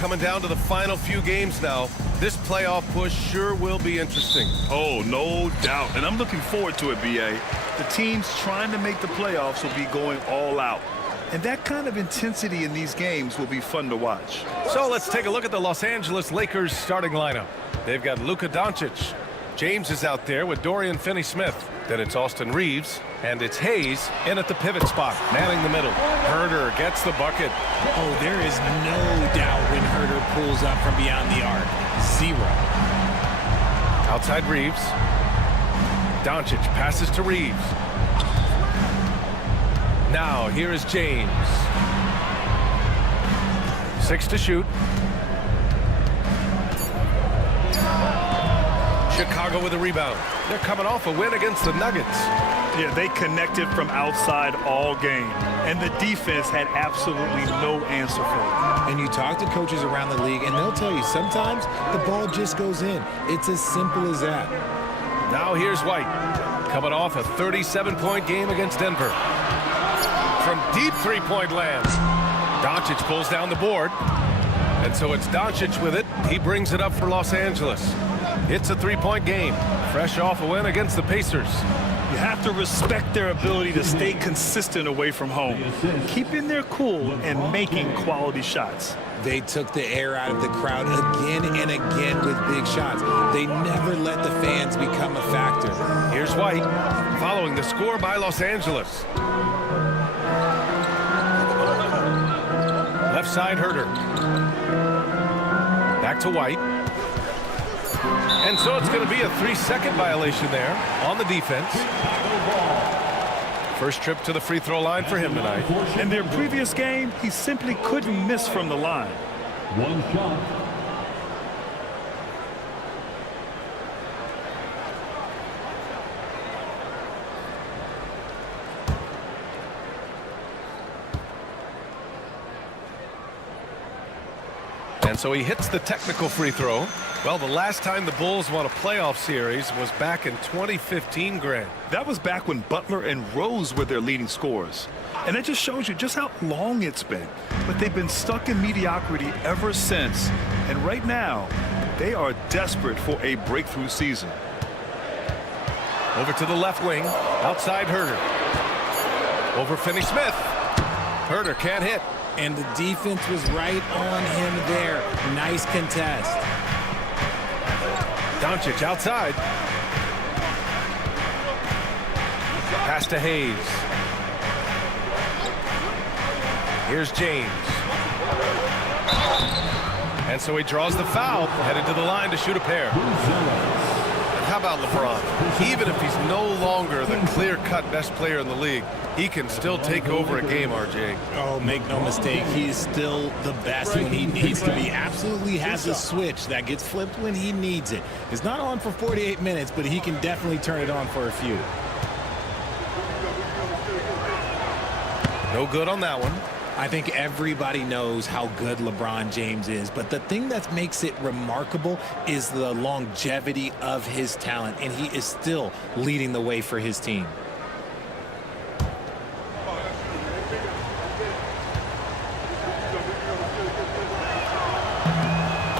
coming down to the final few games now. This playoff push sure will be interesting. Oh, no doubt. And I'm looking forward to it, B.A. The teams trying to make the playoffs will be going all out. And that kind of intensity in these games will be fun to watch. So let's take a look at the Los Angeles Lakers starting lineup. They've got Luka Doncic. James is out there with Dorian Finney-Smith. Then it's Austin Reeves, and it's Hayes in at the pivot spot, manning the middle. Herder gets the bucket. Oh, there is no doubt when Herder pulls up from beyond the arc. Zero. Outside Reeves. Doncic passes to Reeves. Now here is James. 6 to shoot. Chicago with a rebound. They're coming off a win against the Nuggets. Yeah, they connected from outside all game. And the defense had absolutely no answer for it. And you talk to coaches around the league, and they'll tell you sometimes the ball just goes in. It's as simple as that. Now here's White. Coming off a 37-point game against Denver. From deep three-point land. Doncic pulls down the board. And so it's Doncic with it. He brings it up for Los Angeles. It's a three-point game. Fresh off a win against the Pacers. You have to respect their ability to stay consistent away from home. Keeping their cool and making quality shots. They took the air out of the crowd again and again with big shots. They never let the fans become a factor. Here's White following the score by Los Angeles. Left side Herder. Back to White. And so it's going to be a 3-second violation there on the defense. First trip to the free throw line for him tonight. In their previous game, he simply couldn't miss from the line. One shot. And so he hits the technical free throw. Well, the last time the Bulls won a playoff series was back in 2015, Grant. That was back when Butler and Rose were their leading scorers. And it just shows you just how long it's been. But they've been stuck in mediocrity ever since. And right now, they are desperate for a breakthrough season. Over to the left wing, outside Herder. Over Finney-Smith. Herder can't hit. And the defense was right on him there. Nice contest. Doncic outside. Pass to Hayes. Here's James. And so he draws the foul, headed to the line to shoot a pair. And how about LeBron? Even if he's no longer the clear-cut best player in the league, he can still take over a game, RJ. Oh, make no mistake, he is still the best when he needs to be. Absolutely has a switch that gets flipped when he needs it. It's not on for 48 minutes, but he can definitely turn it on for a few. No good on that one. I think everybody knows how good LeBron James is, but the thing that makes it remarkable is the longevity of his talent, and he is still leading the way for his team.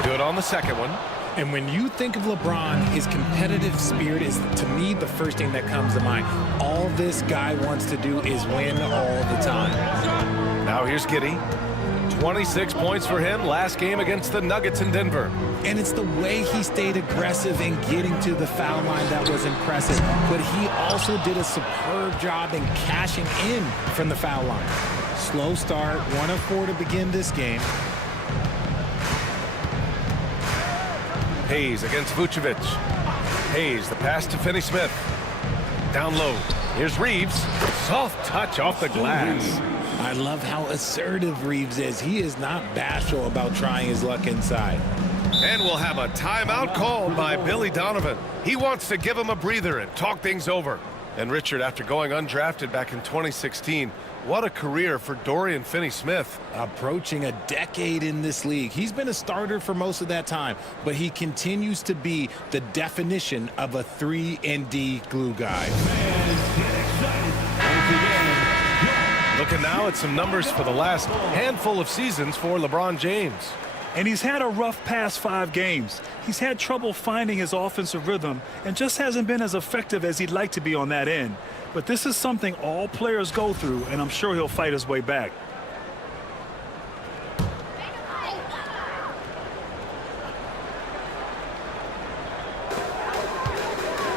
Good on the second one. And when you think of LeBron, his competitive spirit is, to me, the first thing that comes to mind. All this guy wants to do is win all the time. Now here's Giddey. 26 points for him last game against the Nuggets in Denver. And it's the way he stayed aggressive in getting to the foul line that was impressive. But he also did a superb job in cashing in from the foul line. Slow start, 1 of 4 to begin this game. Hayes against Vucevic. Hayes, the pass to Finney-Smith. Down low. Here's Reeves. Soft touch off the glass. I love how assertive Reeves is. He is not bashful about trying his luck inside. And we'll have a timeout called by Billy Donovan. He wants to give him a breather and talk things over. And Richard, after going undrafted back in 2016, what a career for Dorian Finney-Smith. Approaching a decade in this league. He's been a starter for most of that time, but he continues to be the definition of a 3-and-D glue guy. Looking now at some numbers for the last handful of seasons for LeBron James. And he's had a rough past 5 games. He's had trouble finding his offensive rhythm and just hasn't been as effective as he'd like to be on that end. But this is something all players go through, and I'm sure he'll fight his way back.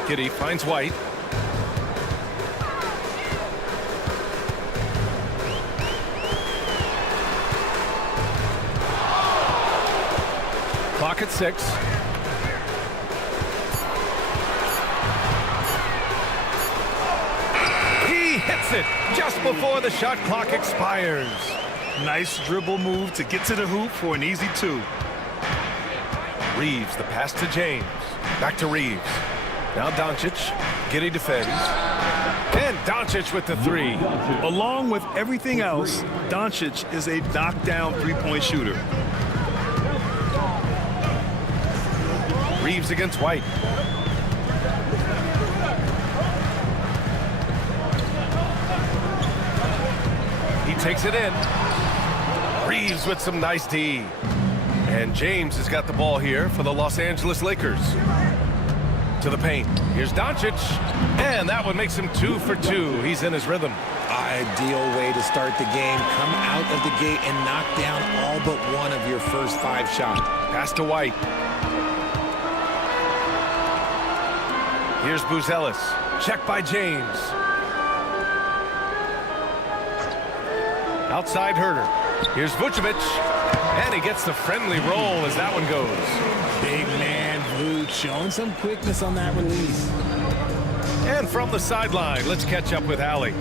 Giddey finds White. Clock at 6. He hits it just before the shot clock expires. Nice dribble move to get to the hoop for an easy 2. Reeves, the pass to James. Back to Reeves. Now Doncic. Giddey defends. And Doncic with the 3. Along with everything else, Doncic is a knockdown three-point shooter. Reeves against White. He takes it in. Reeves with some nice D. And James has got the ball here for the Los Angeles Lakers. To the paint. Here's Doncic. And that one makes him 2 for 2. He's in his rhythm. Ideal way to start the game. Come out of the gate and knock down all but one of your first 5 shots. Pass to White. Here's Buzelis. Check by James. Outside Herter. Here's Vucevic. And he gets the friendly roll as that one goes. Big man Vooch showing some quickness on that release. And from the sideline, let's catch up with Allie.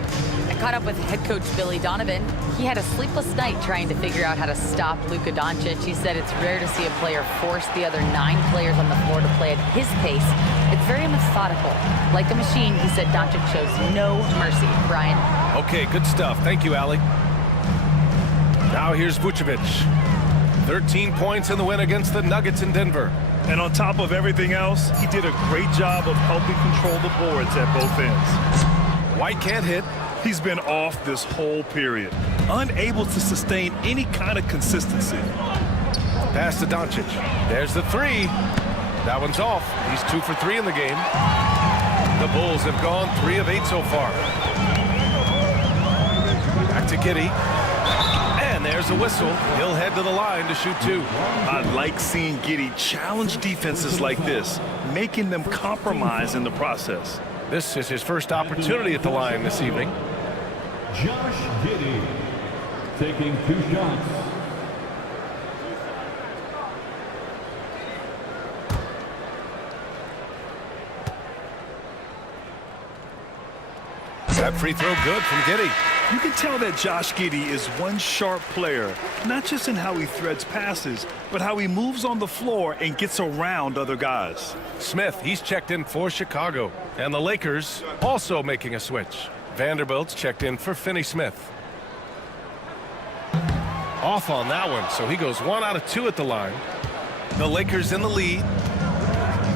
I caught up with head coach Billy Donovan. He had a sleepless night trying to figure out how to stop Luka Doncic. He said it's rare to see a player force the other 9 players on the floor to play at his pace. It's very methodical. Like a machine, he said Doncic shows no mercy. Brian? Okay, good stuff. Thank you, Allie. Now here's Vucevic. 13 points in the win against the Nuggets in Denver. And on top of everything else, he did a great job of helping control the boards at both ends. White can't hit. He's been off this whole period, unable to sustain any kind of consistency. Pass to Doncic. There's the 3. That one's off. He's 2 for 3 in the game. The Bulls have gone 3 of 8 so far. Back to Giddey. And there's a whistle. He'll head to the line to shoot 2. I like seeing Giddey challenge defenses like this, making them compromise in the process. This is his first opportunity at the line this evening. Josh Giddey taking 2 shots. That free throw good from Giddey. You can tell that Josh Giddey is one sharp player, not just in how he threads passes, but how he moves on the floor and gets around other guys. Smith, he's checked in for Chicago. And the Lakers also making a switch. Vanderbilt's checked in for Finney-Smith. Off on that one, so he goes 1 out of 2 at the line. The Lakers in the lead.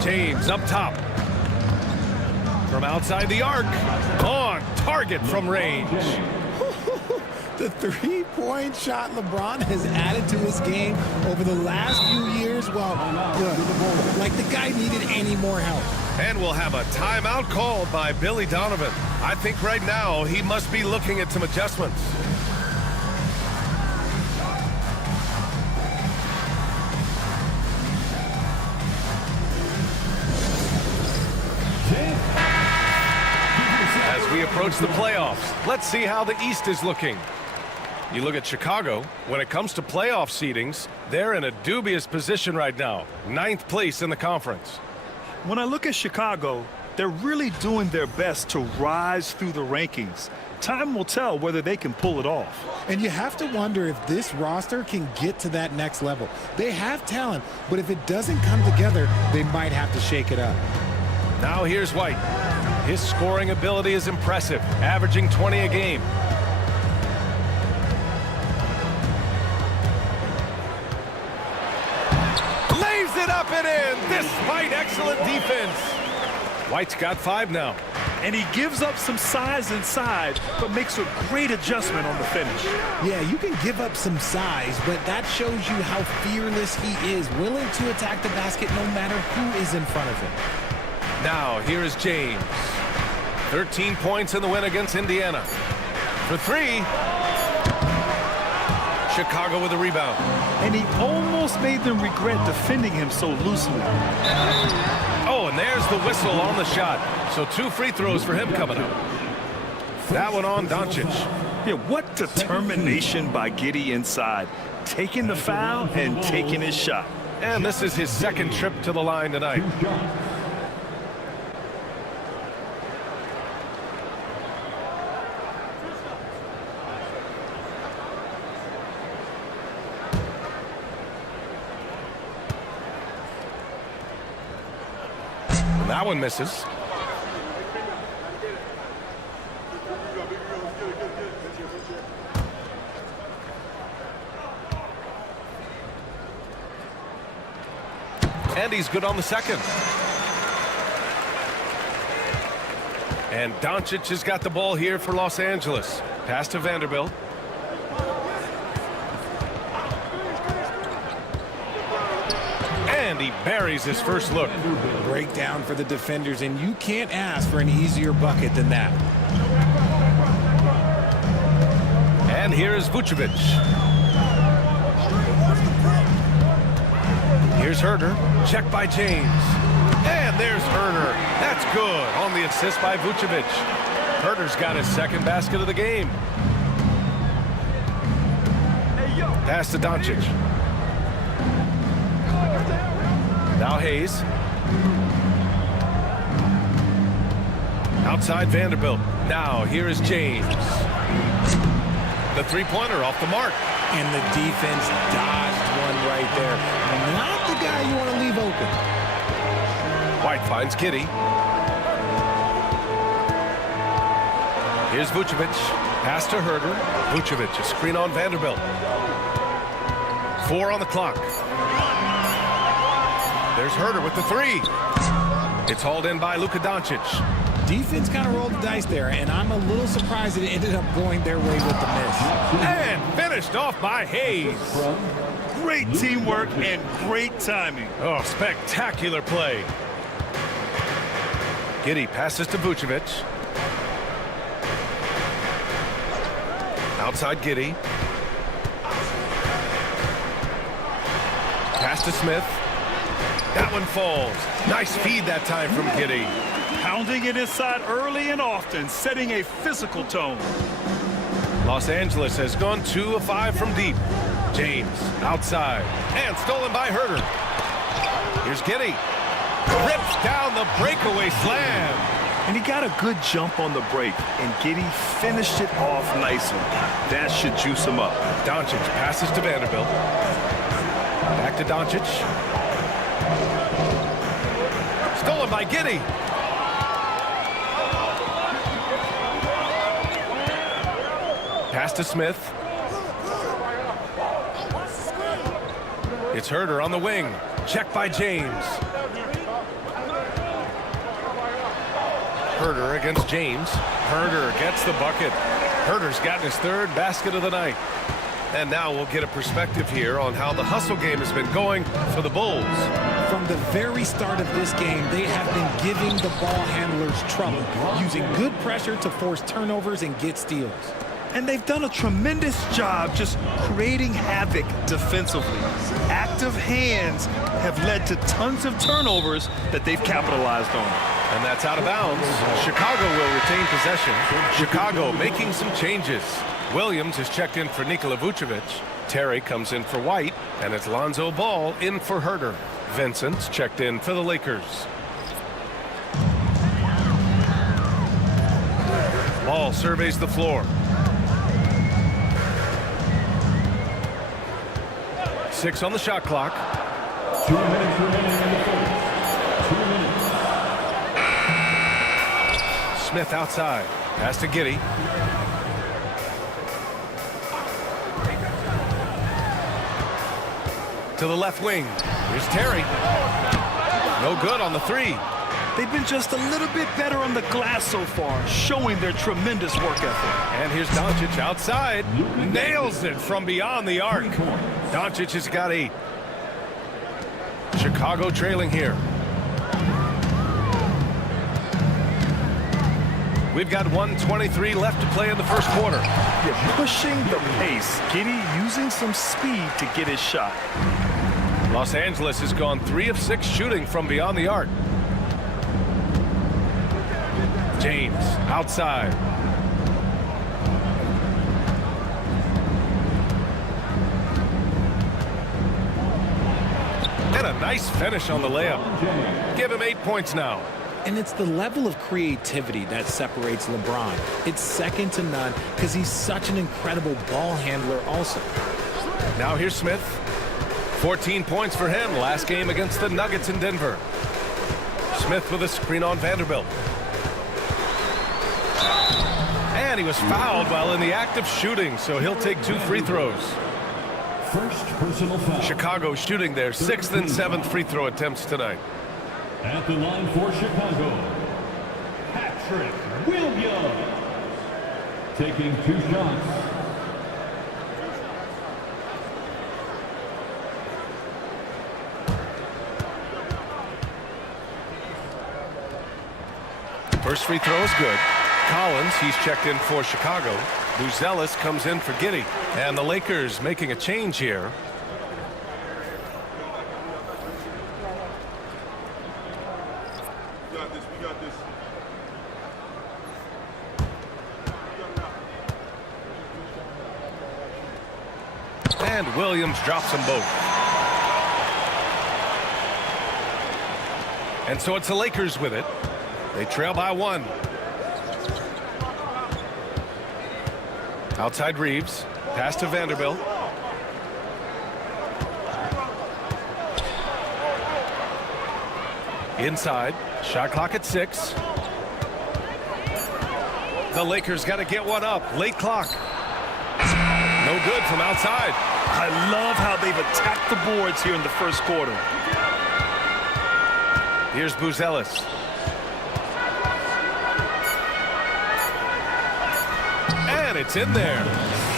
James up top. From outside the arc. On target from range. The 3-point shot LeBron has added to his game over the last few years. Well, look, like the guy needed any more help. And we'll have a timeout called by Billy Donovan. I think right now he must be looking at some adjustments. As we approach the playoffs, let's see how the East is looking. You look at Chicago, when it comes to playoff seedings, they're in a dubious position right now. 9th place in the conference. When I look at Chicago, they're really doing their best to rise through the rankings. Time will tell whether they can pull it off. And you have to wonder if this roster can get to that next level. They have talent, but if it doesn't come together, they might have to shake it up. Now here's White. His scoring ability is impressive, averaging 20 a game. Lays it up and in, despite excellent defense. White's got 5 now. And he gives up some size inside, but makes a great adjustment on the finish. Yeah, you can give up some size, but that shows you how fearless he is, willing to attack the basket no matter who is in front of him. Now, here is James. 13 points in the win against Indiana. For three. Chicago with a rebound. And he almost made them regret defending him so loosely. Oh, and there's the whistle on the shot. So 2 free throws for him coming up. That one on Doncic. Yeah, what determination by Giddey inside. Taking the foul and taking his shot. And this is his second trip to the line tonight. That one misses. And he's good on the second. And Doncic has got the ball here for Los Angeles. Pass to Vanderbilt. And he buries his first look. Breakdown for the defenders, and you can't ask for an easier bucket than that. And here's Vucevic. Here's Herder. Check by James. And there's Herder. That's good on the assist by Vucevic. Herder's got his second basket of the game. Pass to Doncic. Now Hayes. Outside Vanderbilt. Now here is James. The three-pointer off the mark. And the defense dodged one right there. Not the guy you want to leave open. White finds Giddey. Here's Vucevic. Pass to Herder. Vucevic, a screen on Vanderbilt. 4 on the clock. There's Herder with the three. It's hauled in by Luka Doncic. Defense kind of rolled the dice there, and I'm a little surprised that it ended up going their way with the miss. And finished off by Hayes. Great teamwork and great timing. Oh, spectacular play. Giddey passes to Vucevic. Outside Giddey. Pass to Smith. That one falls. Nice feed that time from Giddey. Pounding it inside early and often, setting a physical tone. Los Angeles has gone 2 of 5 from deep. James outside and stolen by Herder. Here's Giddey. Rips down the breakaway slam. And he got a good jump on the break, and Giddey finished it off nicely. That should juice him up. Doncic passes to Vanderbilt. Back to Doncic. Stolen by Giddey. Pass to Smith. It's Herder on the wing. Check by James. Herder against James. Herder gets the bucket. Herder's gotten his third basket of the night. And now we'll get a perspective here on how the hustle game has been going for the Bulls. From the very start of this game, they have been giving the ball handlers trouble, using good pressure to force turnovers and get steals. And they've done a tremendous job just creating havoc defensively. Active hands have led to tons of turnovers that they've capitalized on. And that's out of bounds. Chicago will retain possession. Chicago making some changes. Williams is checked in for Nikola Vucevic. Terry comes in for White. And it's Lonzo Ball in for Herder. Vincent's checked in for the Lakers. Ball surveys the floor. 6 on the shot clock. 2 minutes remaining in the fourth. 2 minutes. Smith outside. Pass to Giddey. To the left wing. Here's Terry. No good on the three. They've been just a little bit better on the glass so far, showing their tremendous work ethic. And here's Doncic outside. Nails it from beyond the arc. Doncic has got 8. Chicago trailing here. We've got 1:23 left to play in the first quarter. You're pushing the pace. Giddey using some speed to get his shot. Los Angeles has gone 3 of 6 shooting from beyond the arc. James outside. And a nice finish on the layup. Give him 8 points now. And it's the level of creativity that separates LeBron. It's second to none because he's such an incredible ball handler also. Now here's Smith. 14 points for him last game against the Nuggets in Denver. Smith with a screen on Vanderbilt. And he was fouled while in the act of shooting, so he'll take 2 free throws. First personal foul. Chicago shooting their 6th and 7th free throw attempts tonight. At the line for Chicago, Patrick Williams. Taking 2 shots. First free throw is good. Collins, he's checked in for Chicago. Buzelis comes in for Giddey. And the Lakers making a change here. We got this. And Williams drops them both. And so it's the Lakers with it. They trail by 1. Outside Reeves. Pass to Vanderbilt. Inside. Shot clock at 6. The Lakers got to get one up. Late clock. No good from outside. I love how they've attacked the boards here in the first quarter. Here's Buzelis. And it's in there.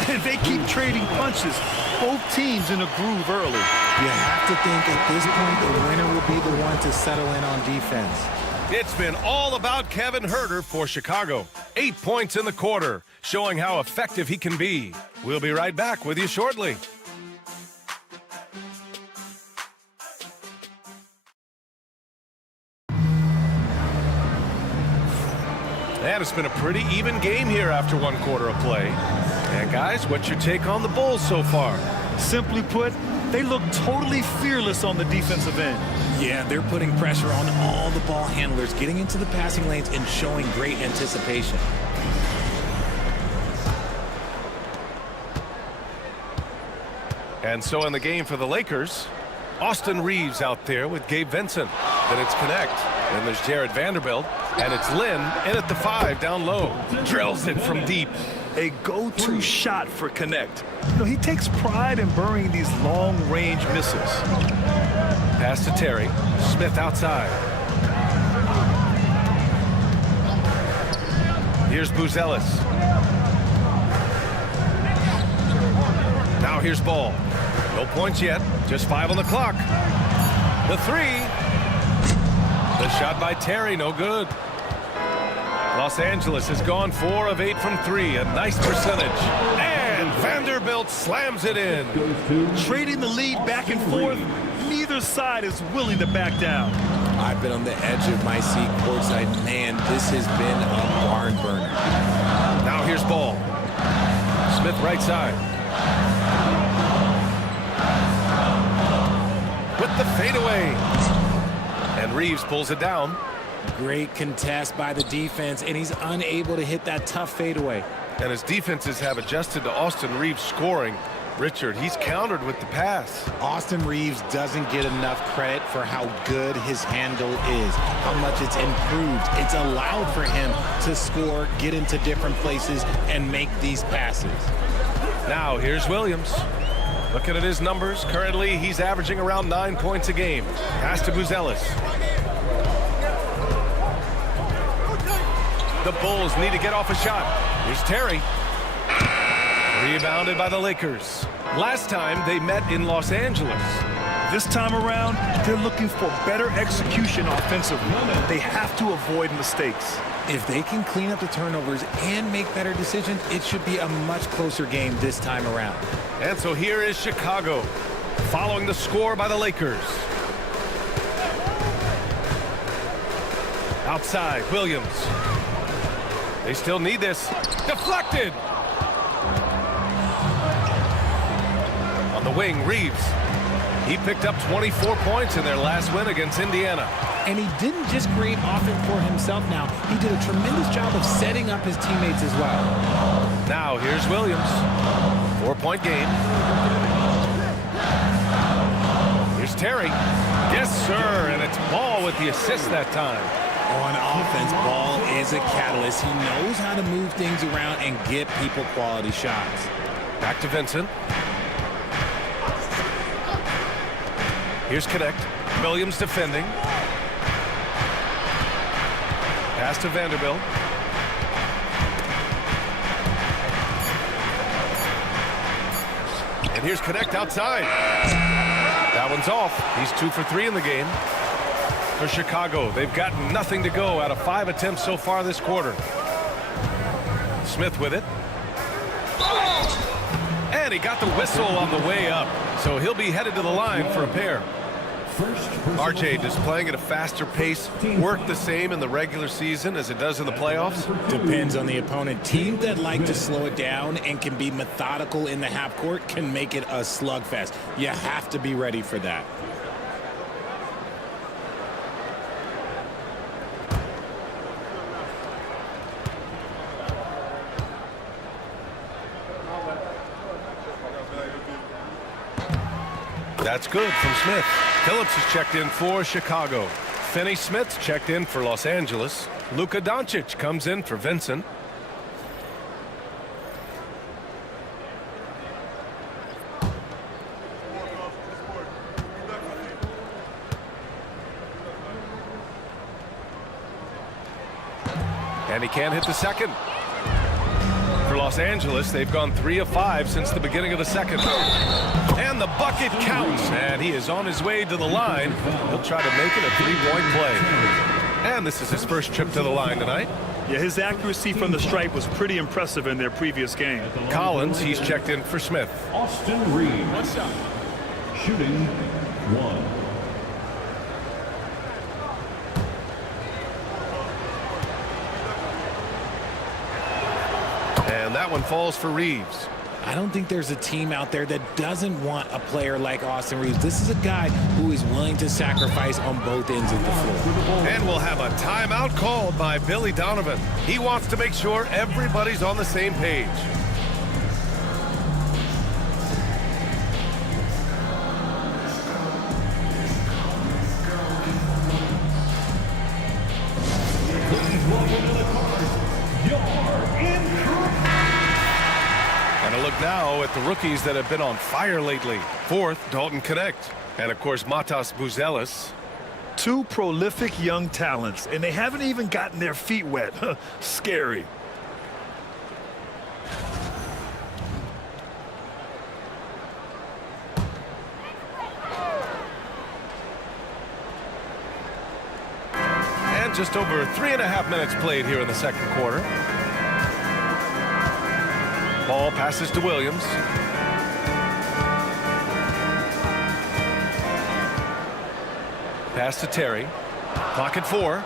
And they keep trading punches. Both teams in a groove early. You have to think at this point the winner will be the one to settle in on defense. It's been all about Kevin Huerter for Chicago. 8 points in the quarter, showing how effective he can be. We'll be right back with you shortly. And it's been a pretty even game here after 1 quarter of play. And guys, what's your take on the Bulls so far? Simply put, they look totally fearless on the defensive end. Yeah, they're putting pressure on all the ball handlers, getting into the passing lanes and showing great anticipation. And so in the game for the Lakers, Austin Reeves out there with Gabe Vincent. Then it's Connect. Then there's Jared Vanderbilt. And it's Lynn in at the 5 down low. Drills it from deep. A go-to shot for Connect. You know, he takes pride in burying these long-range missiles. Pass to Terry. Smith outside. Here's Buzelis. Now here's Ball. No points yet. Just 5 on the clock. The 3. The shot by Terry, no good. Los Angeles has gone 4 of 8 from 3. A nice percentage. And Vanderbilt slams it in. Trading the lead back and forth. Neither side is willing to back down. I've been on the edge of my seat courtside. Man, this has been a barn burner. Now here's Ball. Smith right side. With the fadeaway. And Reeves pulls it down. Great contest by the defense, and he's unable to hit that tough fadeaway. And his defenses have adjusted to Austin Reeves scoring. Richard, he's countered with the pass. Austin Reeves doesn't get enough credit for how good his handle is, how much it's improved. It's allowed for him to score, get into different places, and make these passes. Now here's Williams. Looking at his numbers, currently he's averaging around 9 points a game. Pass to Buzelis. The Bulls need to get off a shot. Here's Terry. Rebounded by the Lakers. Last time they met in Los Angeles. This time around, they're looking for better execution offensively. They have to avoid mistakes. If they can clean up the turnovers and make better decisions, it should be a much closer game this time around. And so here is Chicago, following the score by the Lakers. Outside, Williams. They still need this. Deflected! On the wing, Reeves. He picked up 24 points in their last win against Indiana. And he didn't just create offense for himself now. He did a tremendous job of setting up his teammates as well. Now here's Williams. 4-point game. Here's Terry. Yes, sir. And it's Ball with the assist that time. On offense, Ball is a catalyst. He knows how to move things around and get people quality shots. Back to Vincent. Here's Connect. Williams defending. Pass to Vanderbilt. And here's Connect outside. That one's off. He's 2 for 3 in the game. For Chicago, they've got nothing to go out of 5 attempts so far this quarter. Smith with it. And he got the whistle on the way up. So he'll be headed to the line for a pair. RJ displaying at a faster pace, work the same in the regular season as it does in the playoffs? Depends on the opponent. Teams that like to slow it down and can be methodical in the half court can make it a slugfest. You have to be ready for that. That's good from Smith. Phillips is checked in for Chicago. Finney-Smith's checked in for Los Angeles. Luka Doncic comes in for Vincent. And he can't hit the second. For Los Angeles, they've gone 3 of 5 since the beginning of the second. And the bucket counts, and he is on his way to the line. He'll try to make it a 3-point play. And this is his first trip to the line tonight. Yeah, his accuracy from the stripe was pretty impressive in their previous game. Collins, he's checked in for Smith. Austin Reeves. Shooting 1. And that one falls for Reeves. I don't think there's a team out there that doesn't want a player like Austin Reeves. This is a guy who is willing to sacrifice on both ends of the floor. And we'll have a timeout called by Billy Donovan. He wants to make sure everybody's on the same page. And a look now at the rookies that have been on fire lately. Fourth, Dalton Connect. And, of course, Matas Buzelis. 2 prolific young talents, and they haven't even gotten their feet wet. Scary. And just over 3.5 minutes played here in the second quarter. Ball passes to Williams. Pass to Terry. Clock at 4.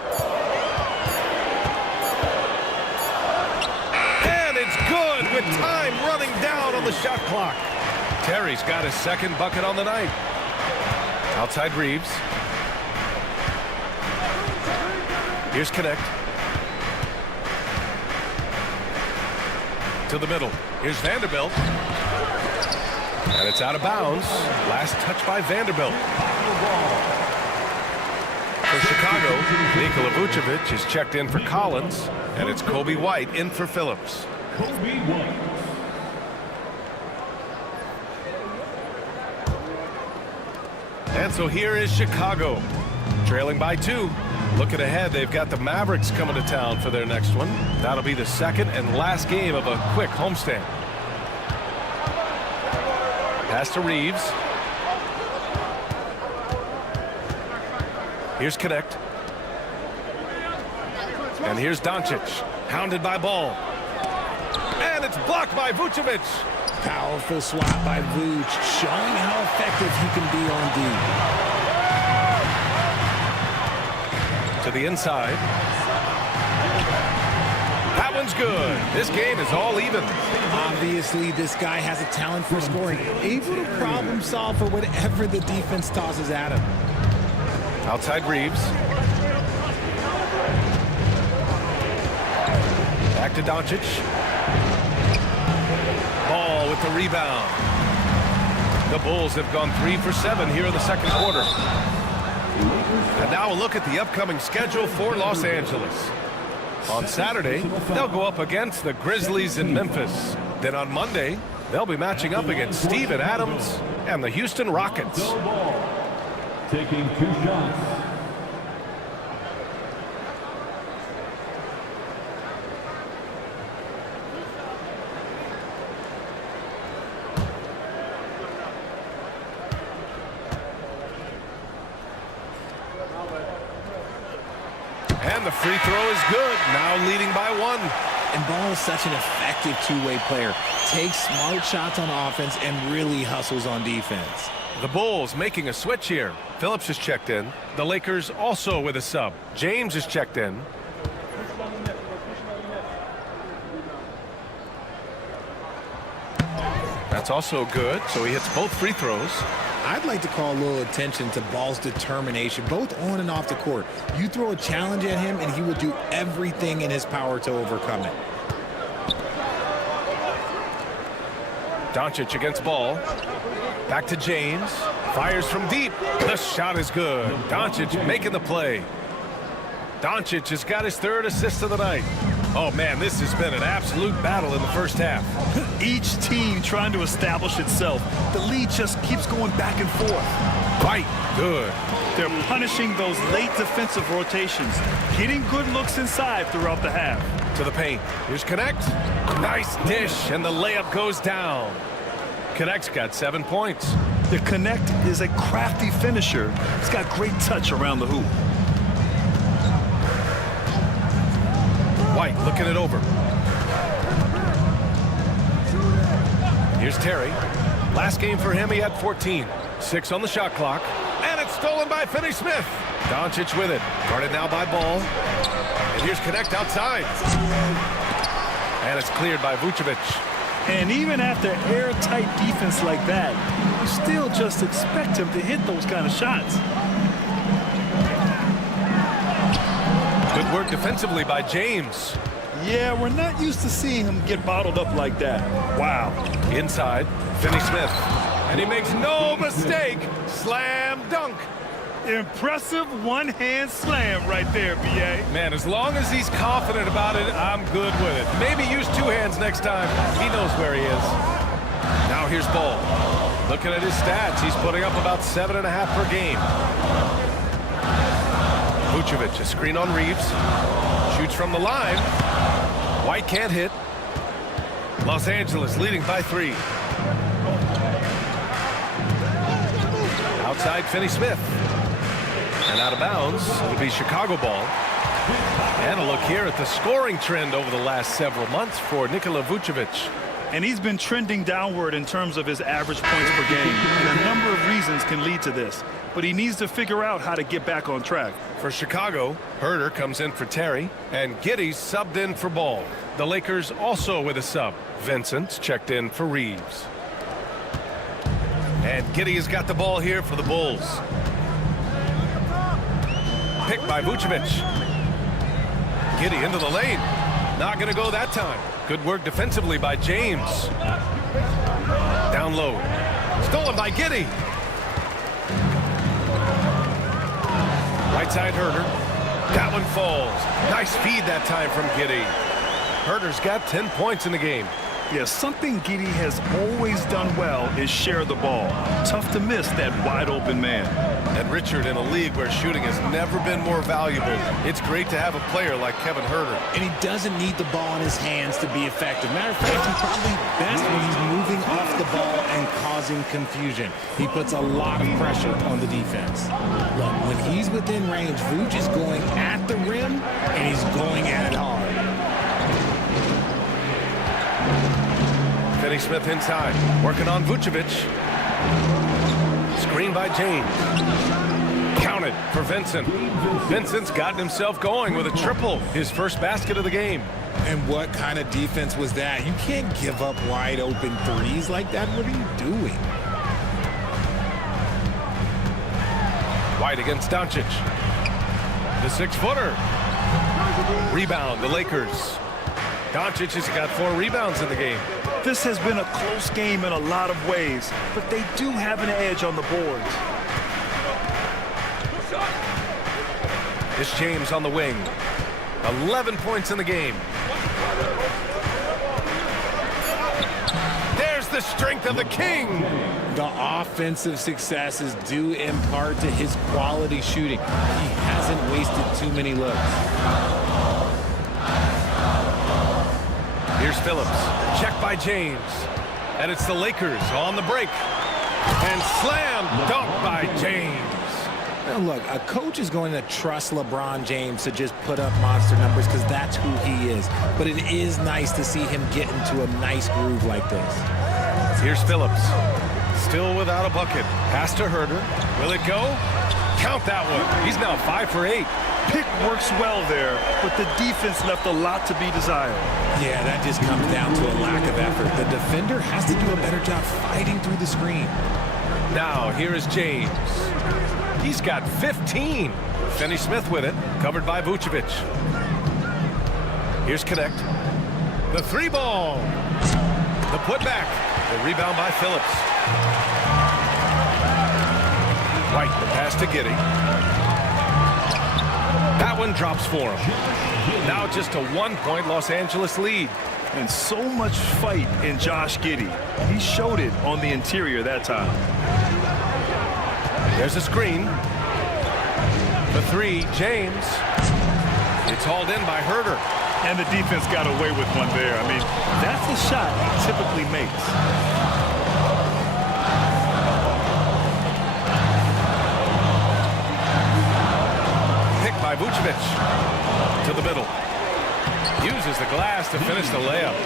And it's good with time running down on the shot clock. Terry's got his second bucket on the night. Outside Reeves. Here's Connect. To the middle. Here's Vanderbilt. And it's out of bounds. Last touch by Vanderbilt. For Chicago, Nikola Vucevic is checked in for Collins. And it's Kobe White in for Phillips. Kobe White. And so here is Chicago, trailing by 2. Looking ahead, they've got the Mavericks coming to town for their next one. That'll be the second and last game of a quick homestand. Pass to Reeves. Here's Connect. And here's Doncic, hounded by Ball. And it's blocked by Vucevic. Powerful swat by Vuce, showing how effective he can be on D. To the inside. That one's good. This game is all even. Obviously, this guy has a talent for scoring, able to problem solve for whatever the defense tosses at him. Outside Reeves. Back to Doncic. Ball with the rebound. The Bulls have gone 3 for 7 here in the second quarter. And now a look at the upcoming schedule for Los Angeles. On Saturday, they'll go up against the Grizzlies in Memphis. Then on Monday, they'll be matching up against Steven Adams and the Houston Rockets. Ball. Taking 2 shots. And the free throw is good. Now leading by 1. And Ball is such an effective two-way player. Takes smart shots on offense and really hustles on defense. The Bulls making a switch here. Phillips is checked in. The Lakers also with a sub. James is checked in. That's also good, so he hits both free throws. I'd like to call a little attention to Ball's determination, both on and off the court. You throw a challenge at him, and he will do everything in his power to overcome it. Doncic against Ball. Back to James. Fires from deep. The shot is good. Doncic making the play. Doncic has got his 3rd assist of the night. Oh, man, this has been an absolute battle in the first half. Each team trying to establish itself. The lead just keeps going back and forth. Right. Good. They're punishing those late defensive rotations, getting good looks inside throughout the half. To the paint. Here's Connect. Nice dish, and the layup goes down. Connect's got 7 points. The Connect is a crafty finisher. He's got great touch around the hoop. White looking it over. Here's Terry. Last game for him, he had 14. 6 on the shot clock. And it's stolen by Finney-Smith. Doncic with it. Guarded now by Ball. And here's Connect outside. And it's cleared by Vucevic. And even after airtight defense like that, you still just expect him to hit those kind of shots. Good work defensively by James. Yeah, we're not used to seeing him get bottled up like that. Wow. Inside, Finney-Smith. And he makes no mistake. Slam dunk. Impressive one-hand slam right there, B.A. Man, as long as he's confident about it, I'm good with it. Maybe use 2 hands next time. He knows where he is. Now here's Ball. Looking at his stats, he's putting up about 7.5 per game. Vucevic, a screen on Reeves. Shoots from the line. White can't hit. Los Angeles leading by 3. Outside Finney-Smith. And out of bounds, it'll be Chicago ball. And a look here at the scoring trend over the last several months for Nikola Vucevic. And he's been trending downward in terms of his average points per game. And a number of reasons can lead to this. But he needs to figure out how to get back on track. For Chicago, Herter comes in for Terry, and Giddey's subbed in for Ball. The Lakers also with a sub. Vincent's checked in for Reeves. And Giddey has got the ball here for the Bulls. Picked by Vucevic. Giddey into the lane. Not going to go that time. Good work defensively by James. Down low. Stolen by Giddey. Right side Herter. That one falls. Nice feed that time from Giddey. Herter's got 10 points in the game. Yeah, something Giddey has always done well is share the ball. Tough to miss that wide open man. And Richard, in a league where shooting has never been more valuable, it's great to have a player like Kevin Herter. And he doesn't need the ball in his hands to be effective. Matter of fact, he's probably best when he's moving off the ball and causing confusion. He puts a lot of pressure on the defense. Look, when he's within range, Vooch is going at the rim, and he's going at it hard. Finney Smith inside, working on Vucevic. Screen by James. Counted for Vincent. Vincent's gotten himself going with a triple, his first basket of the game. And what kind of defense was that? You can't give up wide open threes like that. What are you doing? White against Doncic. The 6-footer. Rebound, the Lakers. Doncic has got 4 rebounds in the game. This has been a close game in a lot of ways, but they do have an edge on the boards. It's James on the wing. 11 points in the game. There's the strength of the king. The offensive success is due in part to his quality shooting. He hasn't wasted too many looks. Here's Phillips. Check by James. And it's the Lakers on the break. And slam dunk by James. Now look, a coach is going to trust LeBron James to just put up monster numbers because that's who he is. But it is nice to see him get into a nice groove like this. Here's Phillips. Still without a bucket. Pass to Herter. Will it go? Count that one. He's now 5 for 8. Pick works well there, but the defense left a lot to be desired. Yeah, that just comes down to a lack of effort. The defender has to do a better job fighting through the screen. Now, here is James. He's got 15. Finney Smith with it, covered by Vucevic. Here's Connect. The 3-ball. The putback. The rebound by Phillips. White, the pass to Giddey. That one drops for him. Now just a 1-point Los Angeles lead. And so much fight in Josh Giddey. He showed it on the interior that time. There's a screen. The 3, James. It's hauled in by Herter. And the defense got away with one there. I mean, that's a shot he typically makes. By Vucevic to the middle. Uses the glass to finish the layup.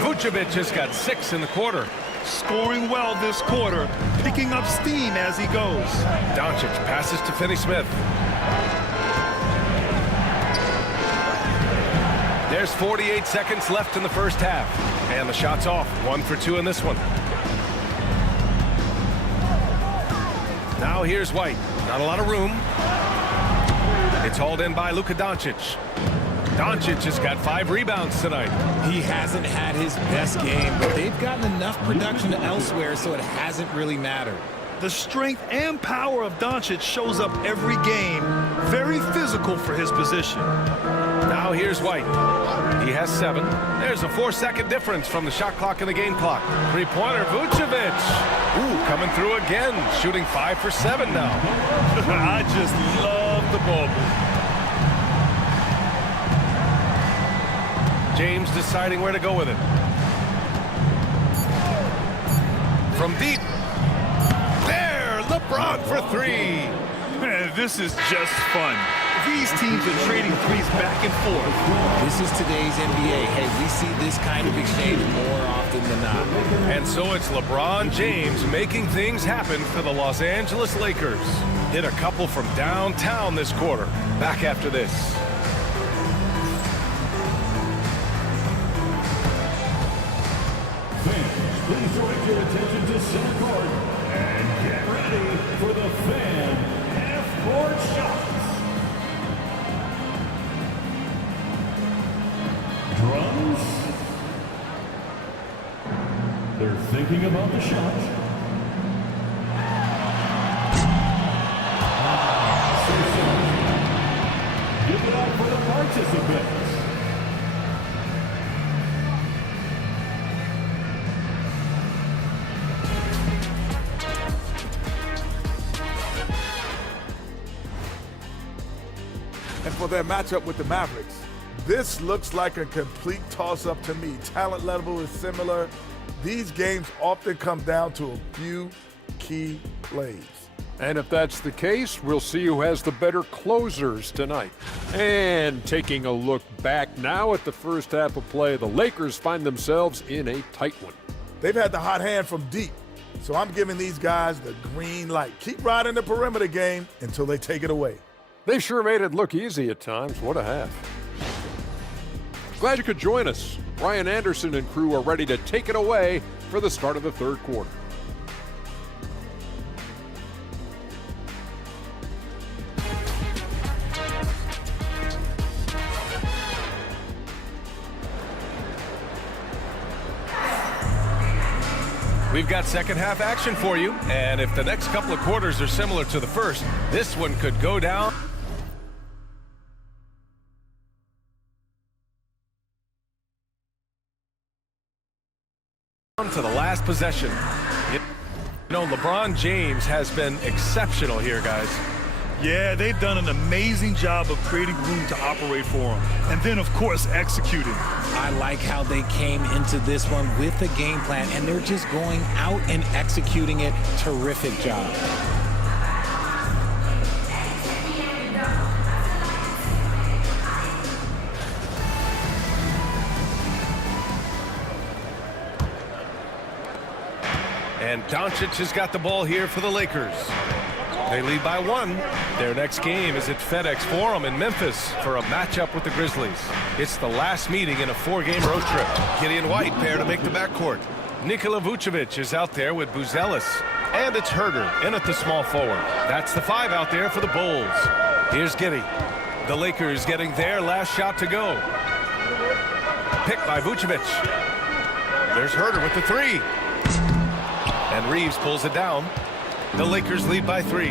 Vucevic has got 6 in the quarter. Scoring well this quarter, picking up steam as he goes. Doncic passes to Finney Smith. There's 48 seconds left in the first half. And the shot's off. 1 for 2 in this one. Now here's White. Not a lot of room. It's hauled in by Luka Doncic. Doncic has got 5 rebounds tonight. He hasn't had his best game, but they've gotten enough production elsewhere, so it hasn't really mattered. The strength and power of Doncic shows up every game. Very physical for his position. Now here's White. He has 7. There's a 4-second difference from the shot clock and the game clock. 3-pointer, Vucevic. Ooh, coming through again. Shooting 5 for 7 now. I just love the ball. James deciding where to go with it. From deep. There, LeBron for 3. Man, this is just fun. These teams are trading threes back and forth. This is today's NBA. Hey, we see this kind of exchange more often than not. And so it's LeBron James making things happen for the Los Angeles Lakers. Hit a couple from downtown this quarter. Back after this. Fans, please direct your attention to center court and get ready for the fan half-court shots. Drums. They're thinking about the shot. Give it up for the participants. for their matchup with the Mavericks. This looks like a complete toss-up to me. Talent level is similar. These games often come down to a few key plays. And if that's the case, we'll see who has the better closers tonight. And taking a look back now at the first half of play, the Lakers find themselves in a tight one. They've had the hot hand from deep, so I'm giving these guys the green light. Keep riding the perimeter game until they take it away. They sure made it look easy at times. What a half. Glad you could join us. Ryan Anderson and crew are ready to take it away for the start of the third quarter. We've got second half action for you, and if the next couple of quarters are similar to the first, this one could go down to the last possession. You know, LeBron James has been exceptional here, guys. Yeah, they've done an amazing job of creating room to operate for him. And then, of course, executing. I like how they came into this one with a game plan, and they're just going out and executing it. Terrific job. And Doncic has got the ball here for the Lakers. They lead by 1. Their next game is at FedEx Forum in Memphis for a matchup with the Grizzlies. It's the last meeting in a 4-game road trip. Gideon White pair to make the backcourt. Nikola Vucevic is out there with Buzelis. And it's Herder in at the small forward. That's the 5 out there for the Bulls. Here's Giddey. The Lakers getting their last shot to go. Picked by Vucevic. There's Herder with the 3. And Reeves pulls it down. The Lakers lead by 3.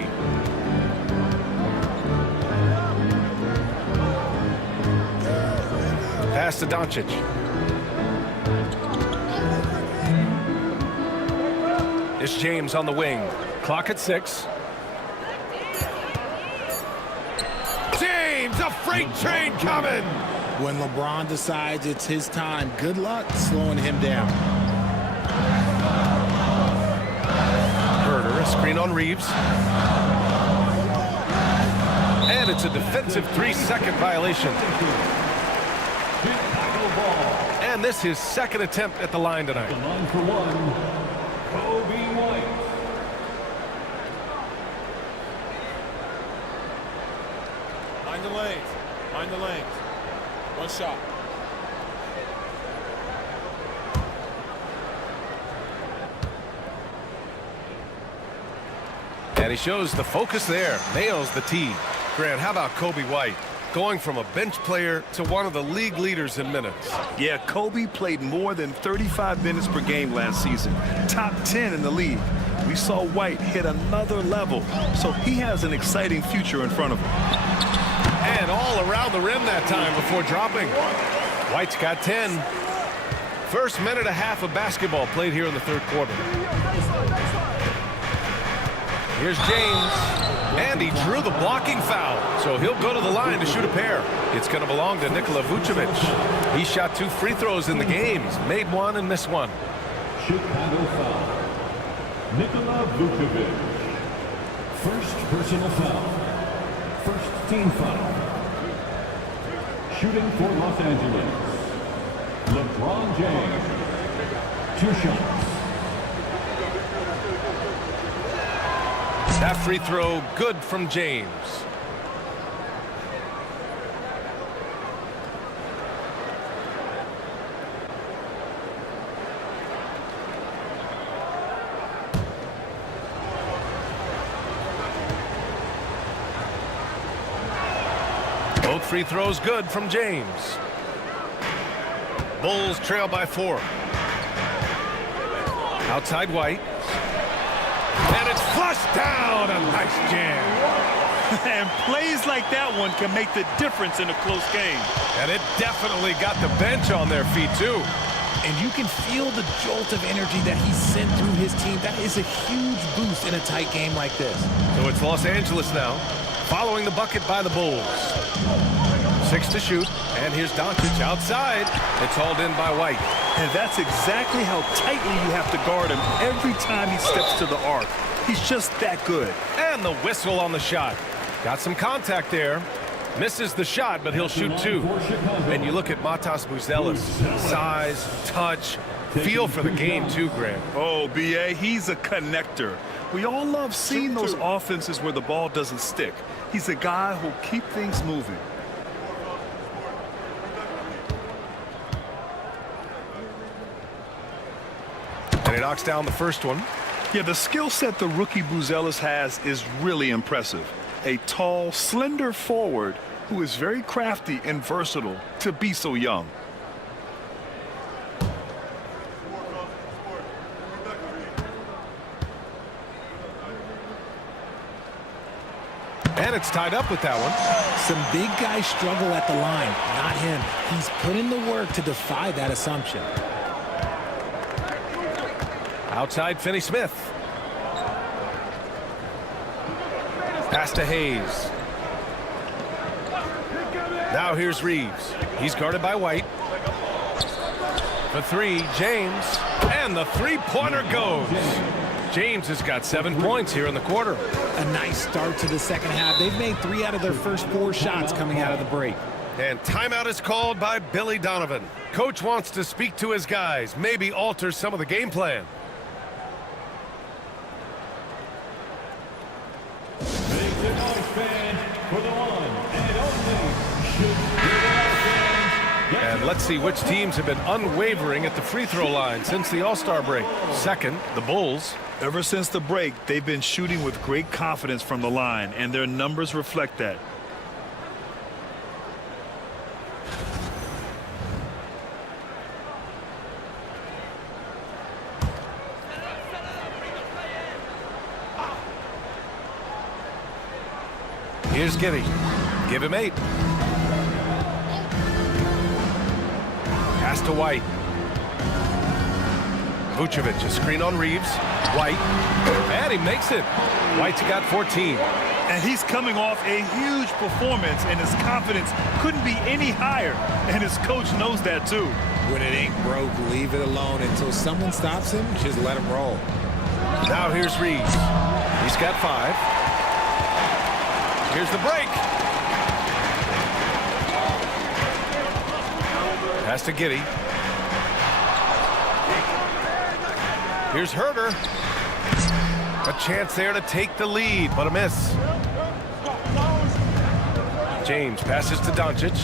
Pass to Doncic. It's James on the wing. Clock at 6. James, a freight train coming! When LeBron decides it's his time, good luck slowing him down. Herder, a screen on Reeves. And it's a defensive 3-second violation. And this is his second attempt at the line tonight. The line for 1, Kobe White. Mind the lanes. Mind the lanes. One shot. And he shows the focus there. Nails the tee. Grant, how about Kobe White? Going from a bench player to one of the league leaders in minutes. Yeah, Kobe played more than 35 minutes per game last season. Top 10 in the league. We saw White hit another level, so he has an exciting future in front of him. And all around the rim that time before dropping. White's got 10. First minute and a half of basketball played here in the third quarter. Here's James. And he drew the blocking foul, so he'll go to the line to shoot a pair. It's going to belong to Nikola Vucevic. He shot 2 free throws in the game. He's made 1 and missed 1. Chicago foul. Nikola Vucevic. First personal foul. First team foul. Shooting for Los Angeles. LeBron James. 2 shots. That free throw good from James. Both free throws good from James. Bulls trail by 4. Outside White. And it's flushed down. A nice jam. And plays like that one can make the difference in a close game. And it definitely got the bench on their feet, too. And you can feel the jolt of energy that he sent through his team. That is a huge boost in a tight game like this. So it's Los Angeles now, following the bucket by the Bulls. 6 to shoot, and here's Doncic outside. It's hauled in by White. And that's exactly how tightly you have to guard him every time he steps to the arc. He's just that good. And the whistle on the shot. Got some contact there. Misses the shot, but he'll shoot 2. And you look at Matas Buzelis. Size, touch, feel for the game too, Grant. Oh, B.A., he's a connector. We all love seeing those offenses where the ball doesn't stick. He's a guy who'll keep things moving. And he knocks down the first one. Yeah, the skill set the rookie Buzelis has is really impressive. A tall, slender forward who is very crafty and versatile to be so young. And it's tied up with that one. Some big guys struggle at the line, not him. He's put in the work to defy that assumption. Outside Finney-Smith. Pass to Hayes. Now here's Reeves. He's guarded by White. For 3, James. And the three-pointer goes. James has got 7 points here in the quarter. A nice start to the second half. They've made 3 out of their first 4 shots coming out of the break. And timeout is called by Billy Donovan. Coach wants to speak to his guys, maybe alter some of the game plan. Make the noise, fans, for the one and only should be the fans. And let's see which teams have been unwavering at the free throw line since the All-Star break. Second, the Bulls. Ever since the break, they've been shooting with great confidence from the line, and their numbers reflect that. Here's Giddy. Give him 8. Pass to White. Vucevic, a screen on Reeves. White. And he makes it. White's got 14. And he's coming off a huge performance, and his confidence couldn't be any higher. And his coach knows that, too. When it ain't broke, leave it alone. Until someone stops him, just let him roll. Now here's Reeves. He's got 5. Here's the break. Pass to Giddy. Here's Herter. A chance there to take the lead, but a miss. James passes to Doncic.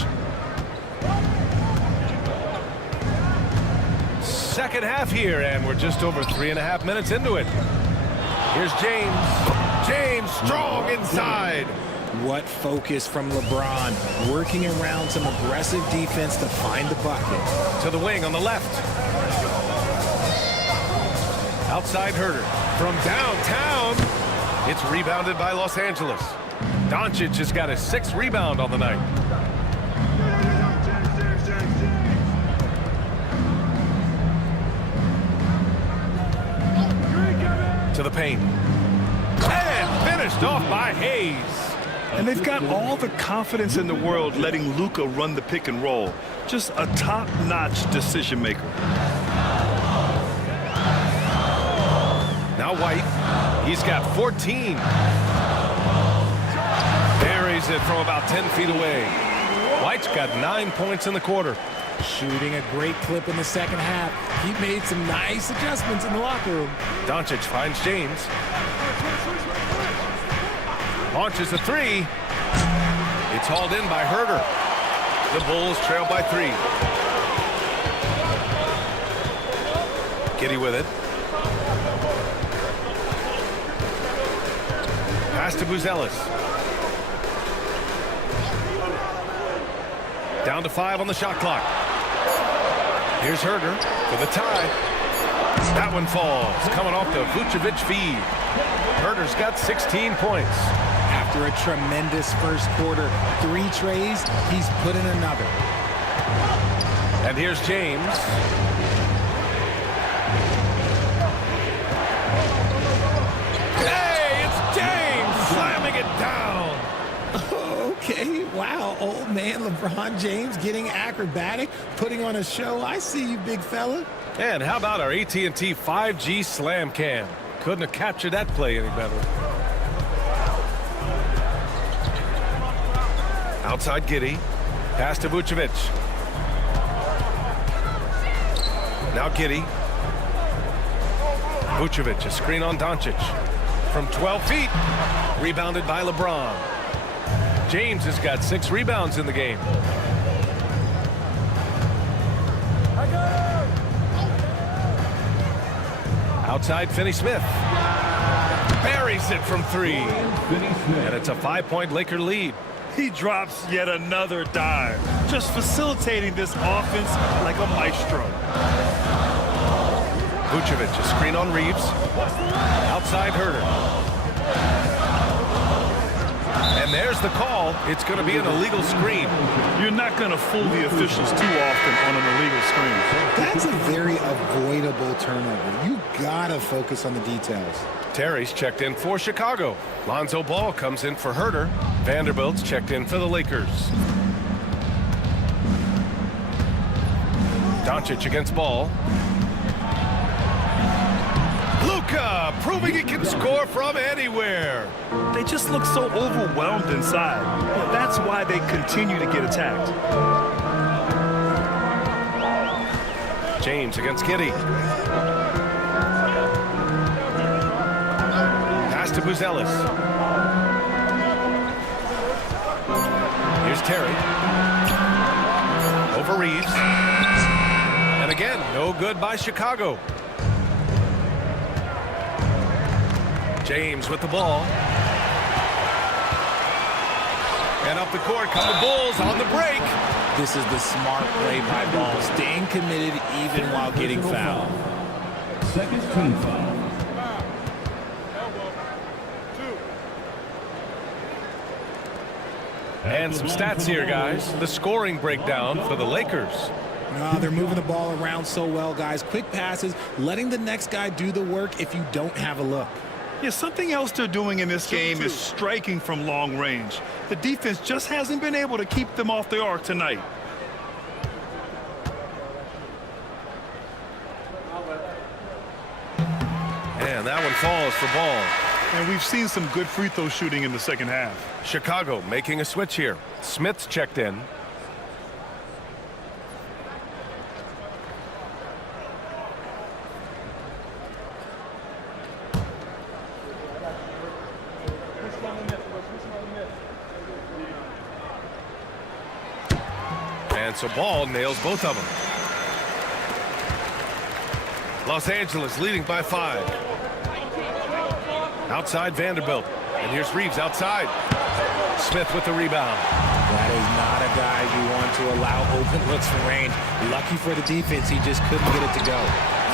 Second half here, and we're just over 3.5 minutes into it. Here's James. James strong inside. What focus from LeBron, working around some aggressive defense to find the bucket. To the wing on the left. Outside Herter. From downtown, it's rebounded by Los Angeles. Doncic has got his 6th rebound on the night. To the paint. And finished off by Hayes. And they've got all the confidence in the world letting Luka run the pick and roll. Just a top-notch decision maker. Now White. He's got 14. Buries it from about 10 feet away. White's got 9 points in the quarter. Shooting a great clip in the second half. He made some nice adjustments in the locker room. Doncic finds James. Launches a 3. It's hauled in by Herter. The Bulls trail by 3. Giddy with it. Pass to Buzelis. Down to 5 on the shot clock. Here's Herter for the tie. That one falls. Coming off the Vucevic feed. Herter's got 16 points. After a tremendous first quarter, 3 trays, he's put in another. And here's James. Hey, it's James slamming it down. Okay, Wow, old man LeBron James getting acrobatic, putting on a show. I see you, big fella. And how about our AT&T 5G Slam Cam? Couldn't have captured that play any better. Outside Giddey. Pass to Vucevic. Now Giddey. Vucevic, a screen on Doncic. From 12 feet. Rebounded by LeBron. James has got 6 rebounds in the game. Outside Finney-Smith. Buries it from 3. And it's a 5-point Laker lead. He drops yet another dime, just facilitating this offense like a maestro. Vucevic, a screen on Reeves. Outside Herter. And there's the call. It's going to be an illegal screen. You're not going to fool the officials too often on an illegal screen. That's a very avoidable turnover. You gotta focus on the details. Terry's checked in for Chicago. Lonzo Ball comes in for Herter. Vanderbilt's checked in for the Lakers. Doncic against Ball. Luka proving he can score from anywhere. They just look so overwhelmed inside. Well, that's why they continue to get attacked. James against Giddey. Pass to Buzelis. Here's Terry. Over Reeves. And again, no good by Chicago. James with the ball. And up the court come the Bulls on the break. This is the smart play by Ball, staying committed even while getting fouled. Second team foul. And some stats here, guys. The scoring breakdown for the Lakers. They're moving the ball around so well, guys. Quick passes, letting the next guy do the work if you don't have a look. Yeah, something else they're doing in this game is striking from long range. The defense just hasn't been able to keep them off the arc tonight. And that one falls for Ball. And we've seen some good free throw shooting in the second half. Chicago making a switch here. Smith's checked in. And so Ball nails both of them. Los Angeles leading by 5. Outside Vanderbilt. And here's Reeves outside. Smith with the rebound. That is not a guy you want to allow open looks from range. Lucky for the defense, he just couldn't get it to go.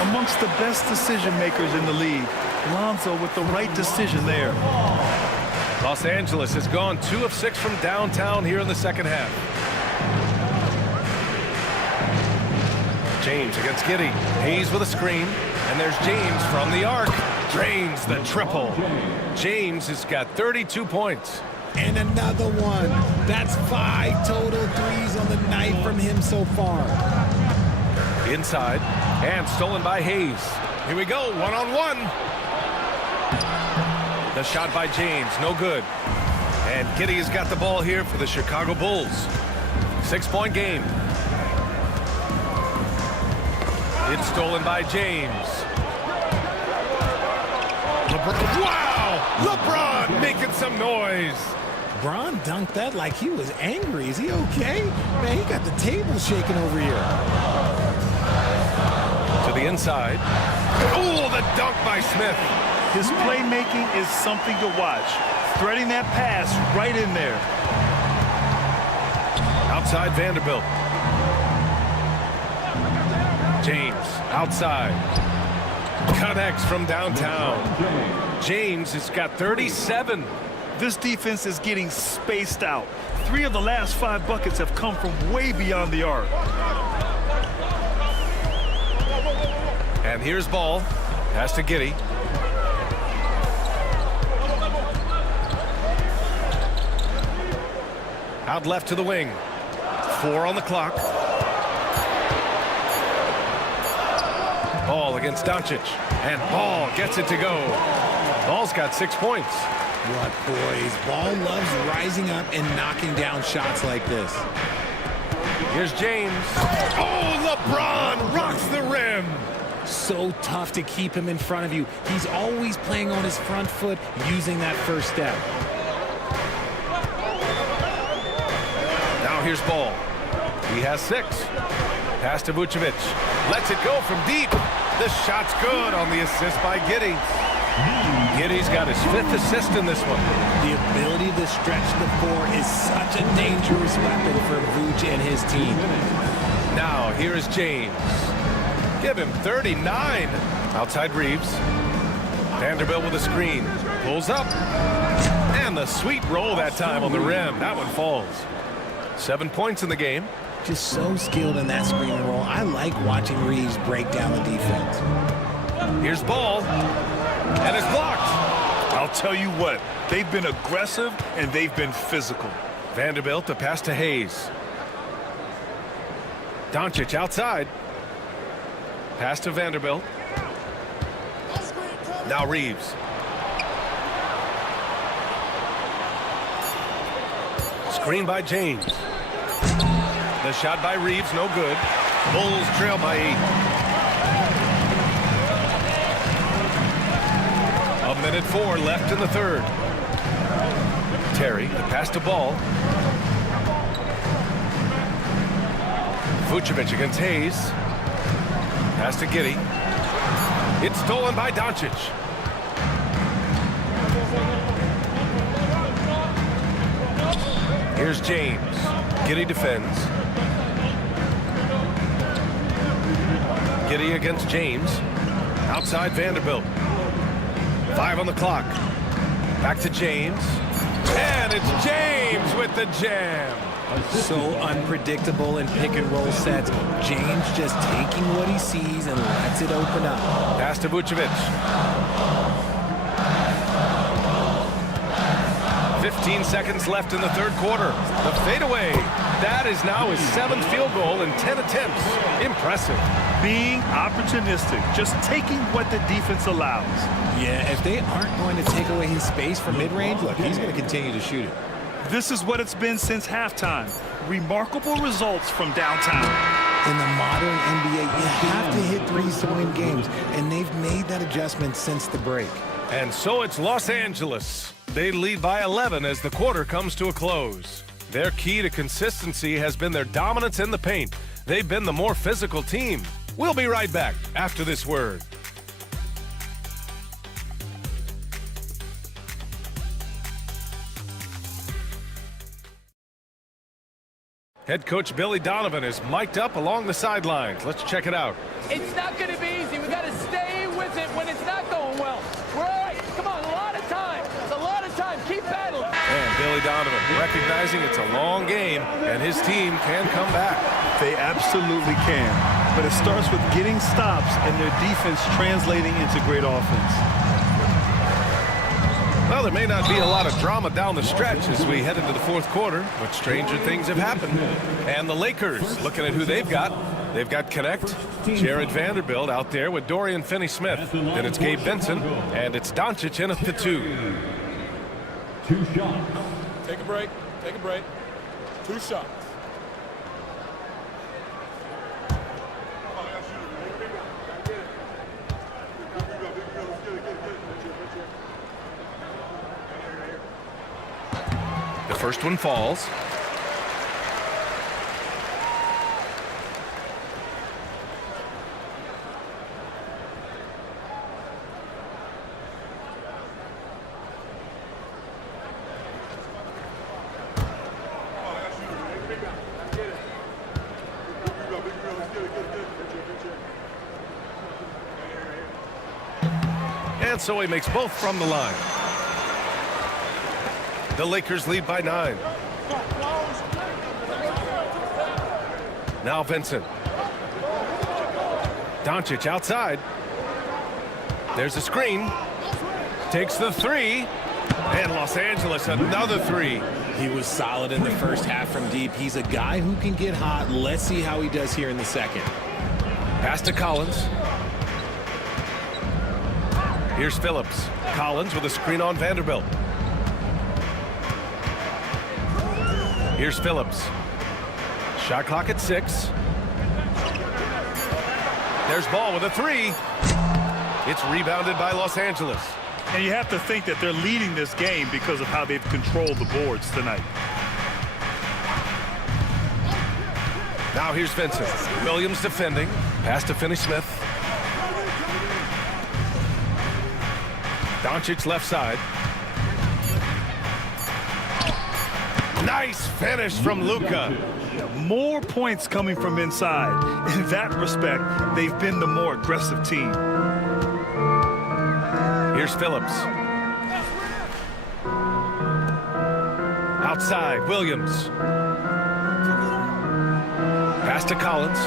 Amongst the best decision makers in the league, Lonzo with the right decision there. Los Angeles has gone 2 of 6 from downtown here in the second half. James against Giddey. Hayes with a screen. And there's James from the arc. Drains the triple. James has got 32 points. And another one. That's 5 total threes on the night from him so far. Inside. And stolen by Hayes. Here we go. One-on-one. The shot by James. No good. And Giddey has got the ball here for the Chicago Bulls. 6-point game. It's stolen by James. LeBron. Wow! LeBron making some noise. LeBron dunked that like he was angry. Is he okay? Man, he got the table shaking over here. To the inside. Oh, the dunk by Smith. His playmaking is something to watch. Threading that pass right in there. Outside Vanderbilt. James outside. Connects from downtown. James has got 37. This defense is getting spaced out. 3 of the last 5 buckets have come from way beyond the arc. And here's Ball. Pass to Giddey. Out left to the wing. 4 on the clock. Ball against Doncic. And Ball gets it to go. Ball's got 6 points. What poise. Ball loves rising up and knocking down shots like this. Here's James. Oh, LeBron rocks the rim. So tough to keep him in front of you. He's always playing on his front foot, using that first step. Now here's Ball. He has 6. Pass to Vucevic. Lets it go from deep. The shot's good on the assist by Giddey. Giddey's got his 5th assist in this one. The ability to stretch the floor is such a dangerous weapon for Vuce and his team. Now here is James. Give him 39. Outside Reeves. Vanderbilt with a screen. Pulls up. And the sweet roll that time on the rim. That one falls. 7 points in the game. Just so skilled in that screen and roll. I like watching Reeves break down the defense. Here's Ball. And it's blocked. I'll tell you what, they've been aggressive and they've been physical. Vanderbilt to pass to Hayes. Doncic outside. Pass to Vanderbilt. Now Reeves. Screen by James. The shot by Reeves, no good. Bulls trail by 8. A minute 4 left in the third. Terry, the pass to Ball. Vucevic against Hayes. Pass to Giddey. It's stolen by Doncic. Here's James. Giddey defends. Giddey against James. Outside Vanderbilt. 5 on the clock. Back to James. And it's James with the jam. So unpredictable in pick and roll sets. James just taking what he sees and lets it open up. Pass to Vucevic. 15 seconds left in the third quarter. The fadeaway. That is now his 7th field goal in 10 attempts. Impressive. Being opportunistic, just taking what the defense allows. Yeah, if they aren't going to take away his space from mid-range, look, he's going to continue to shoot it. This is what it's been since halftime. Remarkable results from downtown. In the modern NBA, you have to hit threes to win games, and they've made that adjustment since the break. And so it's Los Angeles. They lead by 11 as the quarter comes to a close. Their key to consistency has been their dominance in the paint. They've been the more physical team. We'll be right back after this word. Head coach Billy Donovan is mic'd up along the sidelines. Let's check it out. It's not going to be easy. We got to stay with it when it's not going well. We're all right. Come on, a lot of time. A lot of time. Keep battling. And Billy Donovan recognizing it's a long game and his team can come back. They absolutely can. But it starts with getting stops and their defense translating into great offense. Well, there may not be a lot of drama down the stretch as we head into the fourth quarter, but stranger things have happened. And the Lakers, looking at who they've got Connect, Jared Vanderbilt out there with Dorian Finney-Smith. Then it's Gabe Vincent, and it's Doncic in at the 2. 2 shots. Take a break. Take a break. 2 shots. The first one falls. And so he makes both from the line. The Lakers lead by 9. Now Vincent. Doncic outside. There's a screen. Takes the 3. And Los Angeles another 3. He was solid in the first half from deep. He's a guy who can get hot. Let's see how he does here in the second. Pass to Collins. Here's Phillips. Collins with a screen on Vanderbilt. Here's Phillips. Shot clock at 6. There's Ball with a 3. It's rebounded by Los Angeles. And you have to think that they're leading this game because of how they've controlled the boards tonight. Now here's Vincent. Williams defending. Pass to Finney-Smith. Doncic left side. Nice finish from Luka. More points coming from inside. In that respect, they've been the more aggressive team. Here's Phillips. Outside, Williams. Pass to Collins.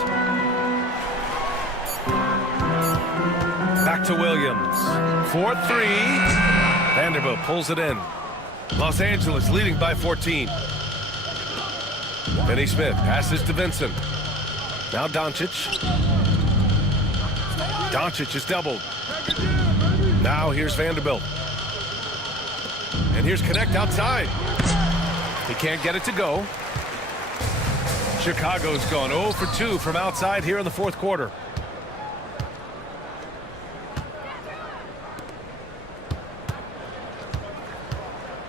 Back to Williams. 4-3. Vanderbilt pulls it in. Los Angeles leading by 14. Finney-Smith passes to Vincent. Now Doncic. Doncic is doubled. Now here's Vanderbilt. And here's Connect outside. He can't get it to go. Chicago's gone 0 for 2 from outside here in the fourth quarter.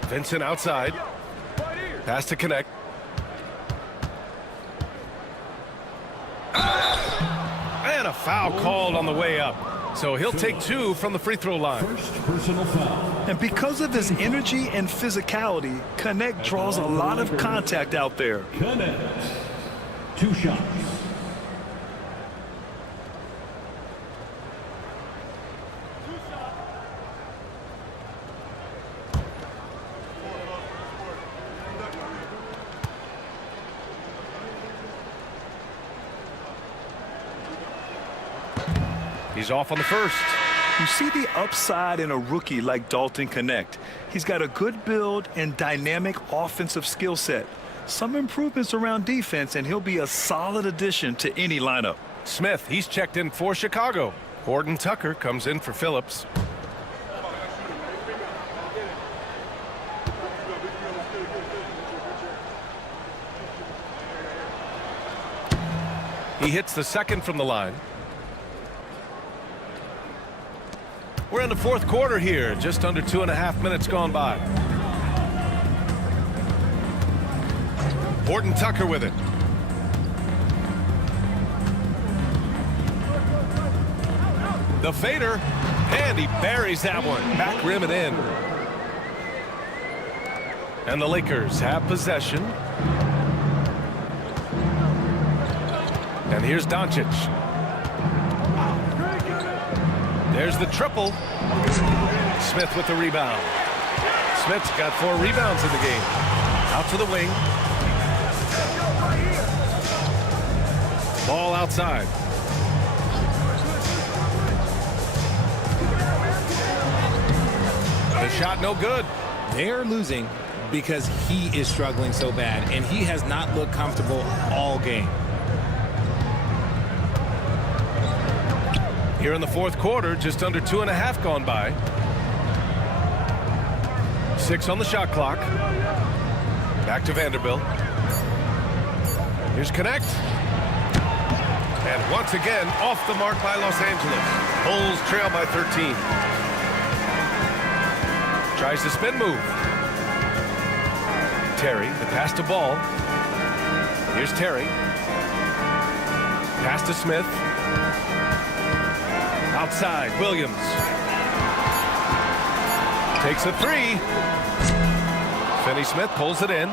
Vincent outside. Pass to Connect. And a foul called on the way up. So he'll take 2 from the free throw line. First personal foul. And because of his energy and physicality, Connect draws a lot of contact out there. Connect. 2 shots. He's off on the first. You see the upside in a rookie like Dalton Connect. He's got a good build and dynamic offensive skill set. Some improvements around defense, and he'll be a solid addition to any lineup. Smith, he's checked in for Chicago. Horton Tucker comes in for Phillips. He hits the second from the line. We're in the fourth quarter here, just under 2.5 minutes gone by. Horton Tucker with it. The fader, and he buries that one. Back rim and in. And the Lakers have possession. And here's Doncic. There's the triple. Smith with the rebound. Smith's got 4 rebounds in the game. Out to the wing. Ball outside. The shot no good. They're losing because he is struggling so bad, and he has not looked comfortable all game. Here in the fourth quarter, just under 2.5 gone by. 6 on the shot clock. Back to Vanderbilt. Here's Connect. And once again, off the mark by Los Angeles. Bulls trail by 13. Tries the spin move. Terry, the pass to Ball. Here's Terry. Pass to Smith. Outside, Williams. Takes a 3. Finney-Smith pulls it in.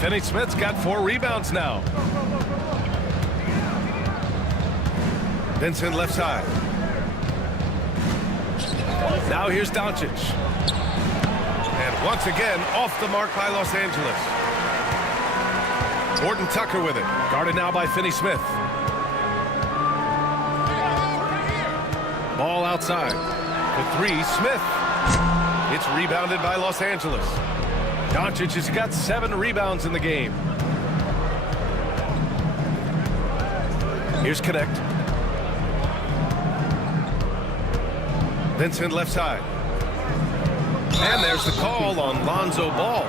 Finney-Smith's got 4 rebounds now. Vincent left side. Now here's Doncic. And once again, off the mark by Los Angeles. Horton Tucker with it. Guarded now by Finney-Smith. Ball outside. The 3, Smith. It's rebounded by Los Angeles. Doncic has got 7 rebounds in the game. Here's Connect. Vincent left side. And there's the call on Lonzo Ball.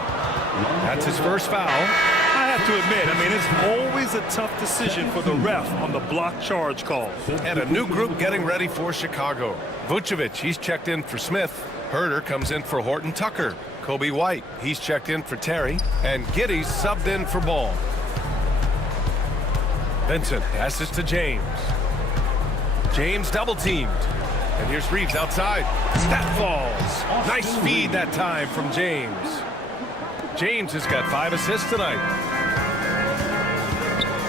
That's his first foul. I have to admit, I mean, it's always a tough decision for the ref on the block charge call. And a new group getting ready for Chicago. Vucevic, he's checked in for Smith. Herter comes in for Horton Tucker. Kobe White, he's checked in for Terry. And Giddey's subbed in for Ball. Vincent passes to James. James double teamed. And here's Reeves outside. That falls. Nice feed that time from James. James has got 5 assists tonight.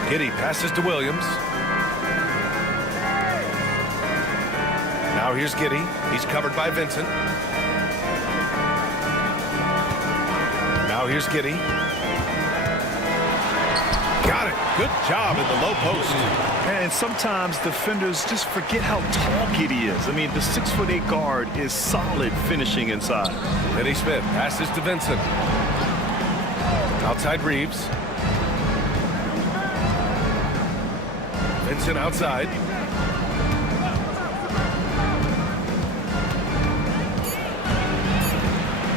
Giddey passes to Williams. Now here's Giddey. He's covered by Vincent. Now here's Giddey. Got it. Good job in the low post. And sometimes defenders just forget how tall Giddey is. I mean, the 6'8" guard is solid finishing inside. Eddie Smith passes to Vincent. Outside Reeves. Vincent outside.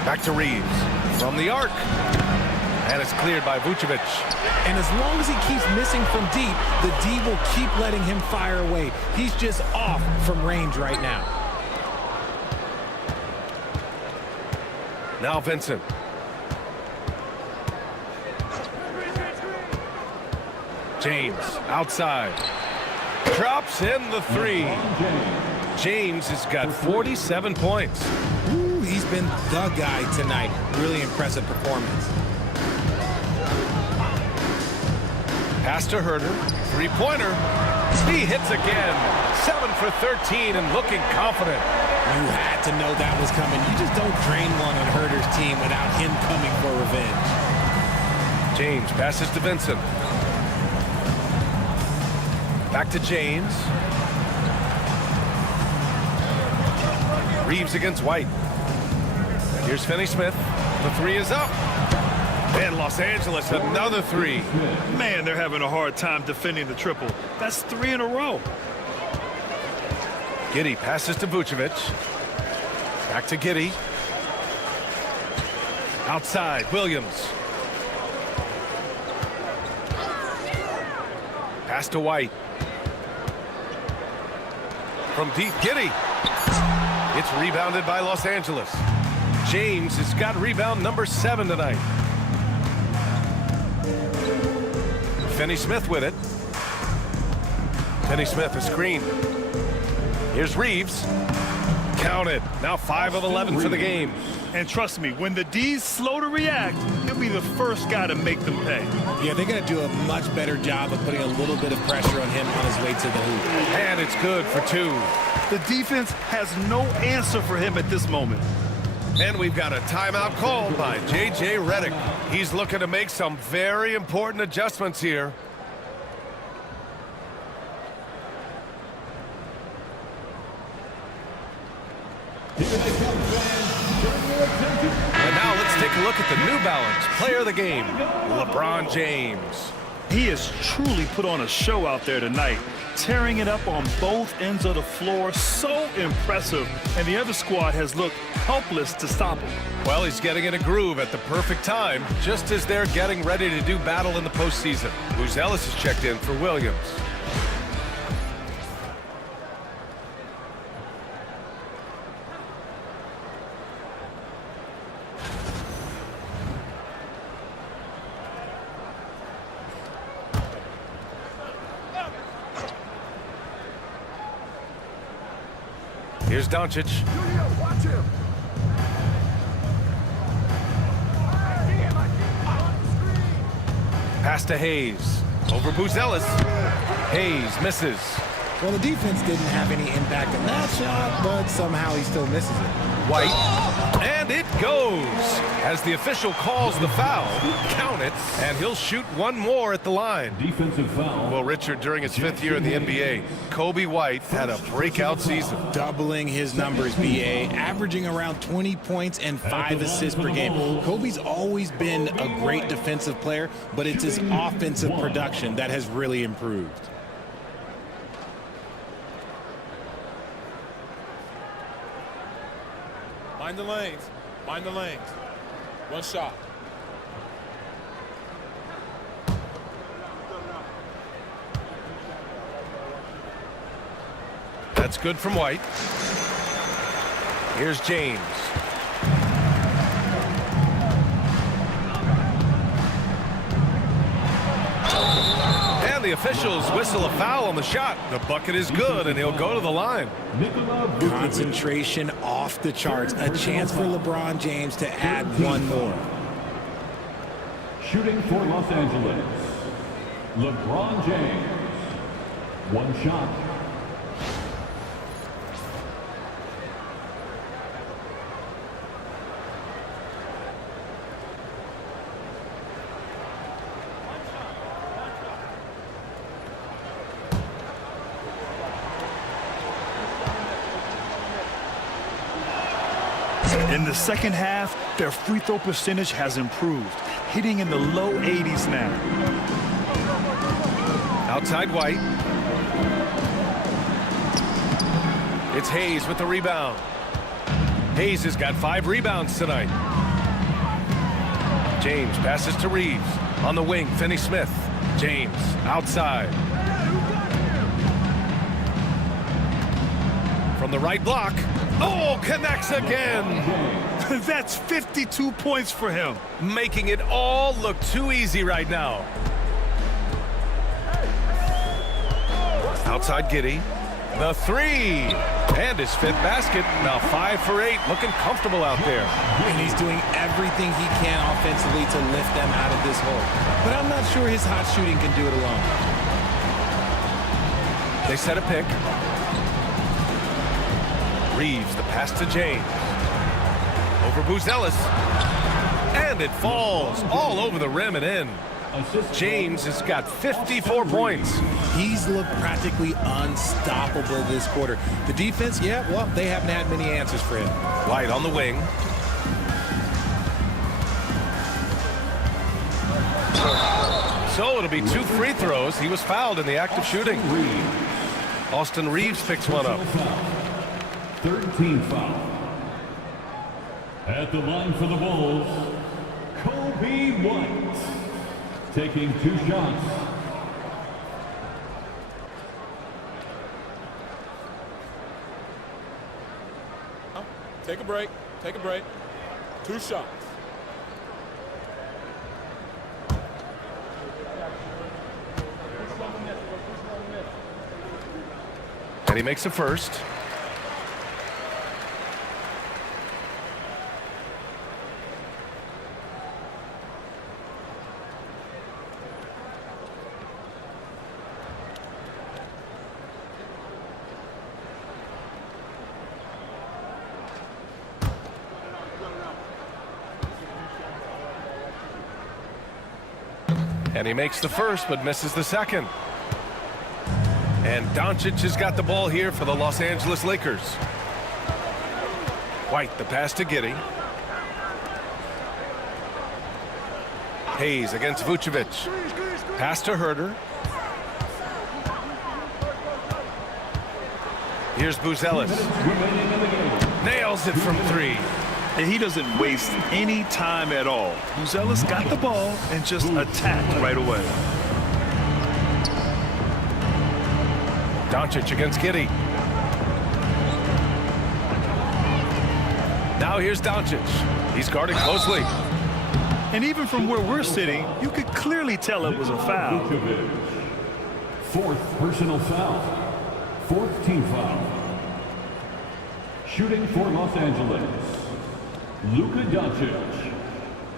Back to Reeves. From the arc. And it's cleared by Vucevic. And as long as he keeps missing from deep, the D will keep letting him fire away. He's just off from range right now. Now Vincent. James outside. Drops in the 3. James has got 47 points. Ooh, he's been the guy tonight. Really impressive performance. Pass to Herter. 3-pointer. He hits again. 7 for 13 and looking confident. You had to know that was coming. You just don't drain one on Herter's team without him coming for revenge. James passes to Vincent. Back to James. Reeves against White. Here's Finney Smith. The 3 is up. And Los Angeles, another 3. Man, they're having a hard time defending the triple. That's 3 in a row. Giddey passes to Vucevic. Back to Giddey. Outside, Williams. Pass to White. From deep, Giddey. It's rebounded by Los Angeles. James has got rebound number 7 tonight. Finney Smith with it. Finney Smith, a screen. Here's Reeves. Counted. Now 5 of 11 for the game. And trust me, when the D's slow to react, he'll be the first guy to make them pay. Yeah, they're going to do a much better job of putting a little bit of pressure on him on his way to the hoop. And it's good for 2. The defense has no answer for him at this moment. And we've got a timeout called by J.J. Redick. He's looking to make some very important adjustments here. And now let's take a look at the New Balance player of the game, LeBron James. He has truly put on a show out there tonight, tearing it up on both ends of the floor. So impressive, and the other squad has looked helpless to stop him. Well, he's getting in a groove at the perfect time, just as they're getting ready to do battle in the postseason. Ellis is checked in for Williams. Here's Doncic. Pass to Hayes. Over Ellis. Hayes misses. Well, the defense didn't have any impact in that shot, but somehow he still misses it. White, and it goes. As the official calls the foul, count it, and he'll shoot one more at the line. Defensive foul. Well, Richard, during his 5th year in the NBA, Kobe White had a breakout season. Doubling his numbers, BA, averaging around 20 points and 5 assists per game. Kobe's always been a great defensive player, but it's his offensive production that has really improved. Mind the lanes. Mind the lanes. One shot. That's good from White. Here's James. And the officials whistle a foul on the shot. The bucket is good, and he'll go to the line. Concentration off the charts. A chance for LeBron James to add one more. Shooting for Los Angeles, LeBron James. One shot. In the second half, their free throw percentage has improved, hitting in the low 80s now. Outside White. It's Hayes with the rebound. Hayes has got 5 rebounds tonight. James passes to Reeves. On the wing, Finney-Smith. James outside. From the right block. Oh, connects again. That's 52 points for him. Making it all look too easy right now. Outside Giddey. The 3. And his 5th basket. Now 5 for 8. Looking comfortable out there. And he's doing everything he can offensively to lift them out of this hole. But I'm not sure his hot shooting can do it alone. They set a pick. Reeves, the pass to James. Over Buzelis. And it falls all over the rim and in. James has got 54 points. He's looked practically unstoppable this quarter. The defense, yeah, well, they haven't had many answers for him. White on the wing. So it'll be 2 free throws. He was fouled in the act of shooting. Austin Reeves picks one up. 13 foul. At the line for the Bulls, Kobe White, taking 2 shots. Take a break. Take a break. 2 shots. And he makes the first. And he makes the first, but misses the second. And Doncic has got the ball here for the Los Angeles Lakers. White, the pass to Giddey. Hayes against Vucevic. Pass to Herter. Here's Buzelis. Nails it from 3. And he doesn't waste any time at all. Buzelis got the ball and just attacked right away. Doncic against Giddey. Now here's Doncic. He's guarded closely. And even from where we're sitting, you could clearly tell it was a foul. 4th personal foul. 4th team foul. Shooting for Los Angeles, Luka Doncic,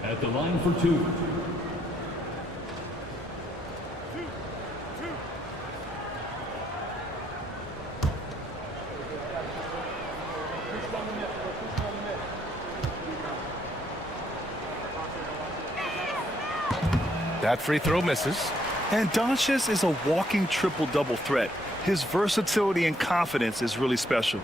at the line for 2. That free throw misses. And Doncic is a walking triple-double threat. His versatility and confidence is really special.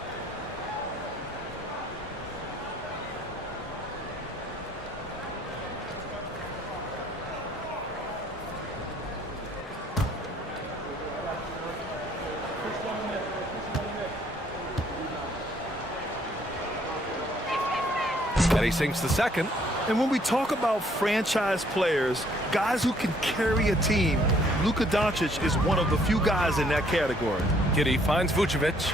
And he sinks the second. And when we talk about franchise players, guys who can carry a team, Luka Doncic is one of the few guys in that category. Giddey finds Vucevic.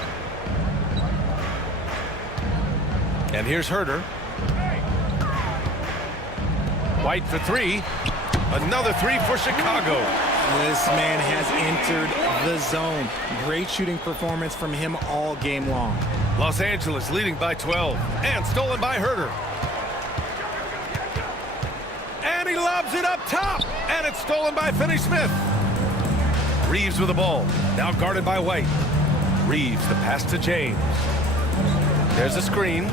And here's Herter. White for three. Another three for Chicago. This man has entered the zone. Great shooting performance from him all game long. Los Angeles leading by 12. And stolen by Herter. And he lobs it up top. And it's stolen by Finney-Smith. Reeves with the ball. Now guarded by White. Reeves, the pass to James. There's a screen.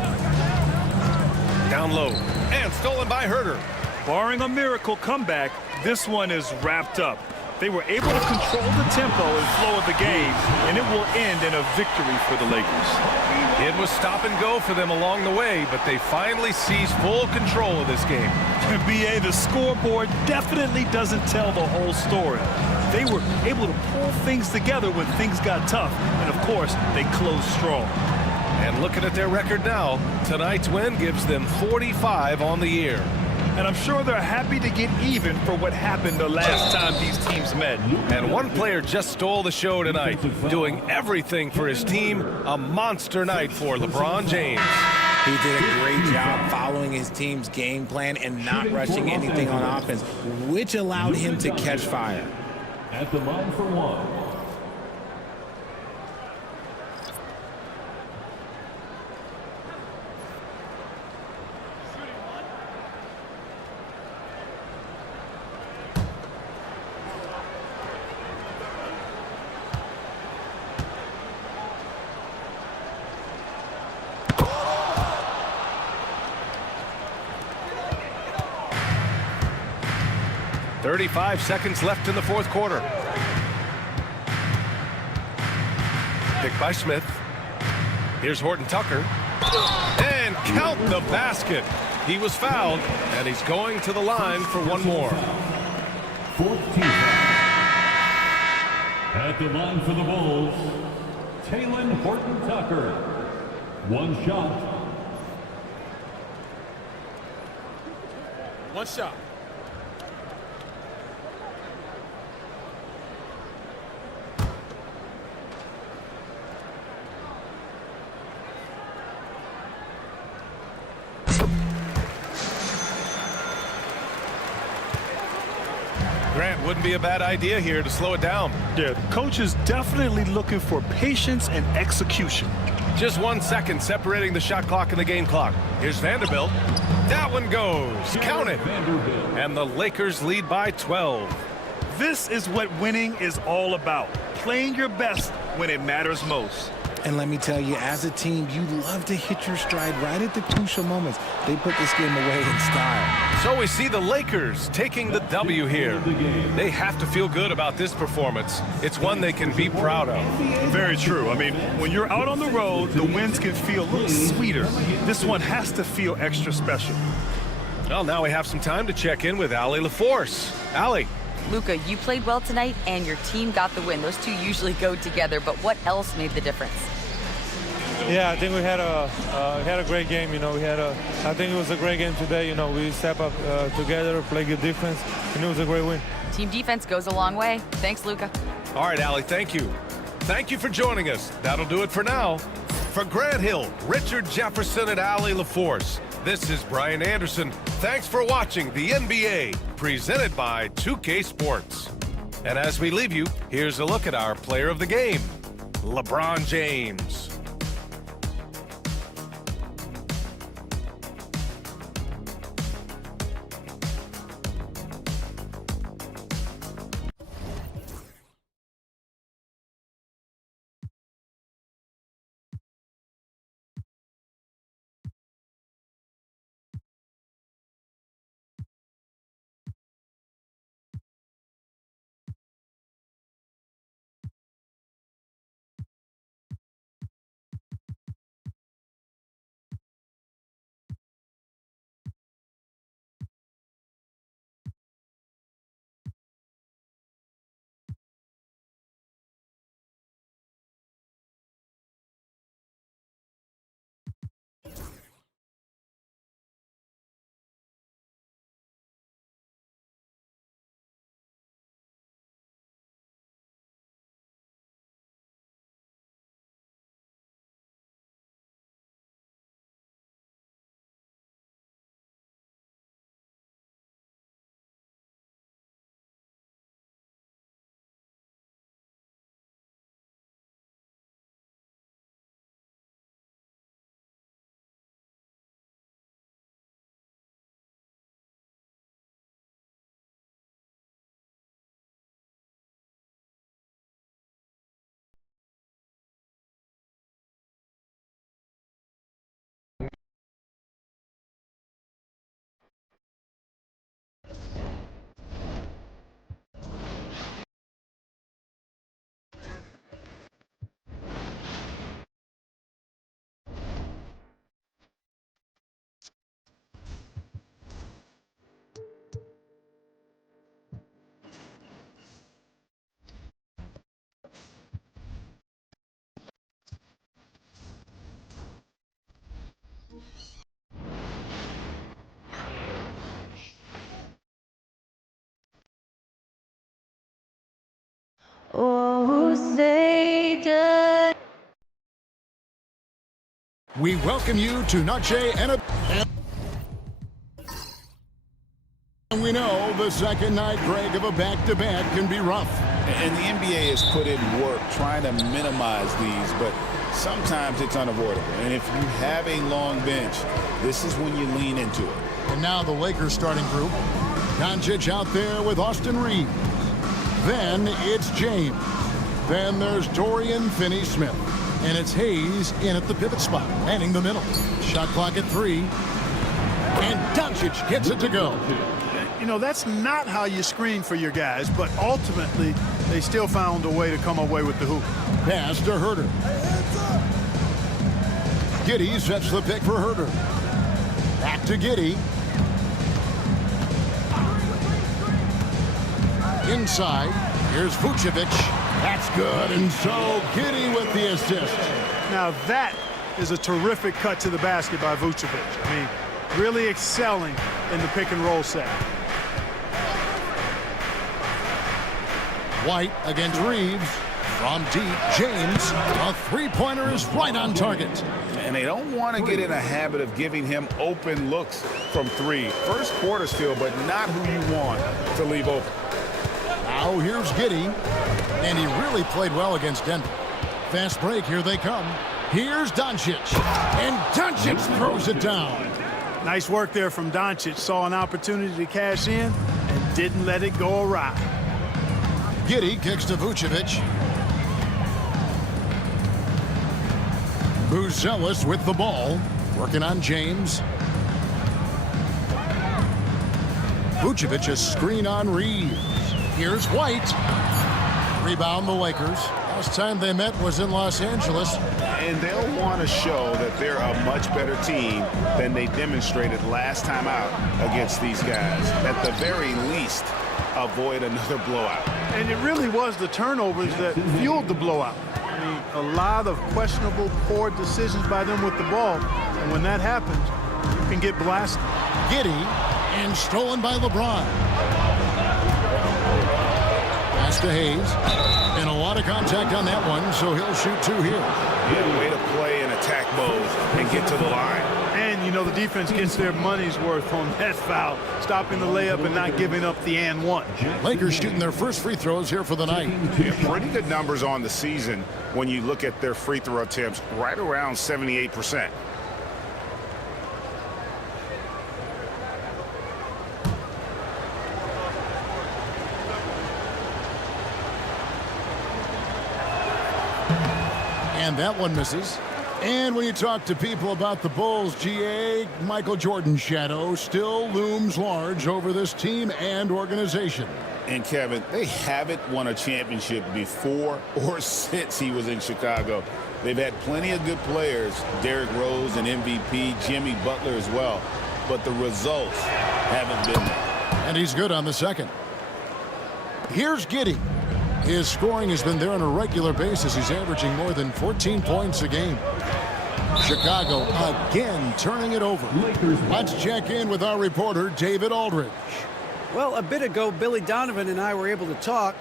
Down low. And stolen by Herter. Barring a miracle comeback, this one is wrapped up. They were able to control the tempo and flow of the game, and it will end in a victory for the Lakers. It was stop and go for them along the way, but they finally seized full control of this game. BA, the scoreboard definitely doesn't tell the whole story. They were able to pull things together when things got tough, and of course, they closed strong. And looking at their record now, tonight's win gives them 45 on the year. And I'm sure they're happy to get even for what happened the last time these teams met. And one player just stole the show tonight, doing everything for his team. A monster night for LeBron James. He did a great job following his team's game plan and not rushing anything on offense, which allowed him to catch fire. At the line for one. .35 seconds left in the fourth quarter. Picked by Smith. Here's Horton Tucker. And count the basket. He was fouled, and he's going to the line for one more. 14. At the line for the Bulls, Talen Horton-Tucker. One shot. One shot. Grant, wouldn't be a bad idea here to slow it down. Yeah, the coach is definitely looking for patience and execution. Just 1 second separating the shot clock and the game clock. Here's Vanderbilt. That one goes. Count it. And the Lakers lead by 12. This is what winning is all about. Playing your best when it matters most. And let me tell you, as a team, you love to hit your stride right at the crucial moments. They put this game away in style. So we see the Lakers taking the W here. They have to feel good about this performance. It's one they can be proud of. Very true. I mean, when you're out on the road, the wins can feel a little sweeter. This one has to feel extra special. Well, now we have some time to check in with Allie LaForce. Allie. Luka, you played well tonight, and your team got the win. Those two usually go together, but what else made the difference? Yeah, I think we had a great game. You know, I think it was a great game today. You know, we step up together, play good defense, and it was a great win. Team defense goes a long way. Thanks, Luka. All right, Allie, thank you. Thank you for joining us. That'll do it for now. For Grant Hill, Richard Jefferson, and Allie LaForce, this is Brian Anderson. Thanks for watching the NBA, presented by 2K Sports. And as we leave you, here's a look at our player of the game, LeBron James. Crusader. We welcome you to Noche and we know the second night, Greg, of a back-to-back can be rough. And the NBA has put in work trying to minimize these, but sometimes it's unavoidable. And if you have a long bench, this is when you lean into it. And now the Lakers starting group. Doncic out there with Austin Reeves. Then it's James. Then there's Dorian Finney-Smith. And it's Hayes in at the pivot spot, manning the middle. Shot clock at 3. And Doncic gets it to go. You know, that's not how you screen for your guys, but ultimately they still found a way to come away with the hoop. Pass to Herter. Giddey sets the pick for Herter. Back to Giddey. Inside, here's Vucevic. That's good, and so Giddey with the assist. Now that is a terrific cut to the basket by Vucevic. I mean, really excelling in the pick and roll set. White against Reeves. From deep, James. A three-pointer is right on target. And they don't want to get in a habit of giving him open looks from 3. First quarter still, but not who you want to leave open. Now here's Giddey. And he really played well against Denver. Fast break, here they come. Here's Doncic. And Doncic throws it down. Nice work there from Doncic. Saw an opportunity to cash in and didn't let it go awry. Giddey kicks to Vucevic. Buzelis with the ball. Working on James. Vucevic a screen on Reeves. Here's White. Rebound the Lakers. Last time they met was in Los Angeles. And they'll want to show that they're a much better team than they demonstrated last time out against these guys. At the very least, avoid another blowout. And it really was the turnovers that fueled the blowout. I mean, a lot of questionable, poor decisions by them with the ball. And when that happens, you can get blasted. Giddey and stolen by LeBron. Pass to Hayes. And a lot of contact on that one, so he'll shoot 2 here. Yeah, way to play in attack mode and get to the line. And, you know, the defense gets their money's worth on that foul, stopping the layup and not giving up the and one. Lakers shooting their first free throws here for the night. Yeah, pretty good numbers on the season when you look at their free throw attempts, right around 78%. And that one misses. And when you talk to people about the Bulls, GA, Michael Jordan's shadow still looms large over this team and organization. And Kevin, they haven't won a championship before or since he was in Chicago. They've had plenty of good players, Derrick Rose and MVP, Jimmy Butler as well. But the results haven't been there. And he's good on the second. Here's Giddey. His scoring has been there on a regular basis. He's averaging more than 14 points a game. Chicago again turning it over. Let's check in with our reporter, David Aldridge. Well, a bit ago, Billy Donovan and I were able to talk.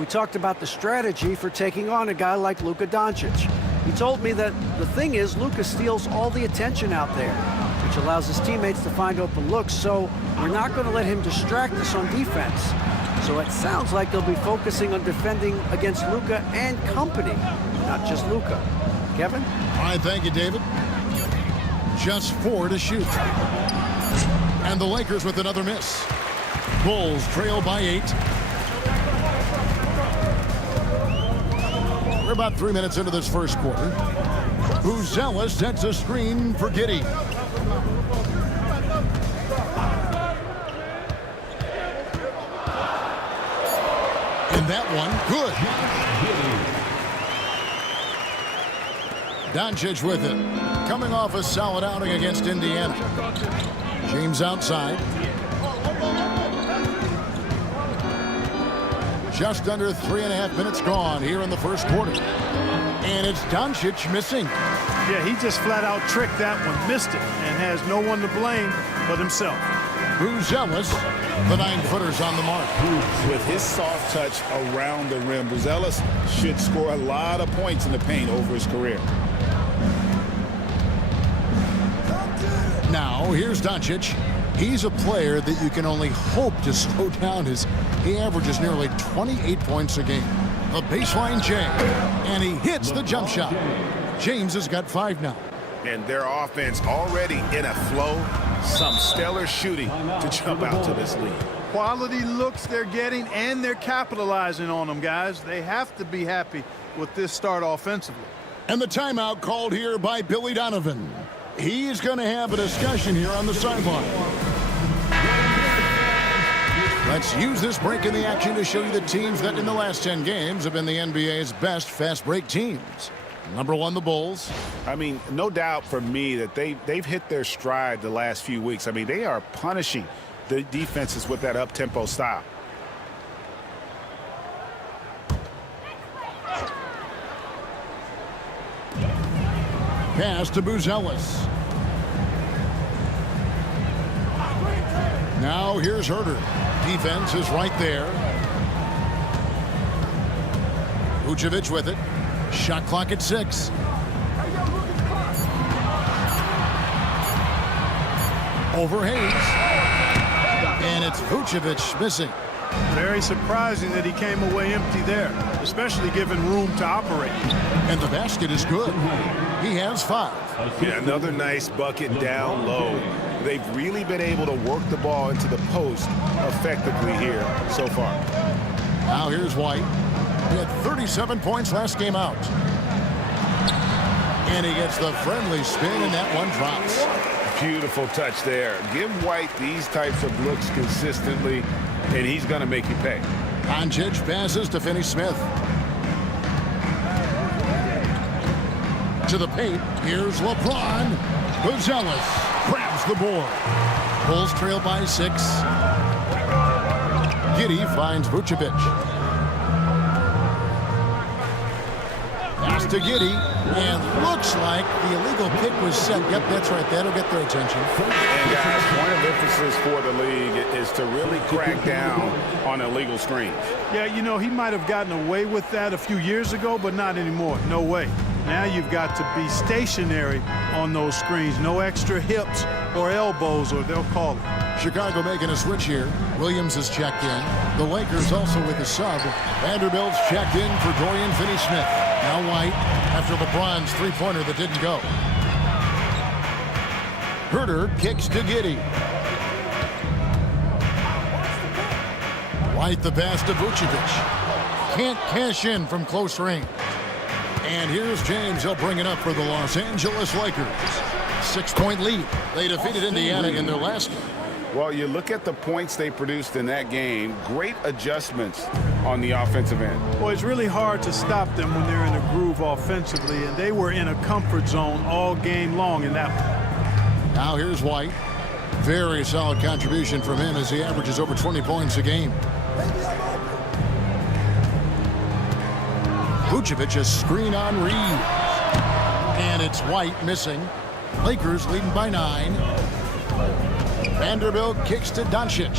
We talked about the strategy for taking on a guy like Luka Doncic. He told me that the thing is Luka steals all the attention out there, which allows his teammates to find open looks, so we're not going to let him distract us on defense. So it sounds like they'll be focusing on defending against Luka and company, not just Luka. Kevin? All right, thank you, David. Just 4 to shoot. And the Lakers with another miss. Bulls trail by 8. We're about 3 minutes into this first quarter. Buzelis sets a screen for Giddey. And that one, good. Doncic with it. Coming off a solid outing against Indiana. James outside. Just under 3.5 minutes gone here in the first quarter. And it's Doncic missing. Yeah, he just flat out tricked that one, missed it, and has no one to blame but himself. Buzelis The 9-footer's on the mark. With his soft touch around the rim, Buzelis should score a lot of points in the paint over his career. Now, here's Doncic. He's a player that you can only hope to slow down as he averages nearly 28 points a game. A baseline J, and he hits the jump shot. James has got 5 now. And their offense already in a flow. Some stellar shooting to jump out to this lead. Quality looks they're getting, and they're capitalizing on them, guys. They have to be happy with this start offensively. And the timeout called here by Billy Donovan. He's going to have a discussion here on the sideline. Let's use this break in the action to show you the teams that in the last 10 games have been the NBA's best fast break teams. Number 1, the Bulls. I mean, no doubt for me that they've hit their stride the last few weeks. I mean, they are punishing the defenses with that up-tempo style. Pass to Buzelis. Now here's Herter. Defense is right there. Vucevic with it. Shot clock at 6. Over Hayes. And it's Vucevic missing. Very surprising that he came away empty there, especially given room to operate. And the basket is good. He has 5. Yeah, another nice bucket down low. They've really been able to work the ball into the post effectively here so far. Now here's White. He had 37 points last game out. And he gets the friendly spin, and that one drops. Beautiful touch there. Give White these types of looks consistently, and he's going to make you pay. Doncic passes to Finney-Smith. To the paint. Here's LeBron. Buzelis grabs the board. Bulls trail by 6. Giddey finds Vucevic. Pass to Giddey, and looks like the illegal pick was set. Yep, that's right. That'll get their attention. And guys, point of emphasis for the league is to really crack down on illegal screens. Yeah, you know, he might have gotten away with that a few years ago, but not anymore. No way. Now you've got to be stationary on those screens. No extra hips or elbows, or they'll call it. Chicago making a switch here. Williams is checked in. The Lakers also with a sub. Vanderbilt's checked in for Dorian Finney-Smith. Now White after LeBron's three-pointer that didn't go. Herter kicks to Giddey. White the pass to Vucevic. Can't cash in from close range. And here's James. He'll bring it up for the Los Angeles Lakers. 6-point lead. They defeated Indiana in their last game. Well, you look at the points they produced in that game. Great adjustments on the offensive end. Well, it's really hard to stop them when they're in a groove offensively, and they were in a comfort zone all game long in that one. Now here's White. Very solid contribution from him as he averages over 20 points a game. Vucevic a screen on Reeves. And it's White missing. Lakers leading by 9. Vanderbilt kicks to Doncic.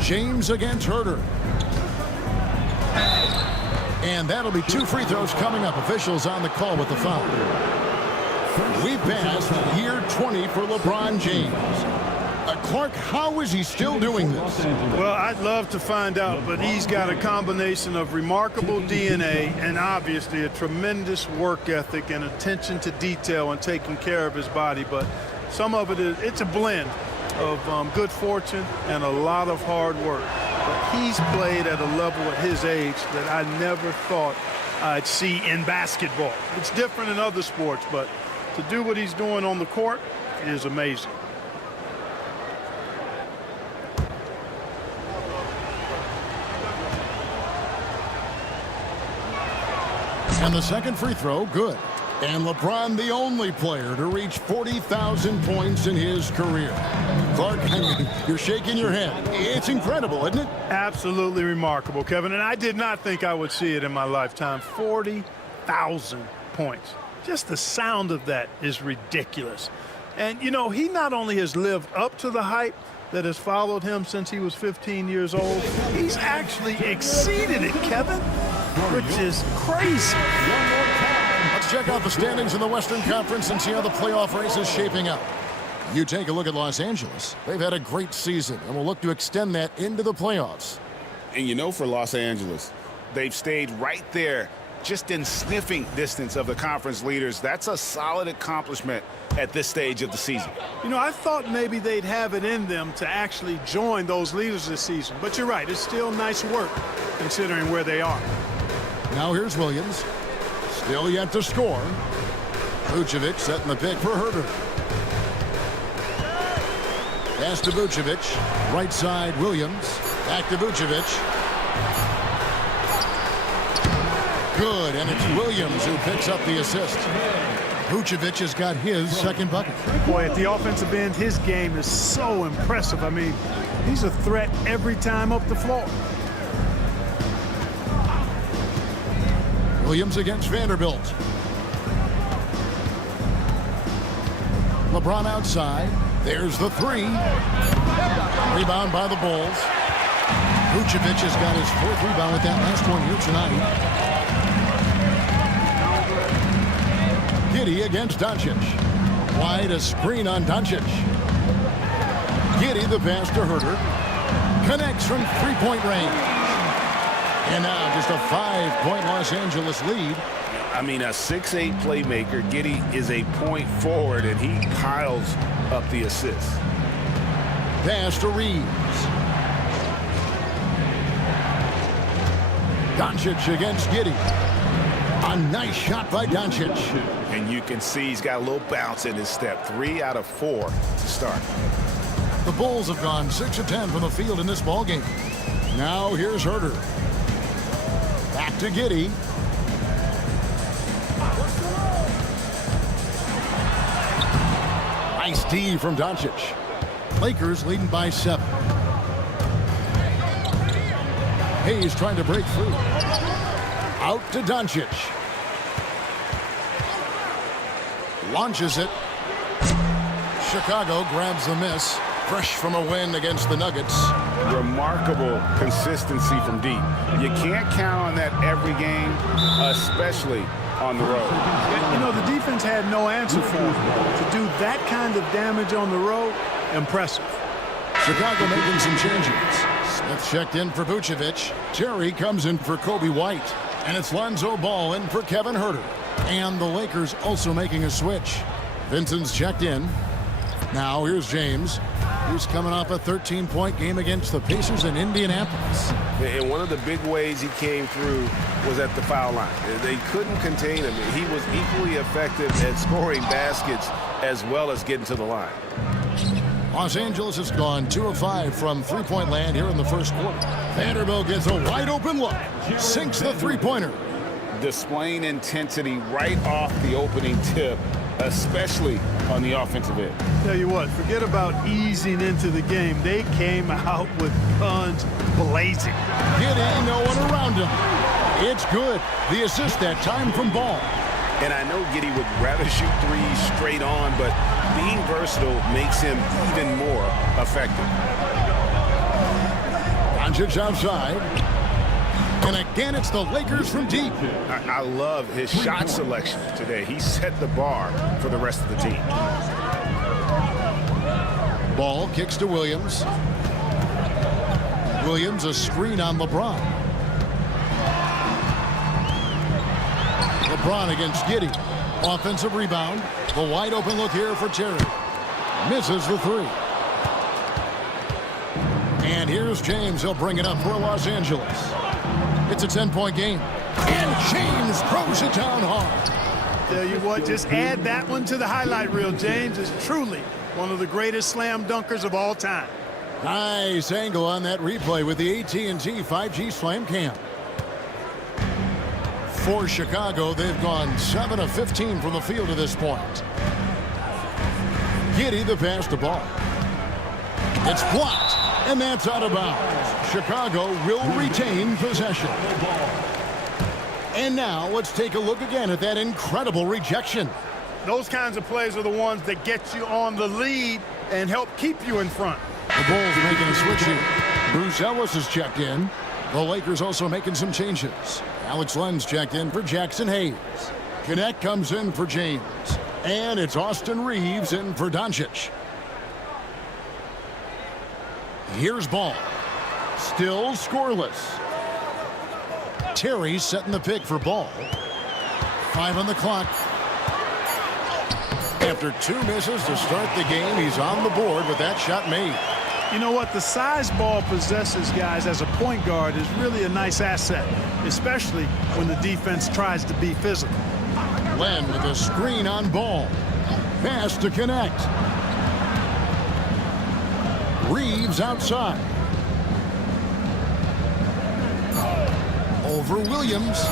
James against Herter. And that'll be 2 free throws coming up. Officials on the call with the foul. We passed year 20 for LeBron James. Clark, how is he still doing this? Well, I'd love to find out, but he's got a combination of remarkable DNA and obviously a tremendous work ethic and attention to detail and taking care of his body. But some of it's a blend of good fortune and a lot of hard work. But he's played at a level at his age that I never thought I'd see in basketball. It's different in other sports, but to do what he's doing on the court is amazing. And the second free throw, good. And LeBron, the only player to reach 40,000 points in his career. Clark, I mean, you're shaking your head. It's incredible, isn't it? Absolutely remarkable, Kevin. And I did not think I would see it in my lifetime. 40,000 points. Just the sound of that is ridiculous. And, you know, he not only has lived up to the hype that has followed him since he was 15 years old, he's actually exceeded it, Kevin, which is crazy. Let's check out the standings in the Western Conference and see how the playoff race is shaping up. You take a look at Los Angeles. They've had a great season and will look to extend that into the playoffs. And you know, for Los Angeles, they've stayed right there, just in sniffing distance of the conference leaders. That's a solid accomplishment at this stage of the season. You know, I thought maybe they'd have it in them to actually join those leaders this season. But you're right, it's still nice work considering where they are. Now here's Williams. Still yet to score. Vucevic setting the pick for Herter. Pass to Vucevic. Right side, Williams. Back to Vucevic. Good, and it's Williams who picks up the assist. Vucevic has got his second bucket. Boy, at the offensive end, his game is so impressive. I mean, he's a threat every time up the floor. Williams against Vanderbilt. LeBron outside. There's the three. Rebound by the Bulls. Vucevic has got his fourth rebound with that last one here tonight. Giddey against Doncic. Wide, a screen on Doncic. Giddey the pass to Herter. Connects from three-point range. And now just a 5-point Los Angeles lead. I mean, a 6'8" playmaker. Giddey is a point forward, and he piles up the assists. Pass to Reeves. Doncic against Giddey. A nice shot by Doncic. And you can see he's got a little bounce in his step. 3 out of 4 to start. The Bulls have gone 6 of 10 from the field in this ballgame. Now here's Herter. Back to Giddey. Nice D from Doncic. Lakers leading by 7. Hayes trying to break through. Out to Doncic. Launches it. Chicago grabs the miss. Fresh from a win against the Nuggets. Remarkable consistency from deep. You can't count on that every game, especially on the road. You know, the defense had no answer for him. To do that kind of damage on the road, impressive. Chicago making some changes. Smith checked in for Vucevic. Terry comes in for Kobe White. And it's Lonzo Ball in for Kevin Herter. And the Lakers also making a switch. Vincent's checked in. Now here's James. He's coming off a 13-point game against the Pacers in Indianapolis. And one of the big ways he came through was at the foul line. They couldn't contain him. He was equally effective at scoring baskets as well as getting to the line. Los Angeles has gone 2 of 5 from three-point land here in the first quarter. Vanderbilt gets a wide-open look. Sinks the three-pointer. Displaying intensity right off the opening tip, especially on the offensive end. Tell you what, forget about easing into the game. They came out with guns blazing. Giddey, no one around him. It's good. The assist that time from Ball. And I know Giddey would rather shoot threes straight on, but being versatile makes him even more effective. Doncic outside. And again, it's the Lakers from deep. I love his shot selection today. He set the bar for the rest of the team. Ball kicks to Williams. Williams a screen on LeBron. LeBron against Giddey. Offensive rebound. The wide open look here for Terry. Misses the three. And here's James. He'll bring it up for Los Angeles. It's a 10-point game. And James throws it down hard. Tell you what, just add that one to the highlight reel. James is truly one of the greatest slam dunkers of all time. Nice angle on that replay with the AT&T 5G Slam Cam. For Chicago, they've gone 7 of 15 from the field to this point. Giddey the pass to Ball. It's blocked, and that's out of bounds. Chicago will retain possession. And now let's take a look again at that incredible rejection. Those kinds of plays are the ones that get you on the lead and help keep you in front. The Bulls making a switch here. Bruce Ellis is checked in. The Lakers also making some changes. Alex Len's checked in for Jackson Hayes. Connect comes in for James. And it's Austin Reeves in for Doncic. Here's Ball. Still scoreless. Terry setting the pick for Ball. 5 on the clock. After 2 misses to start the game, he's on the board with that shot made. You know what? The size Ball possesses, guys, as a point guard is really a nice asset, especially when the defense tries to be physical. Len with a screen on Ball. Pass to Connect. Reeves outside. Over Williams.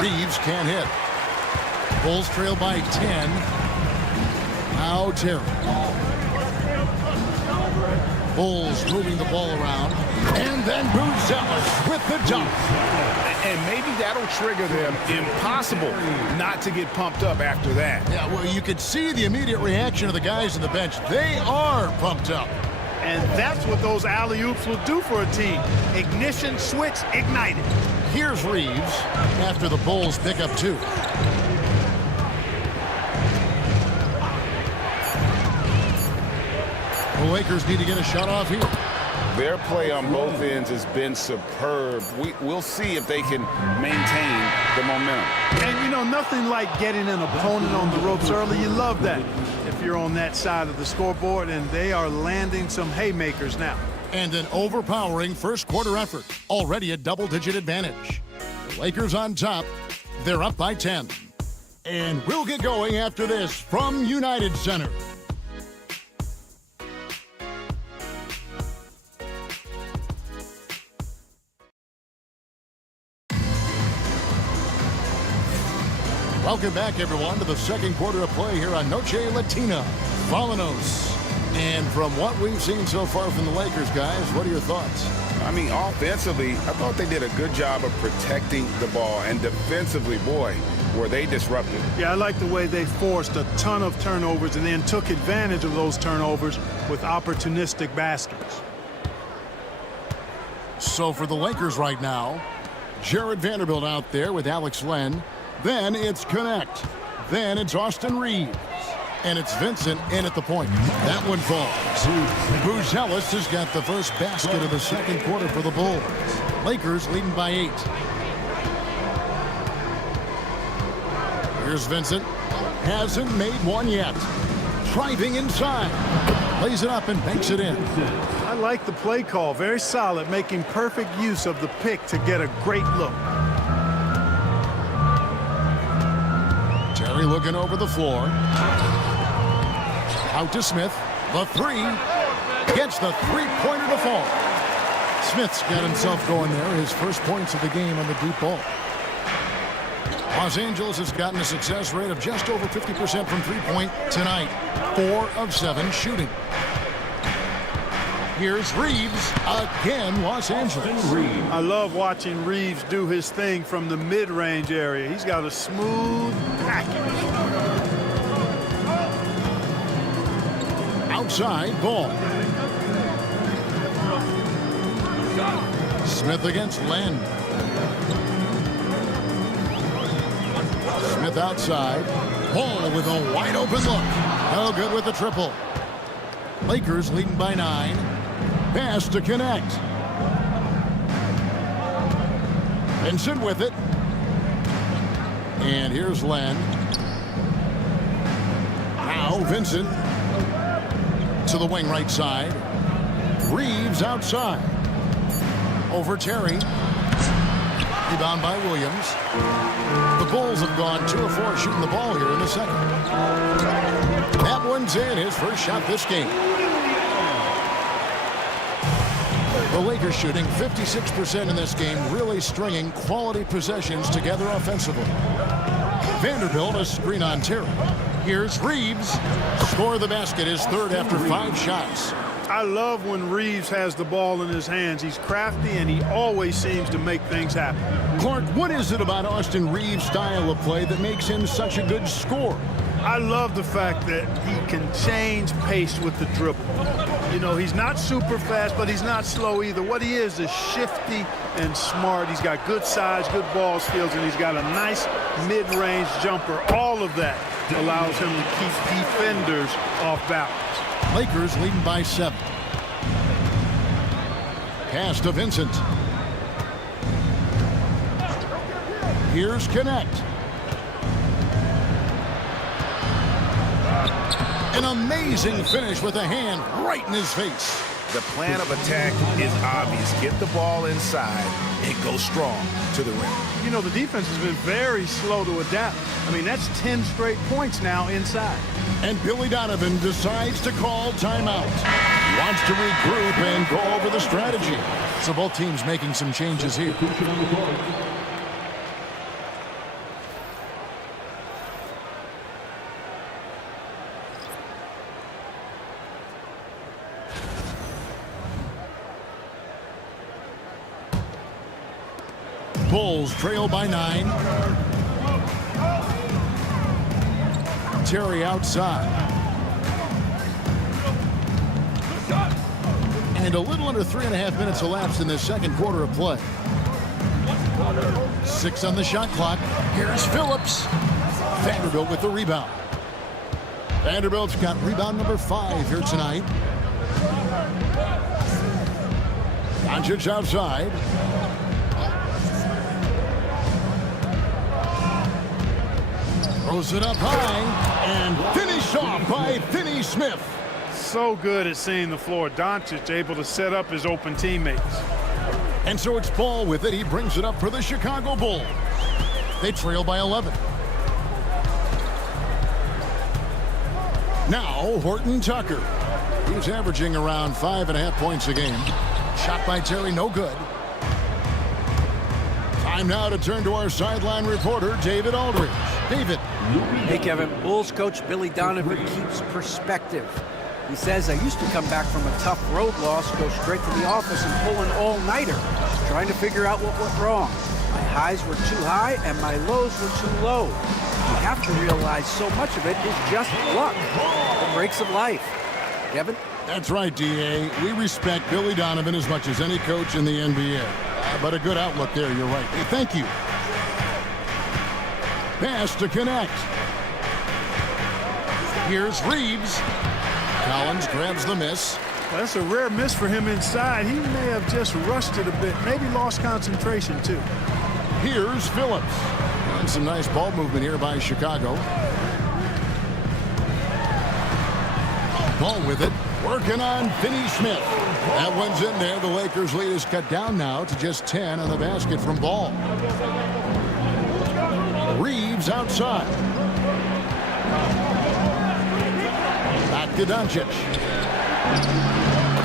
Reeves can't hit. Bulls trail by 10. Now Terry. Bulls moving the ball around. And then Buzelis with the dunk. And maybe that'll trigger them. Impossible not to get pumped up after that. Yeah, well, you could see the immediate reaction of the guys on the bench. They are pumped up. And that's what those alley-oops will do for a team. Ignition, switch, ignited. Here's Reeves after the Bulls pick up 2. The Lakers need to get a shot off here. Their play on both ends has been superb. We'll see if they can maintain the momentum. And, you know, nothing like getting an opponent on the ropes early. You love that if you're on that side of the scoreboard, and they are landing some haymakers now. And an overpowering first quarter effort. Already a double-digit advantage. The Lakers on top. They're up by 10. And we'll get going after this from United Center. Welcome back, everyone, to the second quarter of play here on Noche Latina. Volanos. And from what we've seen so far from the Lakers, guys, what are your thoughts? I mean, offensively, I thought they did a good job of protecting the ball. And defensively, boy, were they disruptive. Yeah, I like the way they forced a ton of turnovers and then took advantage of those turnovers with opportunistic baskets. So for the Lakers right now, Jared Vanderbilt out there with Alex Len. Then it's Connect. Then it's Austin Reeves. And it's Vincent in at the point. That one falls. Buzelis has got the first basket of the second quarter for the Bulls. Lakers leading by 8. Here's Vincent. Hasn't made one yet. Driving inside. Lays it up and banks it in. I like the play call. Very solid, making perfect use of the pick to get a great look. Terry looking over the floor. Out to Smith. The 3. Gets the three-pointer to fall. Smith's got himself going there. His first points of the game on the deep ball. Los Angeles has gotten a success rate of just over 50% from three-point tonight. 4 of 7 shooting. Here's Reeves again, Los Angeles. I love watching Reeves do his thing from the mid-range area. He's got a smooth package. Outside ball. Smith against Len. Smith outside. Ball with a wide open look. No good with the triple. Lakers leading by 9. Pass to Connect. Vincent with it. And here's Len. Now Vincent to the wing right side. Reeves outside. Over Terry. Rebound by Williams. The Bulls have gone 2 of 4 shooting the ball here in the second. That one's in. His first shot this game. The Lakers shooting 56% in this game, really stringing quality possessions together offensively. Vanderbilt a screen on Terry. Here's Reeves. Score the basket, his third after 5 shots. I love when Reeves has the ball in his hands. He's crafty, and he always seems to make things happen. Clark, what is it about Austin Reeves' style of play that makes him such a good scorer? I love the fact that he can change pace with the dribble. You know, he's not super fast, but he's not slow either. What he is shifty and smart. He's got good size, good ball skills, and he's got a nice mid-range jumper. All of that allows him to keep defenders off balance. Lakers leading by 7. Pass to Vincent. Here's Connect. An amazing finish with a hand right in his face. The plan of attack is obvious. Get the ball inside and go strong to the rim. You know, the defense has been very slow to adapt. I mean, that's 10 straight points now inside. And Billy Donovan decides to call timeout. He wants to regroup and go over the strategy. So both teams making some changes here. Bulls trail by 9. Terry outside. And a little under 3.5 minutes elapsed in the second quarter of play. 6 on the shot clock. Here's Phillips. Vanderbilt with the rebound. Vanderbilt's got rebound number 5 here tonight. Doncic outside. Throws it up high and finished off by Finney Smith. So good at seeing the floor. Doncic able to set up his open teammates. And so it's Ball with it. He brings it up for the Chicago Bulls. They trail by 11. Now Horton Tucker. He's averaging around 5.5 points a game. Shot by Terry, no good. Time now to turn to our sideline reporter, David Aldridge. David. Hey, Kevin. Bulls coach Billy Donovan keeps perspective. He says, I used to come back from a tough road loss, go straight to the office and pull an all-nighter, trying to figure out what went wrong. My highs were too high and my lows were too low. You have to realize so much of it is just luck, the breaks of life. Kevin? That's right, D.A. We respect Billy Donovan as much as any coach in the NBA. But a good outlook there, you're right. Hey, thank you. Pass to Connect. Here's Reeves. Collins grabs the miss. Well, that's a rare miss for him inside. He may have just rushed it a bit, maybe lost concentration too. Here's Phillips. And some nice ball movement here by Chicago. Ball with it. Working on Finney Smith. That one's in there. The Lakers lead is cut down now to just 10 on the basket from Ball. Reeves outside. Back to Doncic.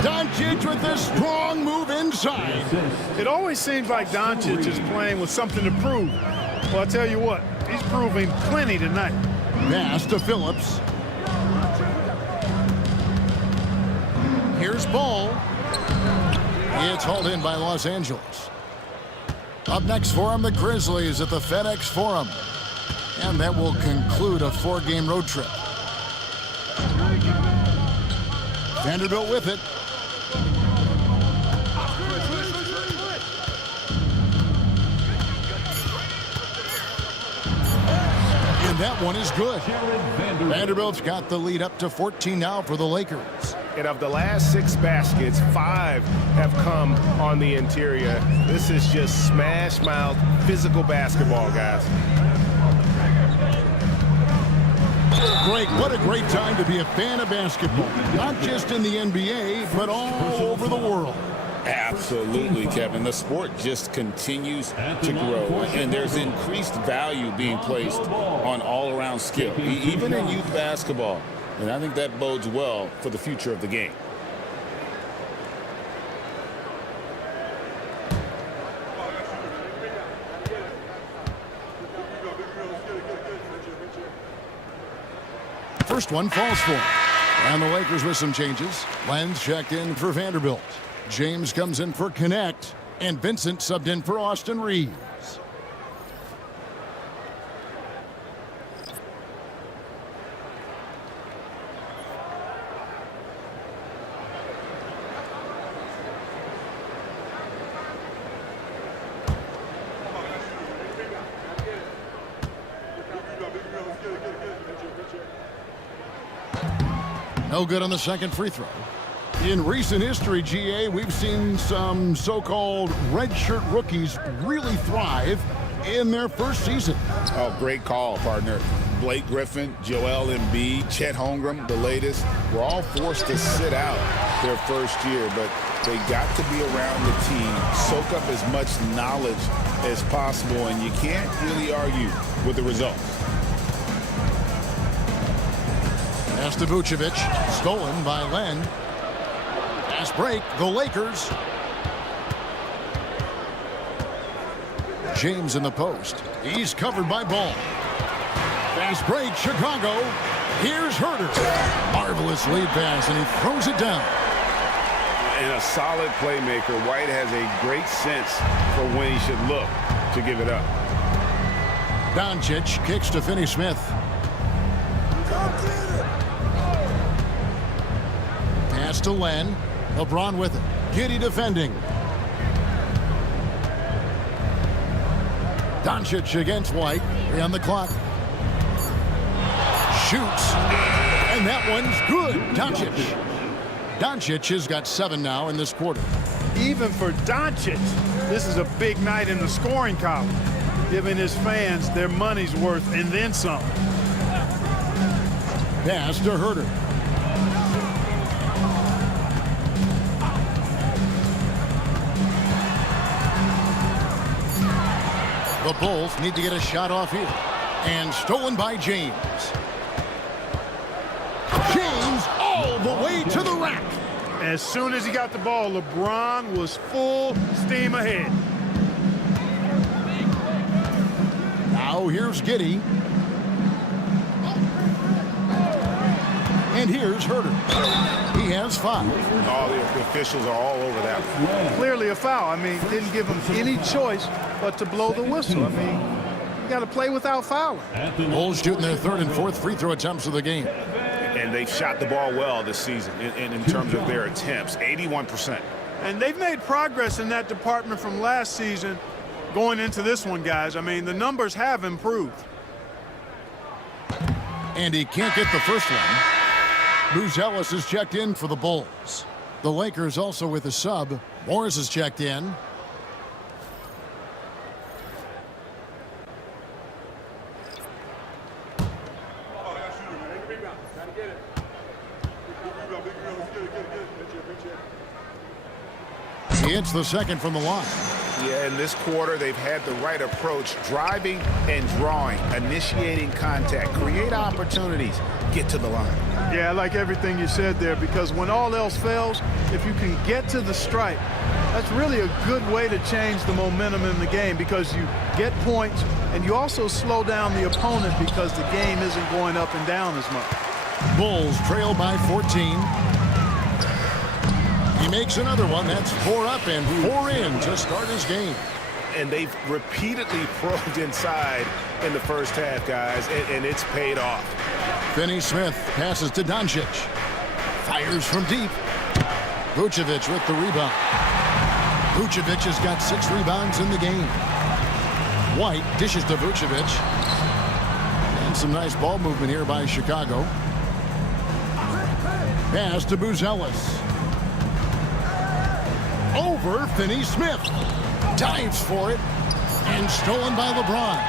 Doncic with a strong move inside. It always seems like Doncic is playing with something to prove. Well, I'll tell you what, he's proving plenty tonight. Pass to Phillips. Here's Ball. It's hauled in by Los Angeles. Up next for him, the Grizzlies at the FedEx Forum. And that will conclude a 4-game road trip. Vanderbilt with it. And that one is good. Vanderbilt's got the lead up to 14 now for the Lakers. And of the last 6 baskets, 5 have come on the interior. This is just smash mouth physical basketball, guys. Greg, what a great time to be a fan of basketball. Not just in the NBA, but all over the world. Absolutely, Kevin. The sport just continues to grow, and there's increased value being placed on all-around skill, even in youth basketball. And I think that bodes well for the future of the game. First one falls for him. And the Lakers with some changes. Len's checked in for Vanderbilt. James comes in for Connect. And Vincent subbed in for Austin Reeves. No good on the second free throw. In recent history, GA, we've seen some so-called redshirt rookies really thrive in their first season. Oh, great call, partner. Blake Griffin, Joel Embiid, Chet Holmgren, the latest, were all forced to sit out their first year, but they got to be around the team, soak up as much knowledge as possible, and you can't really argue with the results. Pass to Vucevic, stolen by Len. Pass break, the Lakers. James in the post. He's covered by Ball. Fast break, Chicago. Here's Herter. Marvelous lead pass, and he throws it down. And a solid playmaker, White has a great sense for when he should look to give it up. Doncic kicks to Finney-Smith. Pass to Len. LeBron with it. Giddy defending. Doncic against White. 3 on the clock. Shoots. And that one's good. Doncic has got 7 now in this quarter. Even for Doncic, this is a big night in the scoring column, giving his fans their money's worth and then some. Pass to Herter. The Bulls need to get a shot off here. And stolen by James. James all the way to the rack. As soon as he got the ball, LeBron was full steam ahead. Now here's Giddy. And here's Herter. He has 5. All the officials are all over that. Clearly a foul. I mean, didn't give him any choice but to blow the whistle. I mean, you got to play without fouling. Bulls shooting their 3rd and 4th free throw attempts of the game. And they've shot the ball well this season in terms of their attempts, 81%. And they've made progress in that department from last season going into this one, guys. I mean, the numbers have improved. And he can't get the first one. Buzelis is checked in for the Bulls. The Lakers also with a sub. Morris is checked in. He hits the second from the line. Yeah, in this quarter, they've had the right approach, driving and drawing, initiating contact, create opportunities, get to the line. Yeah, I like everything you said there, because when all else fails, if you can get to the stripe, that's really a good way to change the momentum in the game, because you get points and you also slow down the opponent because the game isn't going up and down as much. Bulls trail by 14. He makes another one. That's 4 up and 4 in to start his game. And they've repeatedly probed inside in the first half, guys, and it's paid off. Finney-Smith passes to Doncic. Fires from deep. Vucevic with the rebound. Vucevic has got 6 rebounds in the game. White dishes to Vucevic. And some nice ball movement here by Chicago. Pass to Buzelis. Over Finney-Smith. Dives for it. And stolen by LeBron.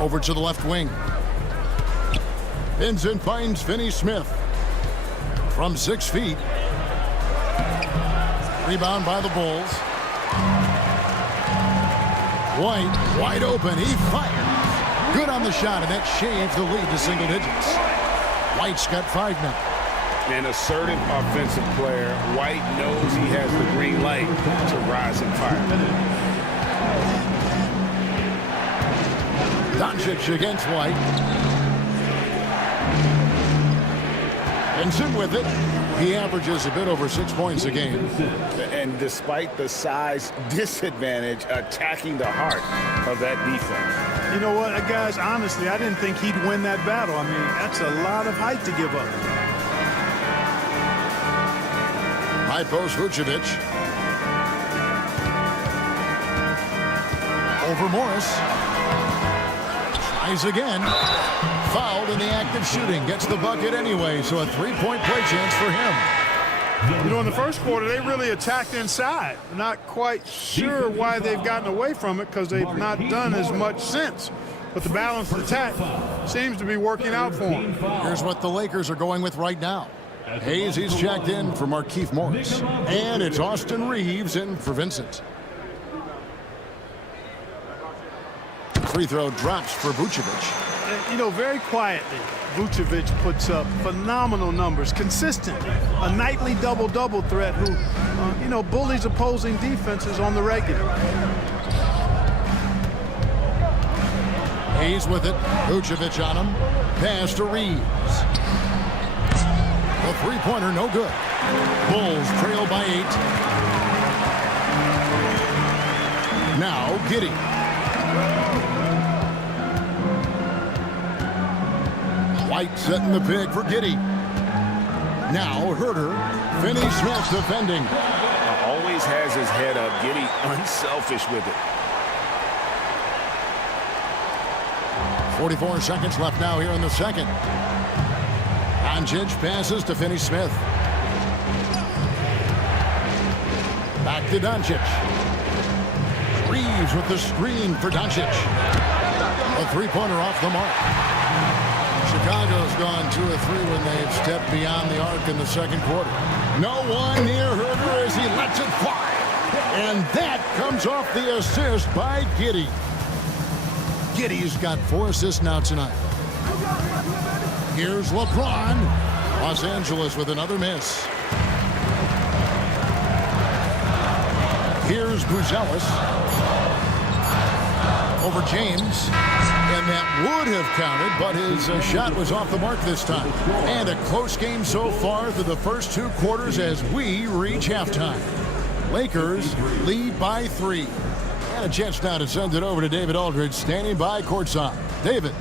Over to the left wing. Vincent finds Finney-Smith. From 6 feet. Rebound by the Bulls. White wide open. He fires. Good on the shot, and that shaves the lead to single digits. White's got 5 now. An assertive offensive player. White knows he has the green light to rise and fire. Doncic against White. Robinson with it. He averages a bit over 6 points a game. And despite the size disadvantage, attacking the heart of that defense. You know what, guys, honestly, I didn't think he'd win that battle. I mean, that's a lot of height to give up. High post Vucevic. Over Morris. Tries again. Fouled in the act of shooting. Gets the bucket anyway, so a 3-point play chance for him. You know, in the first quarter, they really attacked inside. Not quite sure why they've gotten away from it because they've not done as much since. But the balanced attack seems to be working out for them. Here's what the Lakers are going with right now. Hayes, he's checked in for Markieff Morris. And it's Austin Reeves in for Vincent. Free throw drops for Vucevic. You know, very quietly, Vucevic puts up phenomenal numbers, consistently. A nightly double-double threat who, you know, bullies opposing defenses on the regular. Hayes with it. Vucevic on him. Pass to Reeves. A three-pointer, no good. Bulls trail by 8. Now, Giddey. White setting the pick for Giddey. Now, Herter. Finney-Smith defending. Always has his head up. Giddey unselfish with it. 44 seconds left now here in the second. Doncic passes to Finney-Smith. Back to Doncic. Reeves with the screen for Doncic. A three-pointer off the mark. Chicago's gone 2 of 3 when they've stepped beyond the arc in the second quarter. No one near Herter as he lets it fly. And that comes off the assist by Giddey. Giddey's got 4 assists now tonight. Here's LeBron. Los Angeles with another miss. Here's Buzelis. Over James. And that would have counted, but his shot was off the mark this time. And a close game so far through the first 2 quarters as we reach halftime. Lakers lead by 3. And a chance now to send it over to David Aldridge, standing by courtside. David.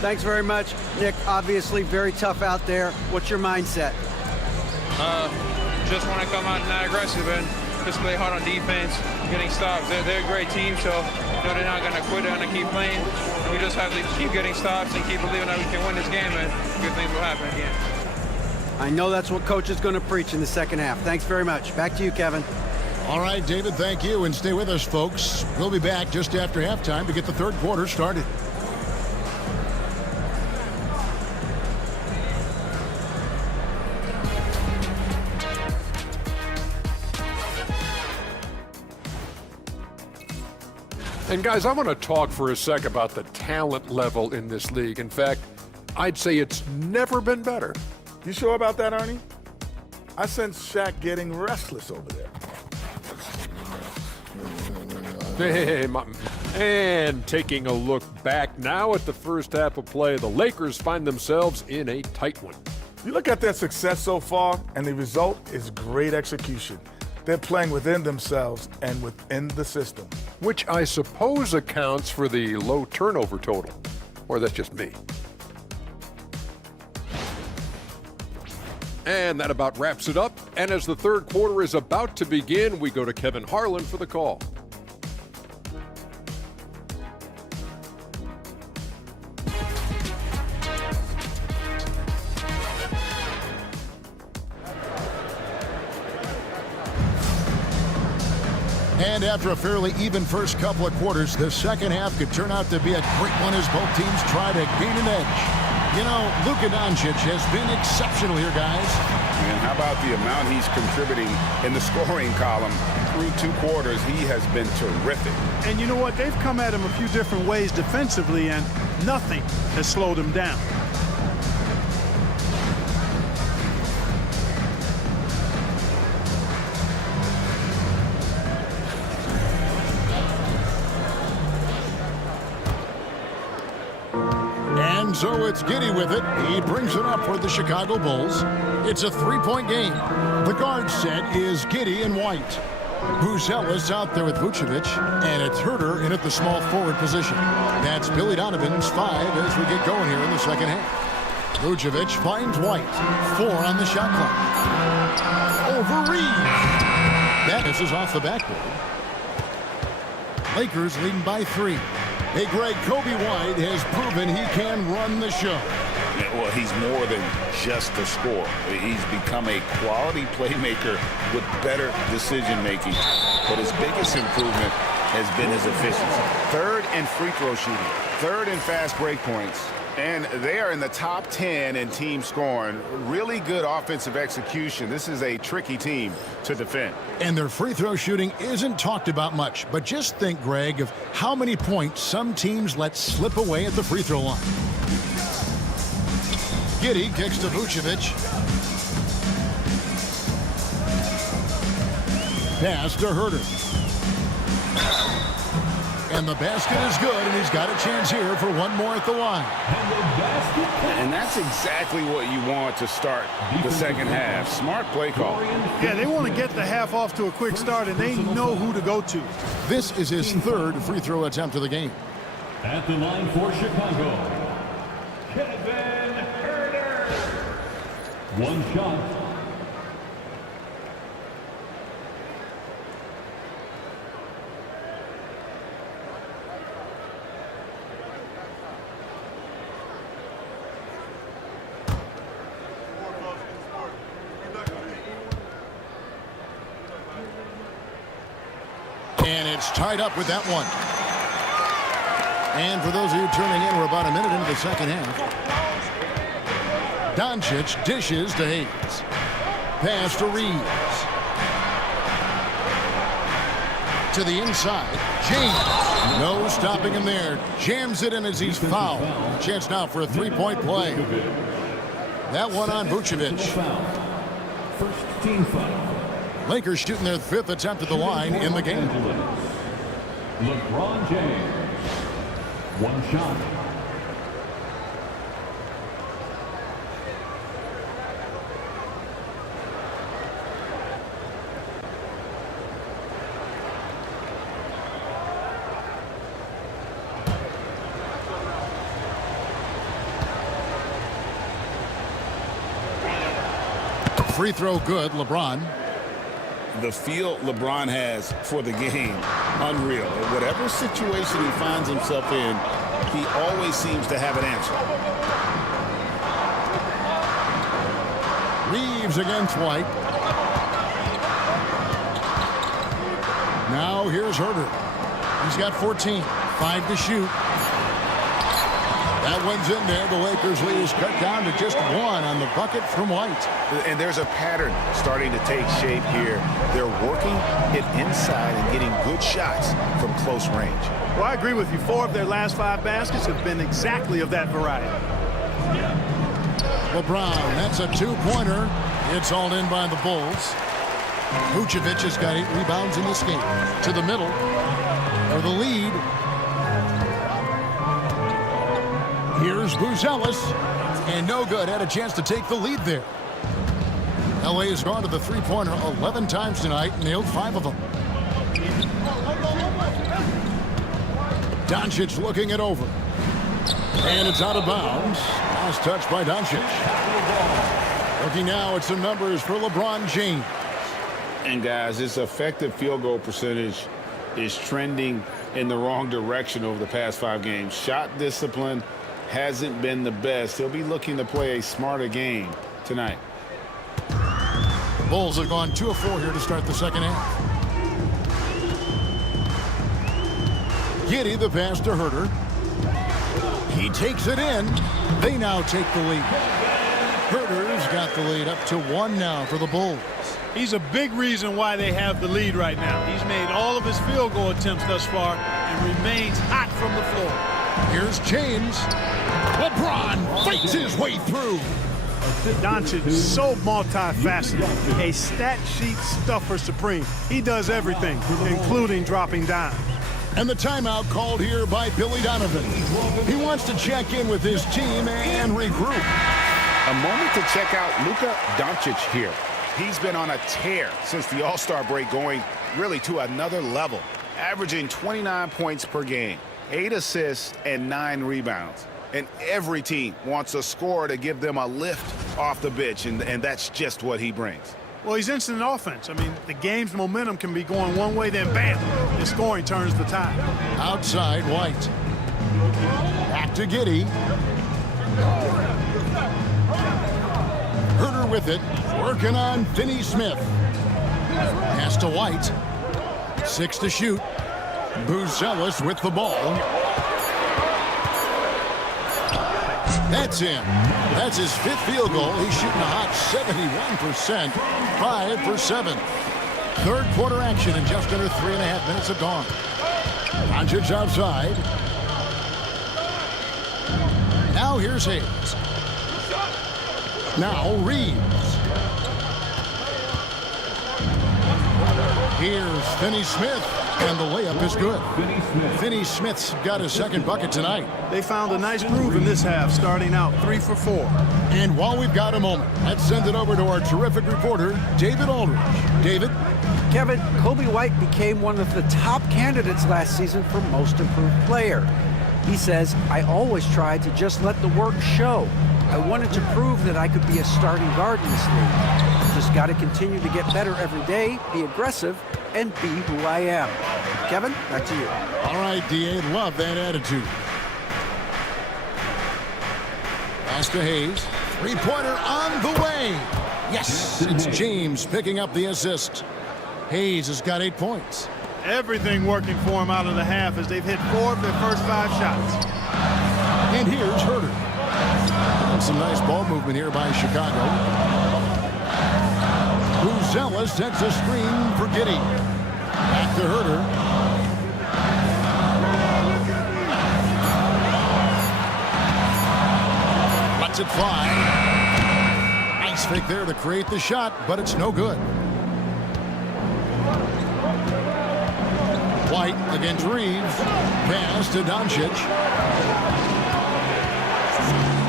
Thanks very much, Nick. Obviously very tough out there. What's your mindset? Just want to come out and not aggressive and just play hard on defense, getting stops. They're a great team, so they're not going to quit. They're going to keep playing. We just have to keep getting stops and keep believing that we can win this game, and good things will happen again. I know that's what Coach is going to preach in the second half. Thanks very much. Back to you, Kevin. All right, David, thank you. And stay with us, folks. We'll be back just after halftime to get the third quarter started. And guys, I want to talk for a sec about the talent level in this league. In fact, I'd say it's never been better. You sure about that, Ernie? I sense Shaq getting restless over there. And taking a look back now at the first half of play, the Lakers find themselves in a tight one. You look at their success so far, and the result is great execution. They're playing within themselves and within the system. Which I suppose accounts for the low turnover total. Or that's just me. And that about wraps it up. And as the third quarter is about to begin, we go to Kevin Harlan for the call. And after a fairly even first couple of quarters, the second half could turn out to be a great one as both teams try to gain an edge. You know, Luka Doncic has been exceptional here, guys. And how about the amount he's contributing in the scoring column through 2 quarters? He has been terrific. And you know what? They've come at him a few different ways defensively, and nothing has slowed him down. And so it's Giddey with it. He brings it up for the Chicago Bulls. It's a 3-point game. The guard set is Giddey and White. Buzelis out there with Vucevic, and it's Herter in at the small forward position. That's Billy Donovan's 5 as we get going here in the second half. Vucevic finds White. 4 on the shot clock. Over Reeves. That misses off the backboard. Lakers leading by 3. Hey, Greg, Kobe White has proven he can run the show. Well, he's more than just a scorer. He's become a quality playmaker with better decision-making. But his biggest improvement has been his efficiency. 3rd in free throw shooting, 3rd in fast break points. And they are in the top 10 in team scoring. Really good offensive execution. This is a tricky team to defend. And their free throw shooting isn't talked about much. But just think, Greg, of how many points some teams let slip away at the free throw line. Giddey kicks to Vucevic. Pass to Herter. And the basket is good, and he's got a chance here for one more at the line. And that's exactly what you want to start the second half. Smart play call. Yeah, they want to get the half off to a quick start, and they know who to go to. This is his 3rd free throw attempt of the game. At the line for Chicago, Kevin Herter. 1 shot. And it's tied up with that one. And for those of you turning in, we're about a minute into the second half. Doncic dishes to Hayes. Pass to Reeves. To the inside. James. No stopping him there. Jams it in as he's fouled. Chance now for a 3-point play. That one on Vucevic. First team foul. Lakers shooting their 5th attempt at the line in the game. LeBron James. 1 shot. Free throw good, LeBron. The feel LeBron has for the game, unreal. In whatever situation he finds himself in, he always seems to have an answer. Reeves against White. Now here's Herter. He's got 14. 5 to shoot. That one's in there. The Lakers lead is cut down to just 1 on the bucket from White. And there's a pattern starting to take shape here. They're working it inside and getting good shots from close range. Well, I agree with you. 4 of their last 5 baskets have been exactly of that variety. LeBron, that's a 2-pointer. It's all in by the Bulls. Vucevic has got 8 rebounds in this game. To the middle for the lead. Here's Buzelis, and no good. Had a chance to take the lead there. LA has gone to the 3-pointer 11 times tonight, nailed 5 of them. Doncic looking it over. And it's out of bounds. Last touch by Doncic. Looking now at some numbers for LeBron James. And guys, his effective field goal percentage is trending in the wrong direction over the past 5 games. Shot discipline hasn't been the best. He'll be looking to play a smarter game tonight. The Bulls have gone 2 of 4 here to start the second half. Giddey the pass to Herter. He takes it in. They now take the lead. Herter's got the lead up to 1 now for the Bulls. He's a big reason why they have the lead right now. He's made all of his field goal attempts thus far and remains hot from the floor. Here's James. LeBron fights his way through. Doncic is so multifaceted, a stat sheet stuffer supreme. He does everything, including dropping dimes. And the timeout called here by Billy Donovan. He wants to check in with his team and regroup. A moment to check out Luka Doncic here. He's been on a tear since the All-Star break, going really to another level, averaging 29 points per game, 8 assists, and 9 rebounds. And every team wants a scorer to give them a lift off the bench, and that's just what he brings. Well, he's instant offense. I mean, the game's momentum can be going one way, then bam, the scoring turns the tide. Outside White. Back to Giddey. Herter with it, working on Finney Smith. Pass to White. 6 to shoot. Buzelis with the ball. That's in. That's his 5th field goal. He's shooting a hot 71%. 5 for 7. Third quarter action in just under 3.5 minutes have gone. Doncic outside. Now here's Hayes. Now Reeves. Here's Finney Smith, and the layup is good. Finney Smith's got his 2nd bucket tonight. They found a nice groove in this half, starting out 3 for 4. And while we've got a moment, let's send it over to our terrific reporter, David Aldridge. David? Kevin, Kobe White became one of the top candidates last season for Most Improved Player. He says, I always tried to just let the work show. I wanted to prove that I could be a starting guard in this league. Just got to continue to get better every day, be aggressive, and be who I am. Kevin, back to you. All right, D.A., love that attitude. Pass to Hayes. 3-pointer on the way. Yes, it's James picking up the assist. Hayes has got 8 points. Everything working for him out of the half as they've hit 4 of their first 5 shots. And here's Herter. And some nice ball movement here by Chicago. Buzelis sets a screen for Giddey. Back to Herter. Lets it fly. Nice fake there to create the shot, but it's no good. White against Reeves. Pass to Doncic.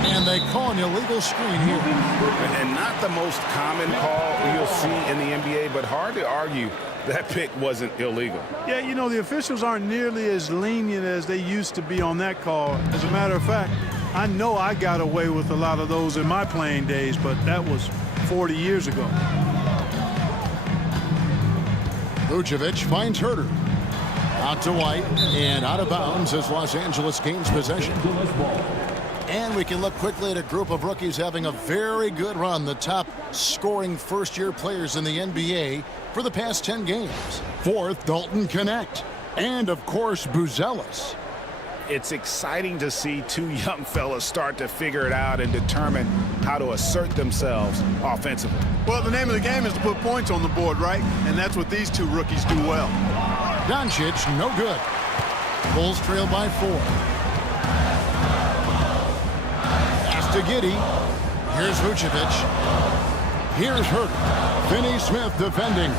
And they call an illegal screen here. And not the most common call you'll see in the NBA, but hard to argue that pick wasn't illegal. Yeah, you know, the officials aren't nearly as lenient as they used to be on that call. As a matter of fact, I know I got away with a lot of those in my playing days, but that was 40 years ago. Vucevic finds Herter. Out to White, and out of bounds as Los Angeles gains possession. And we can look quickly at a group of rookies having a very good run, the top scoring first-year players in the NBA for the past 10 games. 4th, Dalton Connect. And, of course, Buzelis. It's exciting to see 2 young fellas start to figure it out and determine how to assert themselves offensively. Well, the name of the game is to put points on the board, right? And that's what these 2 rookies do well. Doncic, no good. Bulls trail by 4. Pass to Giddey. Here's Vucevic. Here's Herter. Finney Smith defending.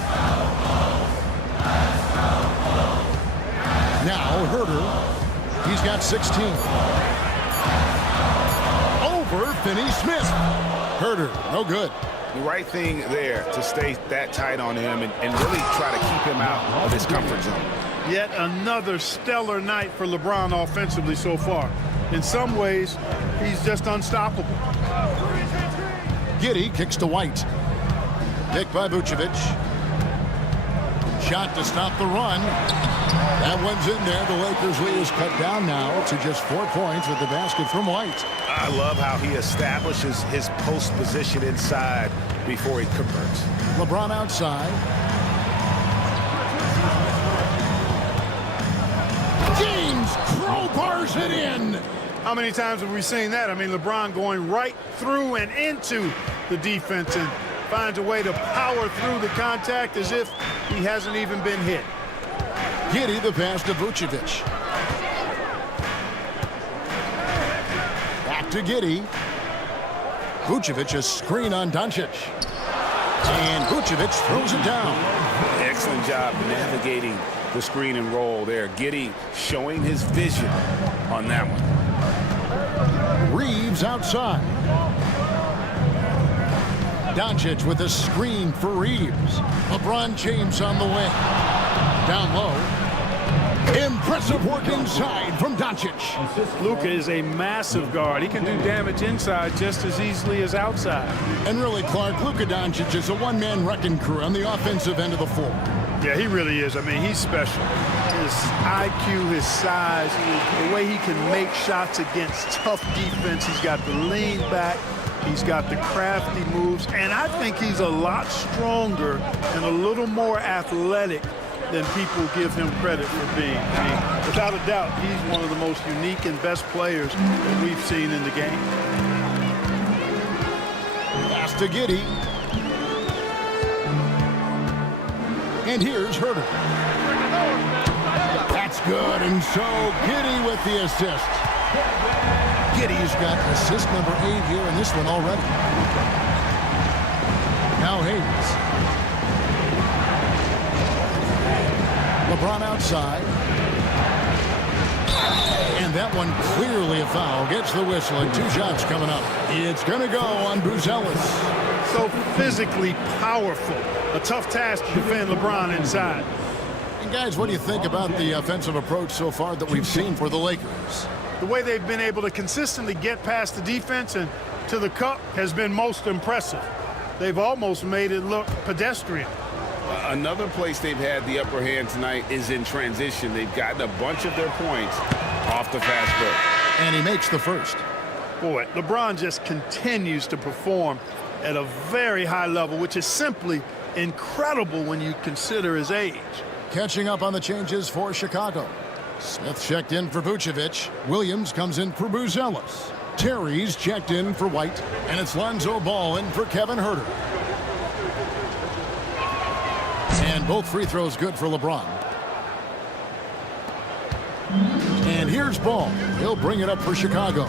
Now Herter. He's got 16. Over Finney Smith. Herter, no good. The right thing there to stay that tight on him and really try to keep him out of his comfort zone. Yet another stellar night for LeBron offensively so far. In some ways, he's just unstoppable. Giddey kicks to White. Picked by Vucevic. Shot to stop the run. That one's in there. The Lakers lead is cut down now to just 4 points with the basket from White. I love how he establishes his post position inside before he converts. LeBron outside. James crowbars it in. How many times have we seen that? I mean, LeBron going right through and into the defense and finds a way to power through the contact as if he hasn't even been hit. Giddey the pass to Vucevic. Back to Giddey. Vucevic a screen on Doncic. And Vucevic throws it down. Excellent job navigating the screen and roll there. Giddey showing his vision on that one. Reeves outside. Doncic with a screen for Reeves. LeBron James on the wing. Down low. Impressive work inside from Doncic. Luka is a massive guard. He can do damage inside just as easily as outside. And really, Clark, Luka Doncic is a one-man wrecking crew on the offensive end of the floor. Yeah, he really is. I mean, he's special. His IQ, his size, the way he can make shots against tough defense. He's got the lean back. He's got the crafty moves. And I think he's a lot stronger and a little more athletic than people give him credit for being. I mean, without a doubt, he's one of the most unique and best players that we've seen in the game. Pass to Giddey. And here's Herter. That's good, and so Giddey with the assist. Giddey's got assist number 8 here in this one already. Now Hayes. LeBron outside. And that one clearly a foul. Gets the whistle, and 2 shots coming up. It's going to go on Buzelis. So physically powerful. A tough task to defend LeBron inside. And guys, what do you think about the offensive approach so far that we've seen for the Lakers? The way they've been able to consistently get past the defense and to the cup has been most impressive. They've almost made it look pedestrian. Another place they've had the upper hand tonight is in transition. They've gotten a bunch of their points off the fast break. And he makes the first. Boy, LeBron just continues to perform at a very high level, which is simply incredible when you consider his age. Catching up on the changes for Chicago. Smith checked in for Vucevic. Williams comes in for Buzelis. Terry's checked in for White. And it's Lonzo Ball in for Kevin Herter. And both free throws good for LeBron. And here's Ball. He'll bring it up for Chicago.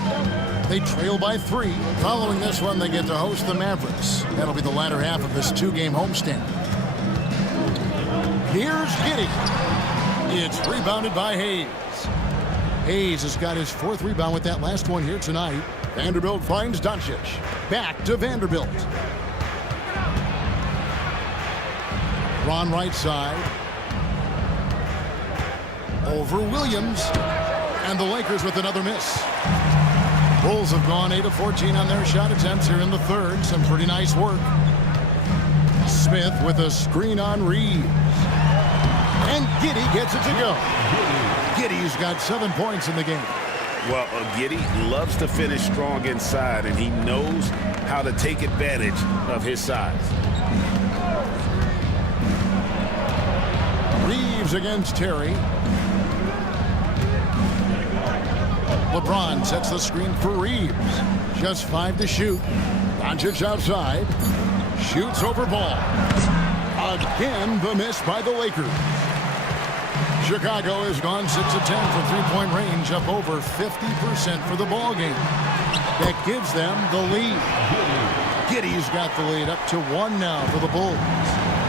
They trail by 3. Following this one, they get to host the Mavericks. That'll be the latter half of this 2-game homestand. Here's Giddey. It's rebounded by Hayes. Hayes has got his 4th rebound with that last one here tonight. Vanderbilt finds Doncic. Back to Vanderbilt. Ron right side. Over Williams. And the Lakers with another miss. Bulls have gone 8 of 14 on their shot attempts here in the 3rd. Some pretty nice work. Smith with a screen on Reeves. And Giddey gets it to go. Giddey's got 7 points in the game. Well, Giddey loves to finish strong inside, and he knows how to take advantage of his size. Reeves against Terry. LeBron sets the screen for Reeves. Just 5 to shoot. Doncic outside. Shoots over Ball. Again, the miss by the Lakers. Chicago has gone 6 of 10 from three-point range, up over 50% for the ball game. That gives them the lead. Giddey's got the lead up to 1 now for the Bulls.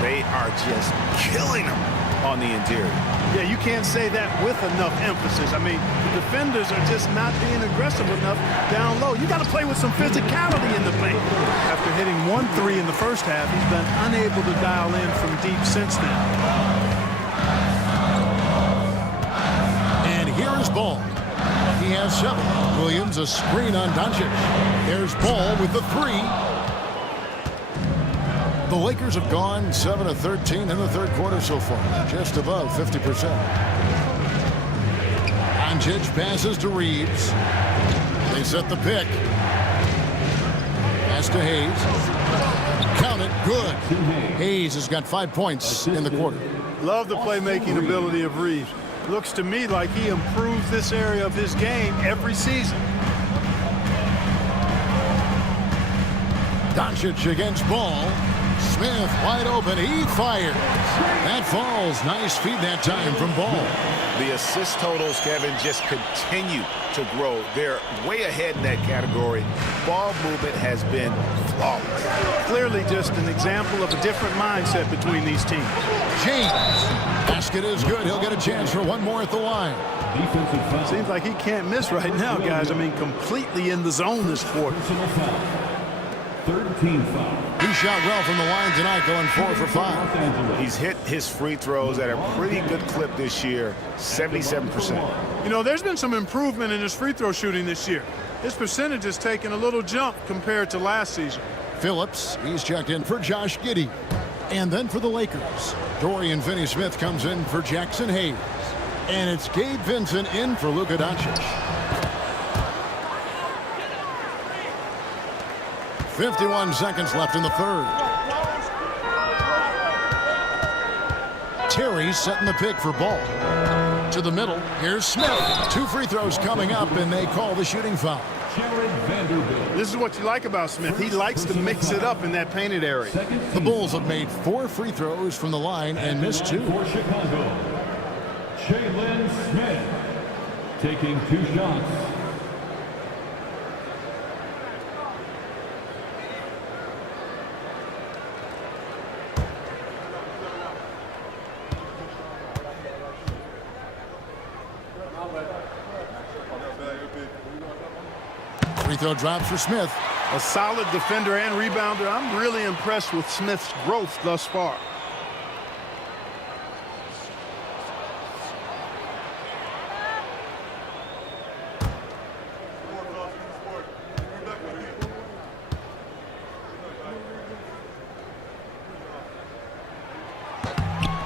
They are just killing them on the interior. Yeah, you can't say that with enough emphasis. I mean, the defenders are just not being aggressive enough down low. You got to play with some physicality in the paint. After hitting 1 3 in the first half, he's been unable to dial in from deep since then. And here is Ball. He has 7. Williams a screen on Doncic. There's Ball with the 3. The Lakers have gone 7 of 13 in the 3rd quarter so far, just above 50%. Doncic passes to Reeves. They set the pick. Pass to Hayes. Count it, good. Hayes has got 5 points in the quarter. Love the playmaking ability of Reeves. Looks to me like he improves this area of his game every season. Doncic against Ball. Smith wide open. He fires. That falls. Nice feed that time from Ball. The assist totals, Kevin, just continue to grow. They're way ahead in that category. ball movement has been flawless. Clearly just an example of a different mindset between these teams. James. Basket is good. He'll get a chance for one more at the line. Seems like he can't miss right now, guys. I mean, completely in the zone this quarter. He shot well from the line tonight, going 4 for 5. He's hit his free throws at a pretty good clip this year, 77%. You know, there's been some improvement in his free throw shooting this year. His percentage has taken a little jump compared to last season. Phillips, he's checked in for Josh Giddey. And then for the Lakers, Dorian Finney-Smith comes in for Jackson Hayes. And it's Gabe Vincent in for Luka Doncic. 51 seconds left in the third. Terry setting the pick for Ball. To the middle, here's Smith. 2 free throws coming up, and they call the shooting foul. This is what you like about Smith. He likes to mix it up in that painted area. The Bulls have made 4 free throws from the line and missed 2. For Chicago, Jalen Smith taking 2 shots. Free throw drops for Smith. A solid defender and rebounder. I'm really impressed with Smith's growth thus far.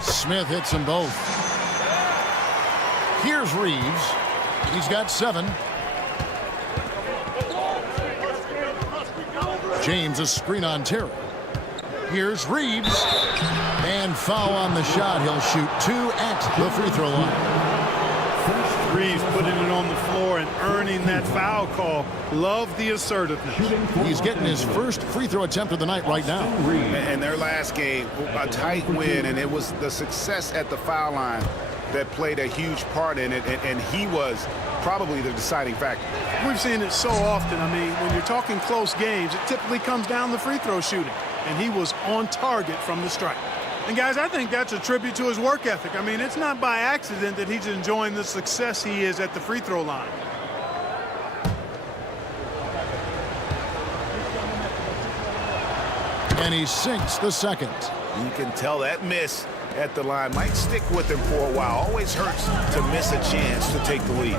Smith hits them both. Here's Reeves. He's got 7. James, a screen on Terry. Here's Reeves. And foul on the shot. He'll shoot 2 at the free throw line. Reeves putting it on the floor and earning that foul call. Love the assertiveness. He's getting his first free throw attempt of the night right now. And their last game, a tight win, and it was the success at the foul line that played a huge part in it, and he was probably the deciding factor. We've seen it so often. I mean, when you're talking close games, it typically comes down to free throw shooting, and he was on target from the stripe. And guys, I think that's a tribute to his work ethic. I mean, it's not by accident that he's enjoying the success he is at the free throw line. And he sinks the second. You can tell that miss at the line might stick with him for a while. Always hurts to miss a chance to take the lead.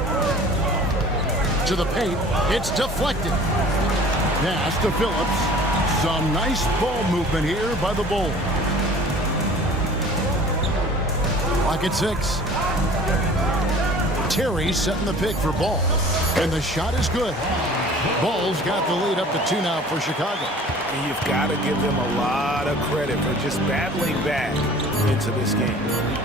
To the paint, it's deflected. Pass to Phillips. Some nice ball movement here by the Bulls. Clock at 6. Terry setting the pick for Ball. And the shot is good. Ball's got the lead up to 2 now for Chicago. And you've got to give them a lot of credit for just battling back into this game.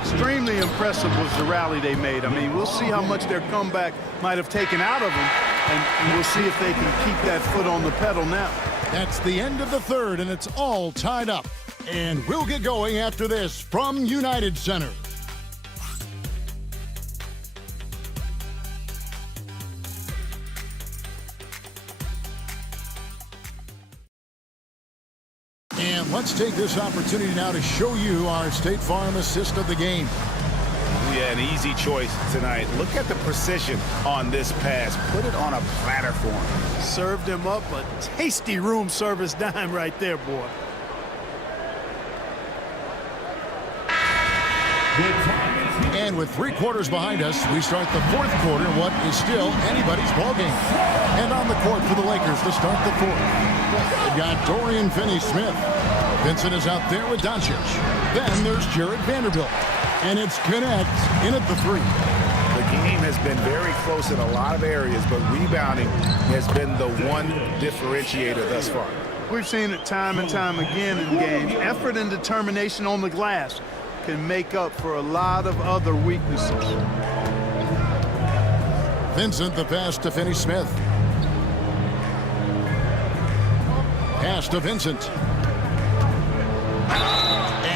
Extremely impressive was the rally they made. I mean, we'll see how much their comeback might have taken out of them, and we'll see if they can keep that foot on the pedal now. That's the end of the third, and it's all tied up. And we'll get going after this from United Center. And let's take this opportunity now to show you our State Farm assist of the game. Yeah, an easy choice tonight. Look at the precision on this pass. Put it on a platter for him. Served him up a tasty room service dime right there, boy. And with 3 quarters behind us, we start the 4th quarter, what is still anybody's ballgame. And on the court for the Lakers to start the 4th. They've got Dorian Finney-Smith. Vincent is out there with Doncic. Then there's Jared Vanderbilt. And it's Connect in at the 3. The game has been very close in a lot of areas, but rebounding has been the one differentiator thus far. We've seen it time and time again in games. Effort and determination on the glass can make up for a lot of other weaknesses. Vincent, the pass to Finney-Smith. Pass to Vincent.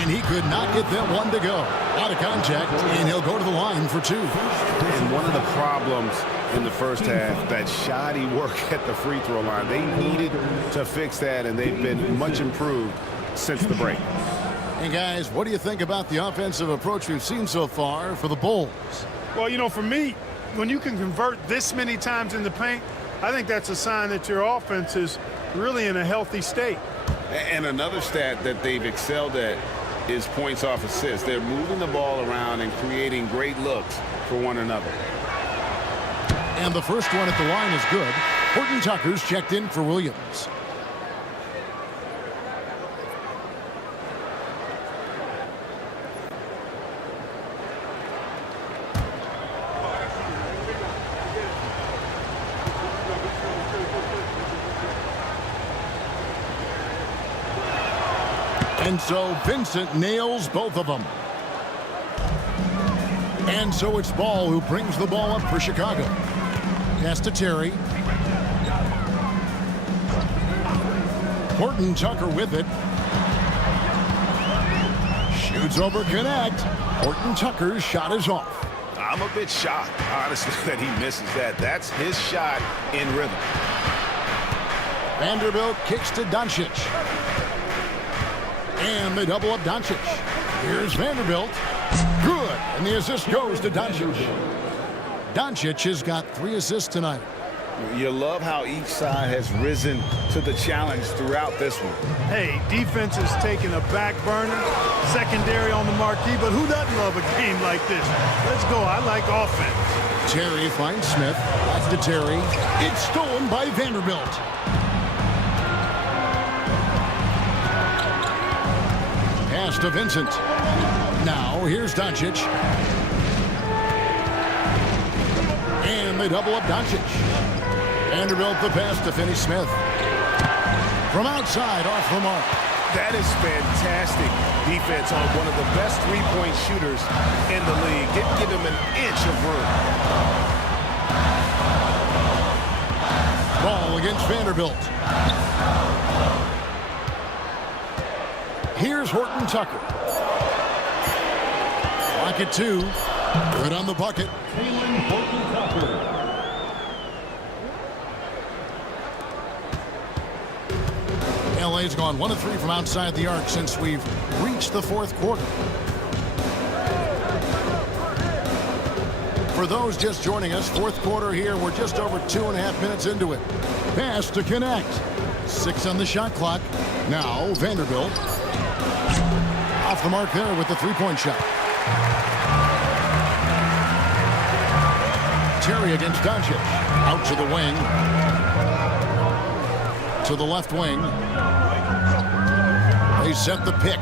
And he could not get that one to go. Out of contact, and he'll go to the line for 2. And one of the problems in the first half, that shoddy work at the free throw line. They needed to fix that, and they've been much improved since the break. Hey, guys, what do you think about the offensive approach we've seen so far for the Bulls? Well, you know, for me, when you can convert this many times in the paint, I think that's a sign that your offense is really in a healthy state. And another stat that they've excelled at is points off assists. They're moving the ball around and creating great looks for one another. And the first one at the line is good. Horton Tucker's checked in for Williams. And so Vincent nails both of them. And so it's Ball who brings the ball up for Chicago. Pass to Terry. Horton Tucker with it. Shoots over Connect. Horton Tucker's shot is off. I'm a bit shocked, honestly, that he misses that. That's his shot in rhythm. Vanderbilt kicks to Doncic. And they double up Doncic. Here's Vanderbilt. Good. And the assist goes to Doncic. Doncic has got 3 assists tonight. You love how each side has risen to the challenge throughout this one. Hey, defense is taking a back burner, secondary on the marquee, but who doesn't love a game like this? Let's go. I like offense. Terry finds Smith. That's to Terry. It's stolen by Vanderbilt. Pass to Vincent. Now here's Doncic. And they double up Doncic. Vanderbilt the pass to Finney-Smith. From outside, off the mark. That is fantastic defense on one of the best three-point shooters in the league. Give him an inch of room. Ball against Vanderbilt. Here's Horton Tucker. Clock at 2. Good on the bucket. Horton Tucker. LA's gone 1 of 3 from outside the arc since we've reached the 4th quarter. For those just joining us, 4th quarter here. We're just over 2.5 minutes into it. Pass to Connect. 6 on the shot clock. Now Vanderbilt. Off the mark there with the three-point shot. Terry against Doncic. Out to the wing. To the left wing. They set the pick.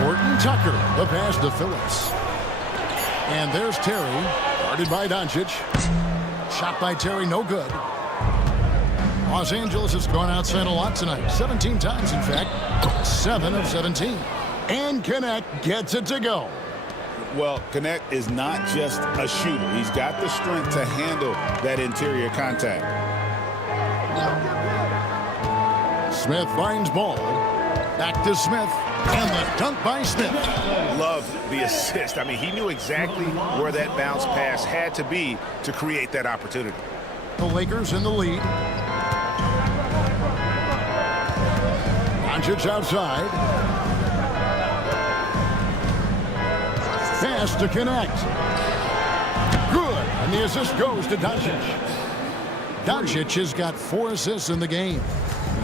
Horton Tucker. The pass to Phillips. And there's Terry. Guarded by Doncic. Shot by Terry, no good. Los Angeles has gone outside a lot tonight. 17 times, in fact. 7 of 17. And Connect gets it to go. Well, Connect is not just a shooter. He's got the strength to handle that interior contact. Smith finds Ball. Back to Smith. And the dunk by Smith. Loved the assist. I mean, he knew exactly where that bounce pass had to be to create that opportunity. The Lakers in the lead. Doncic outside. Pass to Connect. Good. And the assist goes to Doncic. Doncic has got 4 assists in the game.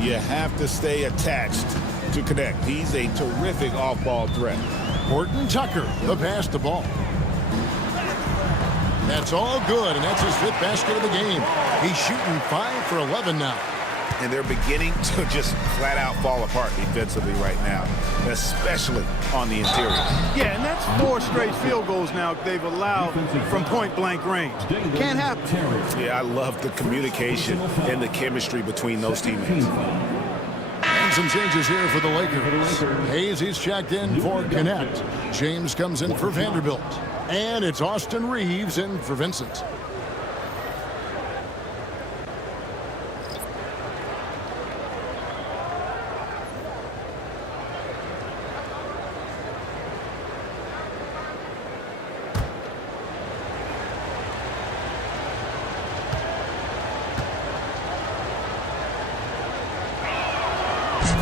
You have to stay attached to Connect. He's a terrific off-ball threat. Horton Tucker, the pass to Ball. That's all good, and that's his 5th basket of the game. He's shooting 5 for 11 now. And they're beginning to just flat out fall apart defensively right now, especially on the interior. Yeah, and that's 4 straight field goals now they've allowed from point-blank range. Can't happen. Yeah, I love the communication and the chemistry between those teammates. And some changes here for the Lakers. Hayes, he's checked in for Connect. James comes in for Vanderbilt. And it's Austin Reeves in for Vincent.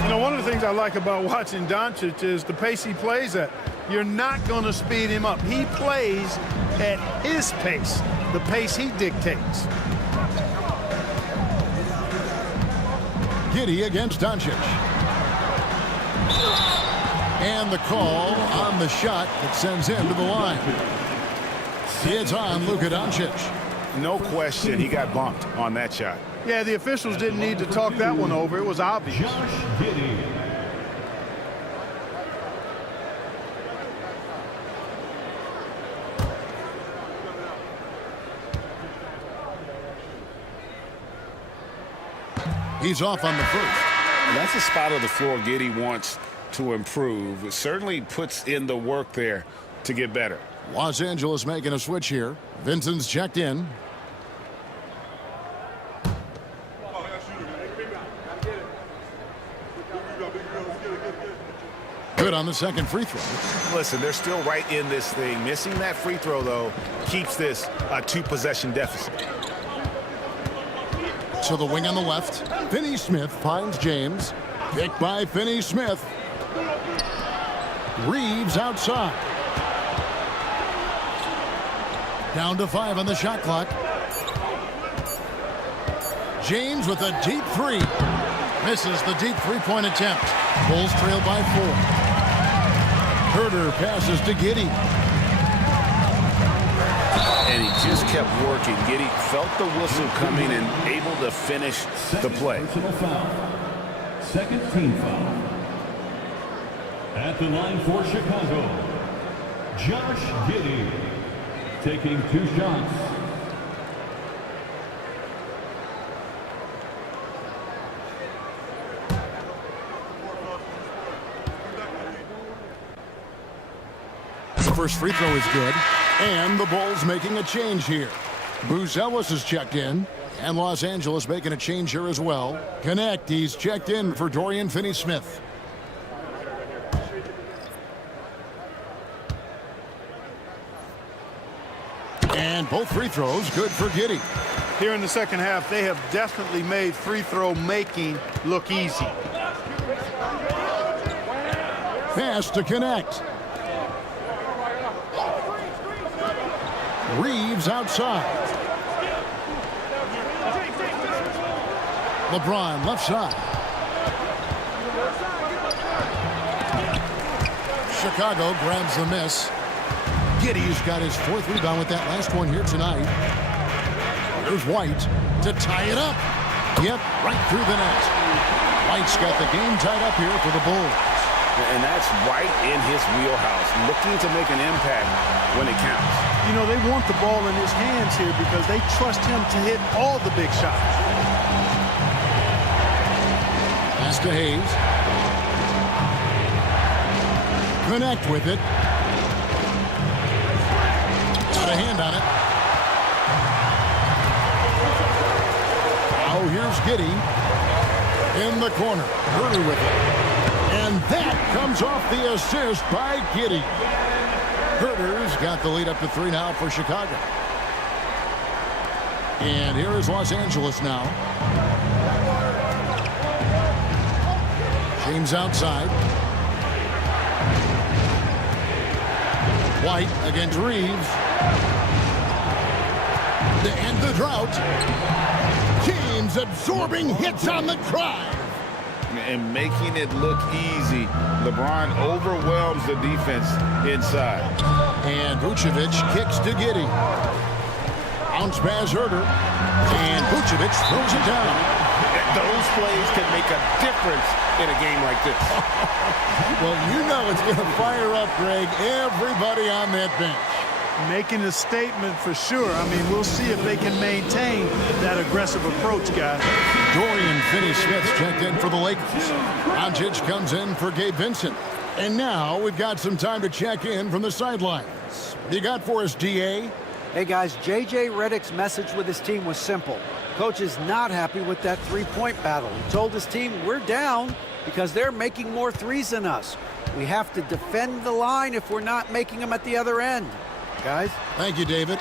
You know, one of the things I like about watching Doncic is the pace he plays at. You're not going to speed him up. He plays at his pace, the pace he dictates. Giddey against Doncic. And the call on the shot that sends him to the line. It's on Luka Doncic. No question, he got bumped on that shot. Yeah, the officials didn't need to talk that one over. It was obvious. He's off on the first. And that's a spot of the floor Giddey wants to improve. It certainly puts in the work there to get better. Los Angeles making a switch here. Vincent's checked in. Good on the second free throw. Listen, they're still right in this thing. Missing that free throw, though, keeps this a two-possession deficit. To the wing on the left. Finney-Smith finds James. Picked by Finney-Smith. Reeves outside. Down to 5 on the shot clock. James with a deep three. Misses the deep three-point attempt. Bulls trail by 4. Herter passes to Giddey. And he just kept working. Giddey felt the whistle coming and able to finish the play. Second team foul. At the line for Chicago, Josh Giddey taking 2 shots. The first free throw is good. And the Bulls making a change here. Booz Ellis is checked in. And Los Angeles making a change here as well. Connect, he's checked in for Dorian Finney-Smith. And both free throws good for Giddey. Here in the second half, they have definitely made free throw making look easy. Pass to Connect. Reeves outside. LeBron left side. Chicago grabs the miss. Giddey's got his 4th rebound with that last one here tonight. Here's White to tie it up. Yep, right through the net. White's got the game tied up here for the Bulls. And that's right in his wheelhouse, looking to make an impact when it counts. You know, they want the ball in his hands here because they trust him to hit all the big shots. Pass to Hayes. Connect with it. Got a hand on it. Now here's Giddey in the corner. Herter with it. And that comes off the assist by Giddey. Herter's got the lead up to 3 now for Chicago. And here is Los Angeles now. James outside. White against Reeves. To end the drought. James absorbing hits on the drive. And making it look easy. LeBron overwhelms the defense inside. And Vucevic kicks to Giddey. Bounce pass Herter. And Vucevic throws it down. Those plays can make a difference in a game like this. Well, you know it's going to fire up, Greg, everybody on that bench. Making a statement for sure. I mean, we'll see if they can maintain that aggressive approach, guys. Dorian Finney-Smith checked in for the Lakers. Doncic comes in for Gabe Vincent. And now we've got some time to check in from the sidelines. What do you got for us, DA? Hey, guys, J.J. Redick's message with his team was simple. Coach is not happy with that three-point battle. He told his team, we're down because they're making more threes than us. We have to defend the line if we're not making them at the other end. Guys? Thank you, David.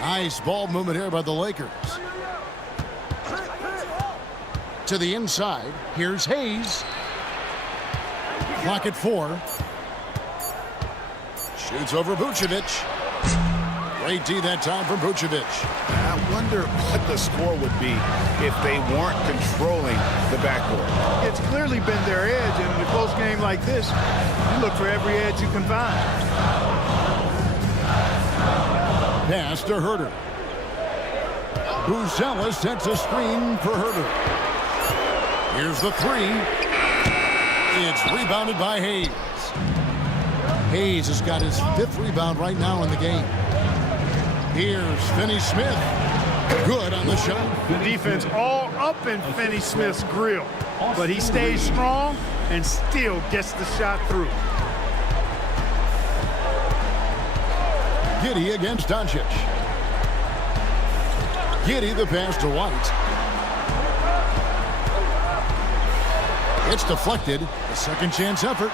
Nice ball movement here by the Lakers. To the inside. Here's Hayes. Clock at 4. Shoots over Vucevic. Great D that time from Vucevic. I wonder what the score would be if they weren't controlling the backcourt. It's clearly been their edge, and in a close game like this, you look for every edge you can find. Pass to Herter. Buzelis sets a screen for Herter. Here's the 3. It's rebounded by Hayes. Hayes has got his 5th rebound right now in the game. Here's Finney-Smith. Good on the shot. The defense all up in Finney-Smith's grill, but he stays strong and still gets the shot through. Giddey against Doncic. Giddey the pass to White. It's deflected. A second chance effort.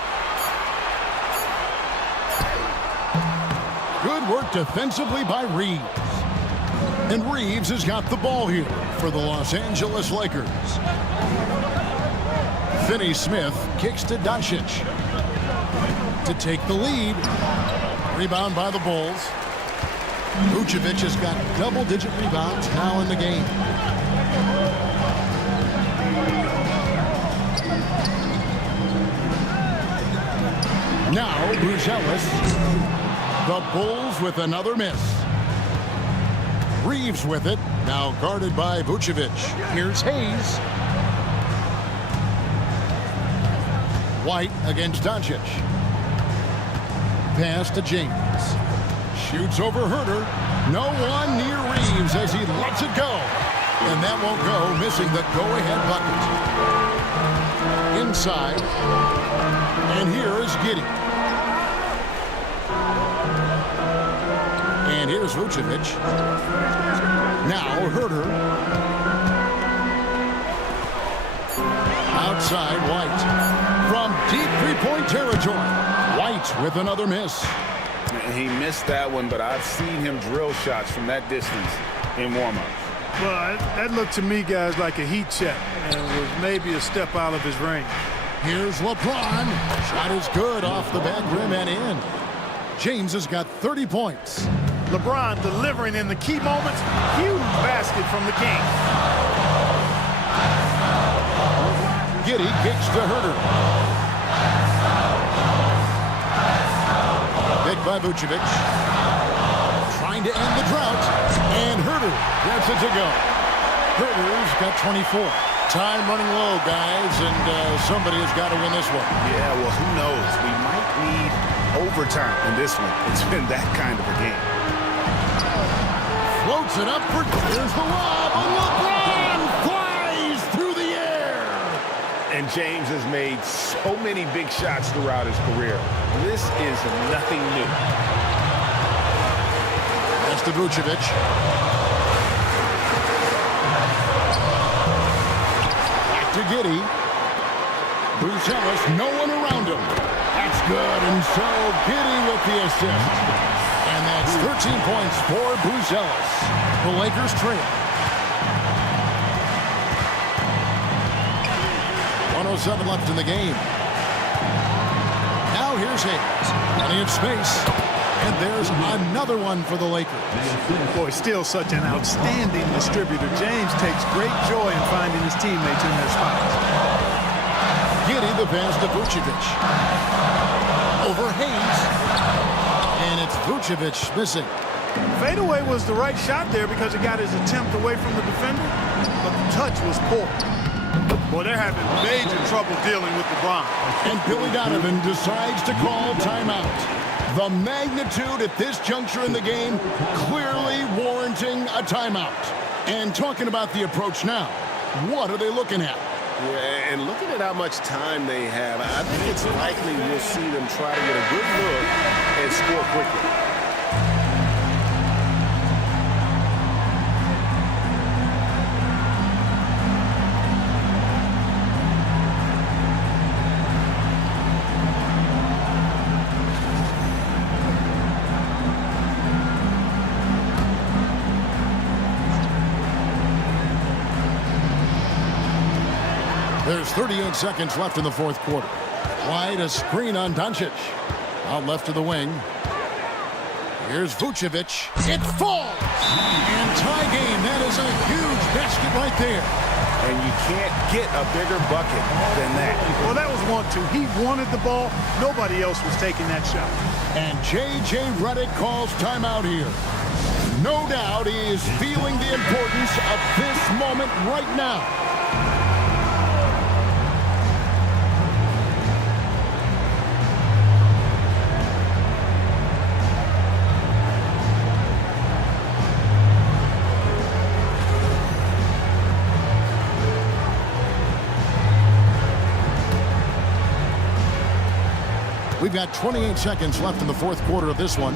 Good work defensively by Reeves. And Reeves has got the ball here for the Los Angeles Lakers. Finney-Smith kicks to Doncic to take the lead. Rebound by the Bulls. Vucevic has got double-digit rebounds now in the game. Now Buzelis. The Bulls with another miss. Reeves with it. Now guarded by Vucevic. Here's Hayes. White against Doncic. Pass to James. Shoots over Herter. No one near Reeves as he lets it go. And that won't go, missing the go-ahead bucket. Inside. And here is Giddey. And here's Vucevic. Now Herter. Outside White. From deep three-point territory. White with another miss. He missed that one, but I've seen him drill shots from that distance in warm-ups. Well, that looked to me, guys, like a heat check and was maybe a step out of his range. Here's LeBron. Shot is good off the back rim and in. James has got 30 points. LeBron delivering in the key moments. Huge basket from the King. Giddey kicks to Herter. Picked by Vucevic. Trying to end the drought. And Herter gets it to go. Herter's got 24. Time running low, guys, and somebody has got to win this one. Yeah, well, who knows? We might need overtime in this one. It's been that kind of a game. Floats it up for... Here's the lob, and LeBron flies through the air. And James has made so many big shots throughout his career. This is nothing new. Pass to Vucevic. Back to Giddey. Buzelis, no one around him. That's good, and so Giddey with the assist. And that's 13 points for Buzelis. The Lakers trail. 1:07 left in the game. Now here's Hayes. Plenty of space. And there's another one for the Lakers. Boy, still such an outstanding distributor. James takes great joy in finding his teammates in their spots. Giddey the pass to Vucevic. Over Hayes. And it's Vucevic missing. Fadeaway was the right shot there because it got his attempt away from the defender, but the touch was poor. Boy, they're having major trouble dealing with LeBron. And Billy Donovan decides to call timeout. The magnitude at this juncture in the game clearly warranting a timeout. And talking about the approach now, what are they looking at? Yeah, and looking at how much time they have, I think it's likely we'll see them try to get a good look and score quickly. There's 38 seconds left in the fourth quarter. Wide, a screen on Doncic. Out left to the wing. Here's Vucevic. It falls! And tie game. That is a huge basket right there. And you can't get a bigger bucket than that. Well, that was 1-2. He wanted the ball. Nobody else was taking that shot. And J.J. Redick calls timeout here. No doubt he is feeling the importance of this moment right now. We've got 28 seconds left in the fourth quarter of this one.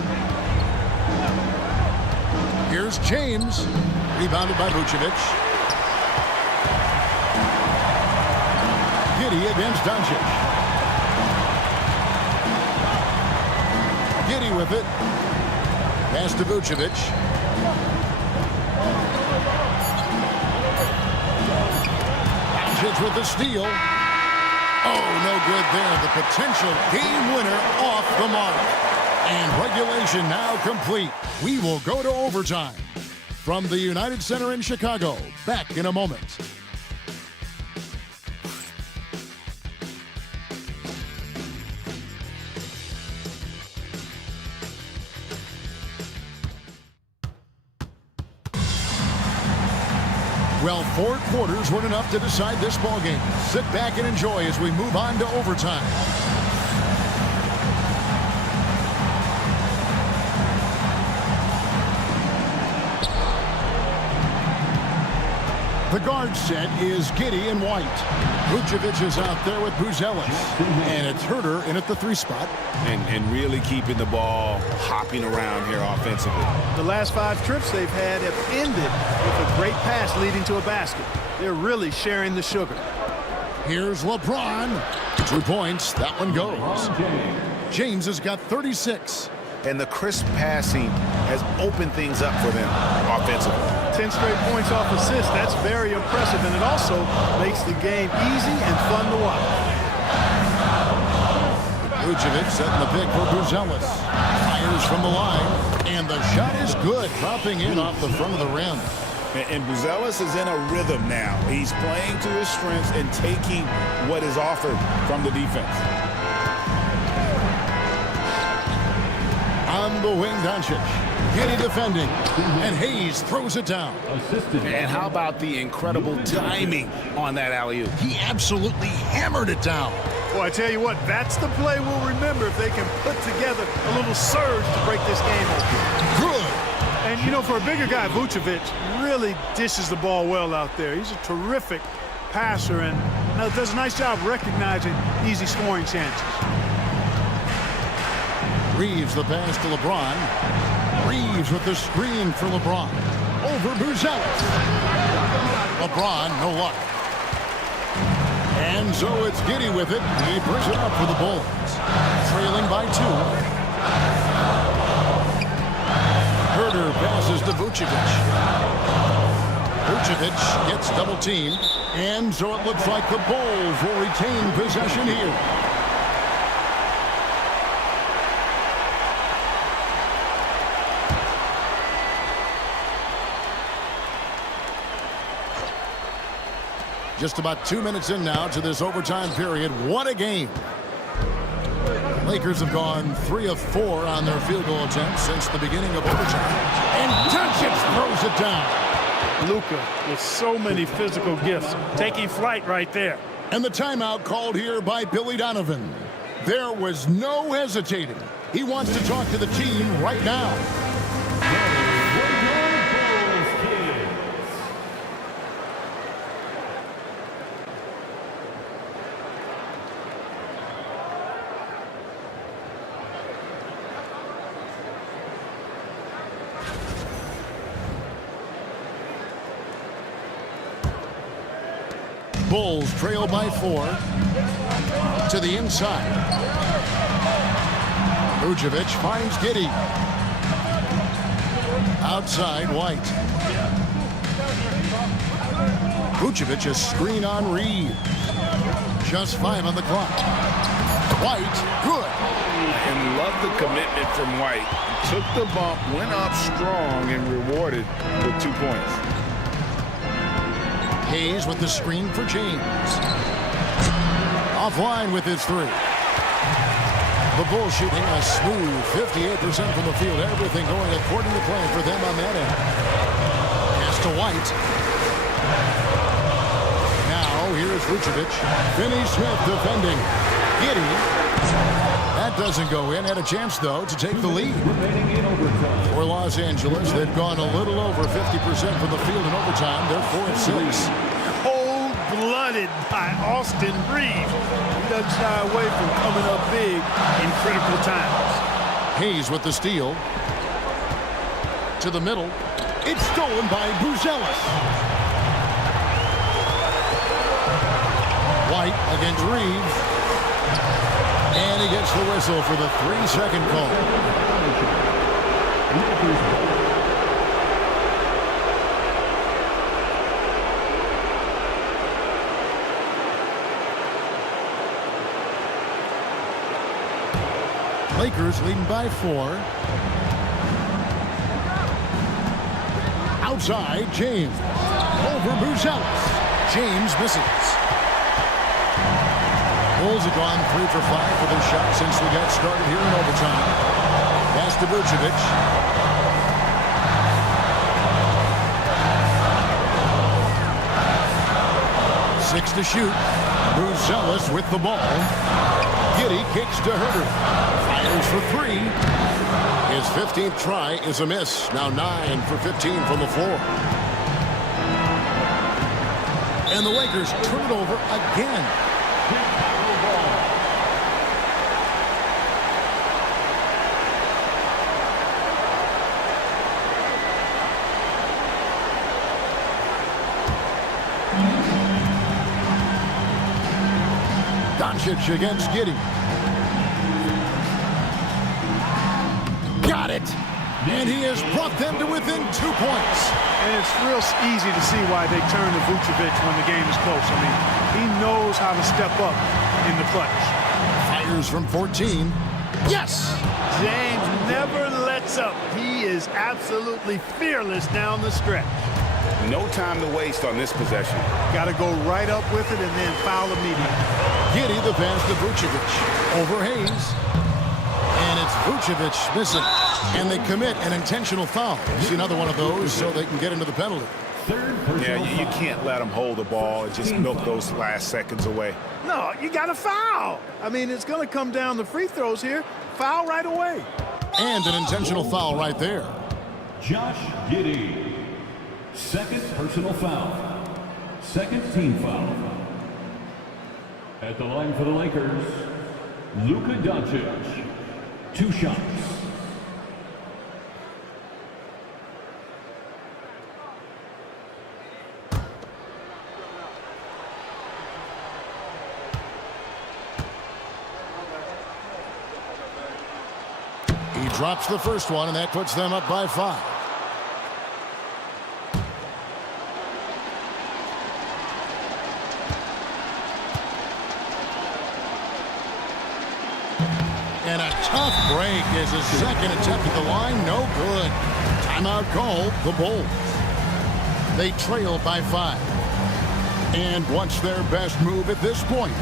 Here's James. Rebounded by Vucevic. Giddey against Doncic. Giddey with it. Pass to Vucevic. Doncic with the steal. Oh, no good there. The potential game winner off the mark. And regulation now complete. We will go to overtime. From the United Center in Chicago, back in a moment. Well, 4 quarters weren't enough to decide this ballgame. Sit back and enjoy as we move on to overtime. The guard set is Giddey and White. Vucevic is out there with Buzelis. And it's Herter in at the 3 spot. And really keeping the ball hopping around here offensively. The last 5 trips they've had have ended with a great pass leading to a basket. They're really sharing the sugar. Here's LeBron. 2 points. That one goes. James has got 36. And the crisp passing has opened things up for them offensively. 10 straight points off assists. That's very impressive, and it also makes the game easy and fun to watch. Vucevic setting the pick for Buzelis. Fires from the line, and the shot is good, dropping in off the front of the rim. And Buzelis is in a rhythm now. He's playing to his strengths and taking what is offered from the defense. On the wing, Doncic. Giddey defending, and Hayes throws it down. And how about the incredible timing on that alley-oop? He absolutely hammered it down. Well, I tell you what, that's the play we'll remember if they can put together a little surge to break this game open. Good. And, you know, for a bigger guy, Vucevic really dishes the ball well out there. He's a terrific passer and does a nice job recognizing easy scoring chances. Reeves the pass to LeBron. Reeves with the screen for LeBron. Over Buzelis. LeBron, no luck. And so it's Giddey with it. He brings it up for the Bulls. Trailing by 2. Herter passes to Vucevic. Vucevic gets double teamed. And so it looks like the Bulls will retain possession here. Just about 2 minutes in now to this overtime period. What a game. Lakers have gone 3 of 4 on their field goal attempts since the beginning of overtime. And Doncic throws it down. Luka with so many physical gifts, taking flight right there. And the timeout called here by Billy Donovan. There was no hesitating. He wants to talk to the team right now. Bulls trail by 4 to the inside. Vucevic finds Giddey. Outside, White. Vucevic a screen on Reed. Just 5 on the clock. White, good. And love the commitment from White. Took the bump, went up strong, and rewarded with 2 points. Hayes with the screen for James. Offline with his 3. The Bulls shooting a smooth 58% from the field. Everything going according to plan for them on that end. Pass to White. Now here's Vucevic. Finney Smith defending. Giddey. That doesn't go in. Had a chance, though, to take the lead. For Los Angeles, they've gone a little over 50% from the field in overtime. They're 4 of 6. Cold-blooded by Austin Reeves. He doesn't shy away from coming up big in critical times. Hayes with the steal. To the middle. It's stolen by Buzelis. White against Reeves. And he gets the whistle for the 3-second call. Lakers leading by 4. Outside, James. Over Buzelis. James misses. Bulls have gone 3 for 5 for their shot since we got started here in overtime. Pass to Vucevic. Six to shoot. Buzelis with the ball. Giddey kicks to Herter. Fires for 3. His 15th try is a miss. Now 9 for 15 from the floor. And the Lakers turn it over again. Doncic against Giddey. Got it. And he has brought them to within 2 points. And it's real easy to see why they turn to Vucevic when the game is close. I mean, he knows how to step up in the clutch. Fires from 14. Yes! James never lets up. He is absolutely fearless down the stretch. No time to waste on this possession. Got to go right up with it and then foul immediately. Giddey the pass to Vucevic. Over Hayes. And it's Vucevic missing. And they commit an intentional foul. See another one of those so they can get into the penalty. Yeah, you can't let them hold the ball and just milk those last seconds away. No, you got to foul. I mean, it's going to come down to free throws here. Foul right away. And an intentional foul right there. Josh Giddey. Second personal foul. Second team foul. At the line for the Lakers, Luka Doncic. 2 shots. He drops the first one, and that puts them up by 5. And a tough break is his second attempt at the line. No good. Timeout call, the Bulls. They trail by 5. And what's their best move at this point?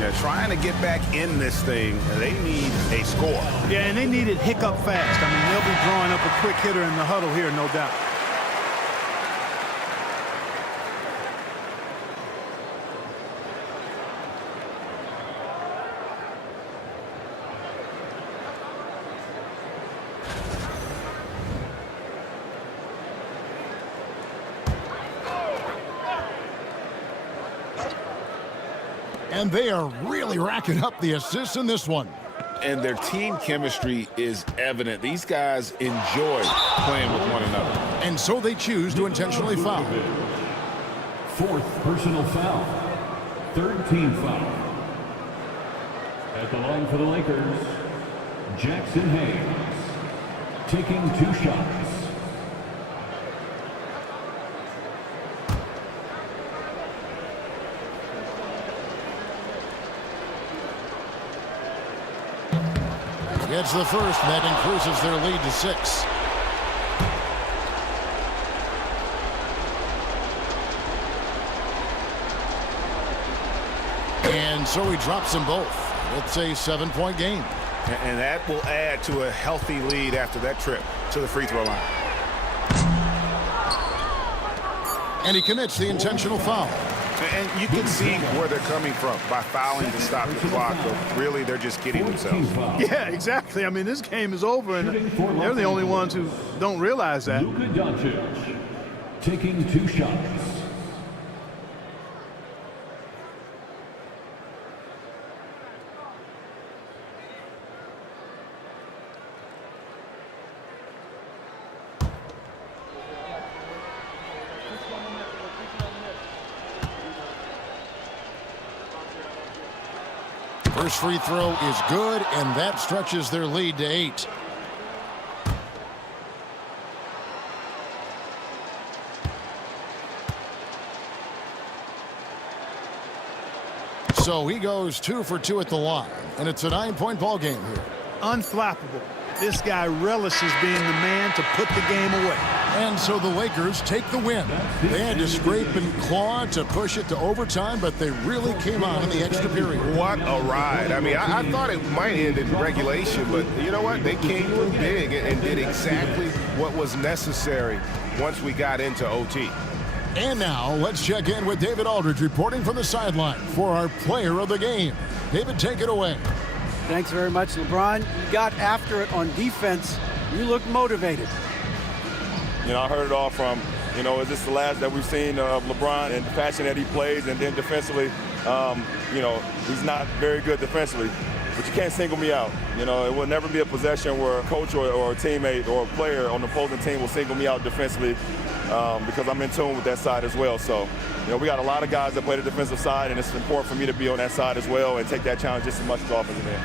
Yeah, trying to get back in this thing, they need a score. Yeah, and they need it hiccup fast. I mean, they'll be drawing up a quick hitter in the huddle here, no doubt. And they are really racking up the assists in this one. And their team chemistry is evident. These guys enjoy playing with one another. And so they choose to intentionally foul. 4th personal foul. 3rd team foul. At the line for the Lakers, Jackson Hayes. Taking 2 shots. Gets the first, and that increases their lead to 6. And so he drops them both. It's a 7-point game. And that will add to a healthy lead after that trip to the free throw line. And he commits the intentional foul. And you can see where they're coming from by fouling to stop the clock, but really they're just kidding themselves. Yeah, exactly. I mean, this game is over, and they're the only ones who don't realize that. Luka Doncic taking 2 shots. First free throw is good, and that stretches their lead to 8. So he goes 2 for 2 at the line, and it's a 9-point ball game here. Unflappable. This guy relishes being the man to put the game away. And so the Lakers take the win. They had to scrape and claw to push it to overtime, but they really came on in the extra period. What a ride. I mean, I thought it might end in regulation, but you know what? They came through big and did exactly what was necessary once we got into OT. And now let's check in with David Aldridge reporting from the sideline for our player of the game. David, take it away. Thanks very much, LeBron. You got after it on defense. You look motivated. You know, I heard it all from, is this the last that we've seen of LeBron and the passion that he plays? And then defensively, he's not very good defensively. But you can't single me out. It will never be a possession where a coach or a teammate or a player on the opposing team will single me out defensively because I'm in tune with that side as well. So, we got a lot of guys that play the defensive side, and it's important for me to be on that side as well and take that challenge just as much as the offensive end.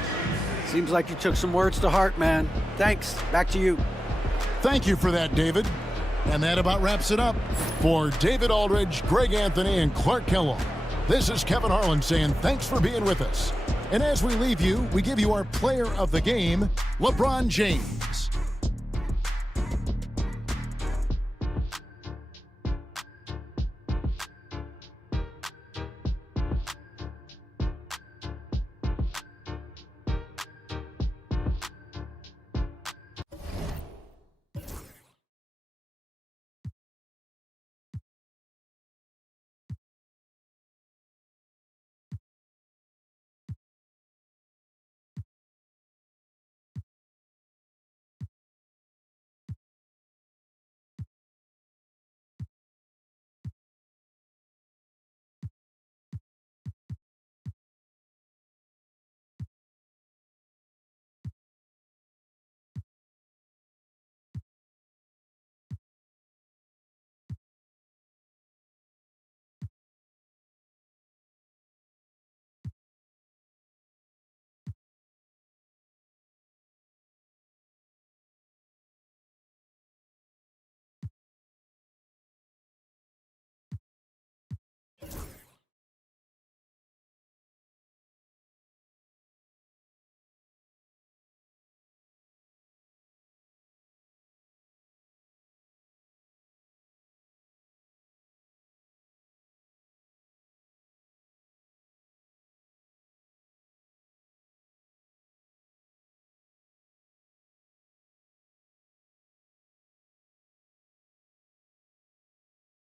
Seems like you took some words to heart, man. Thanks. Back to you. Thank you for that, David. And that about wraps it up. For David Aldridge, Greg Anthony, and Clark Kellogg, this is Kevin Harlan saying thanks for being with us. And as we leave you, we give you our player of the game, LeBron James.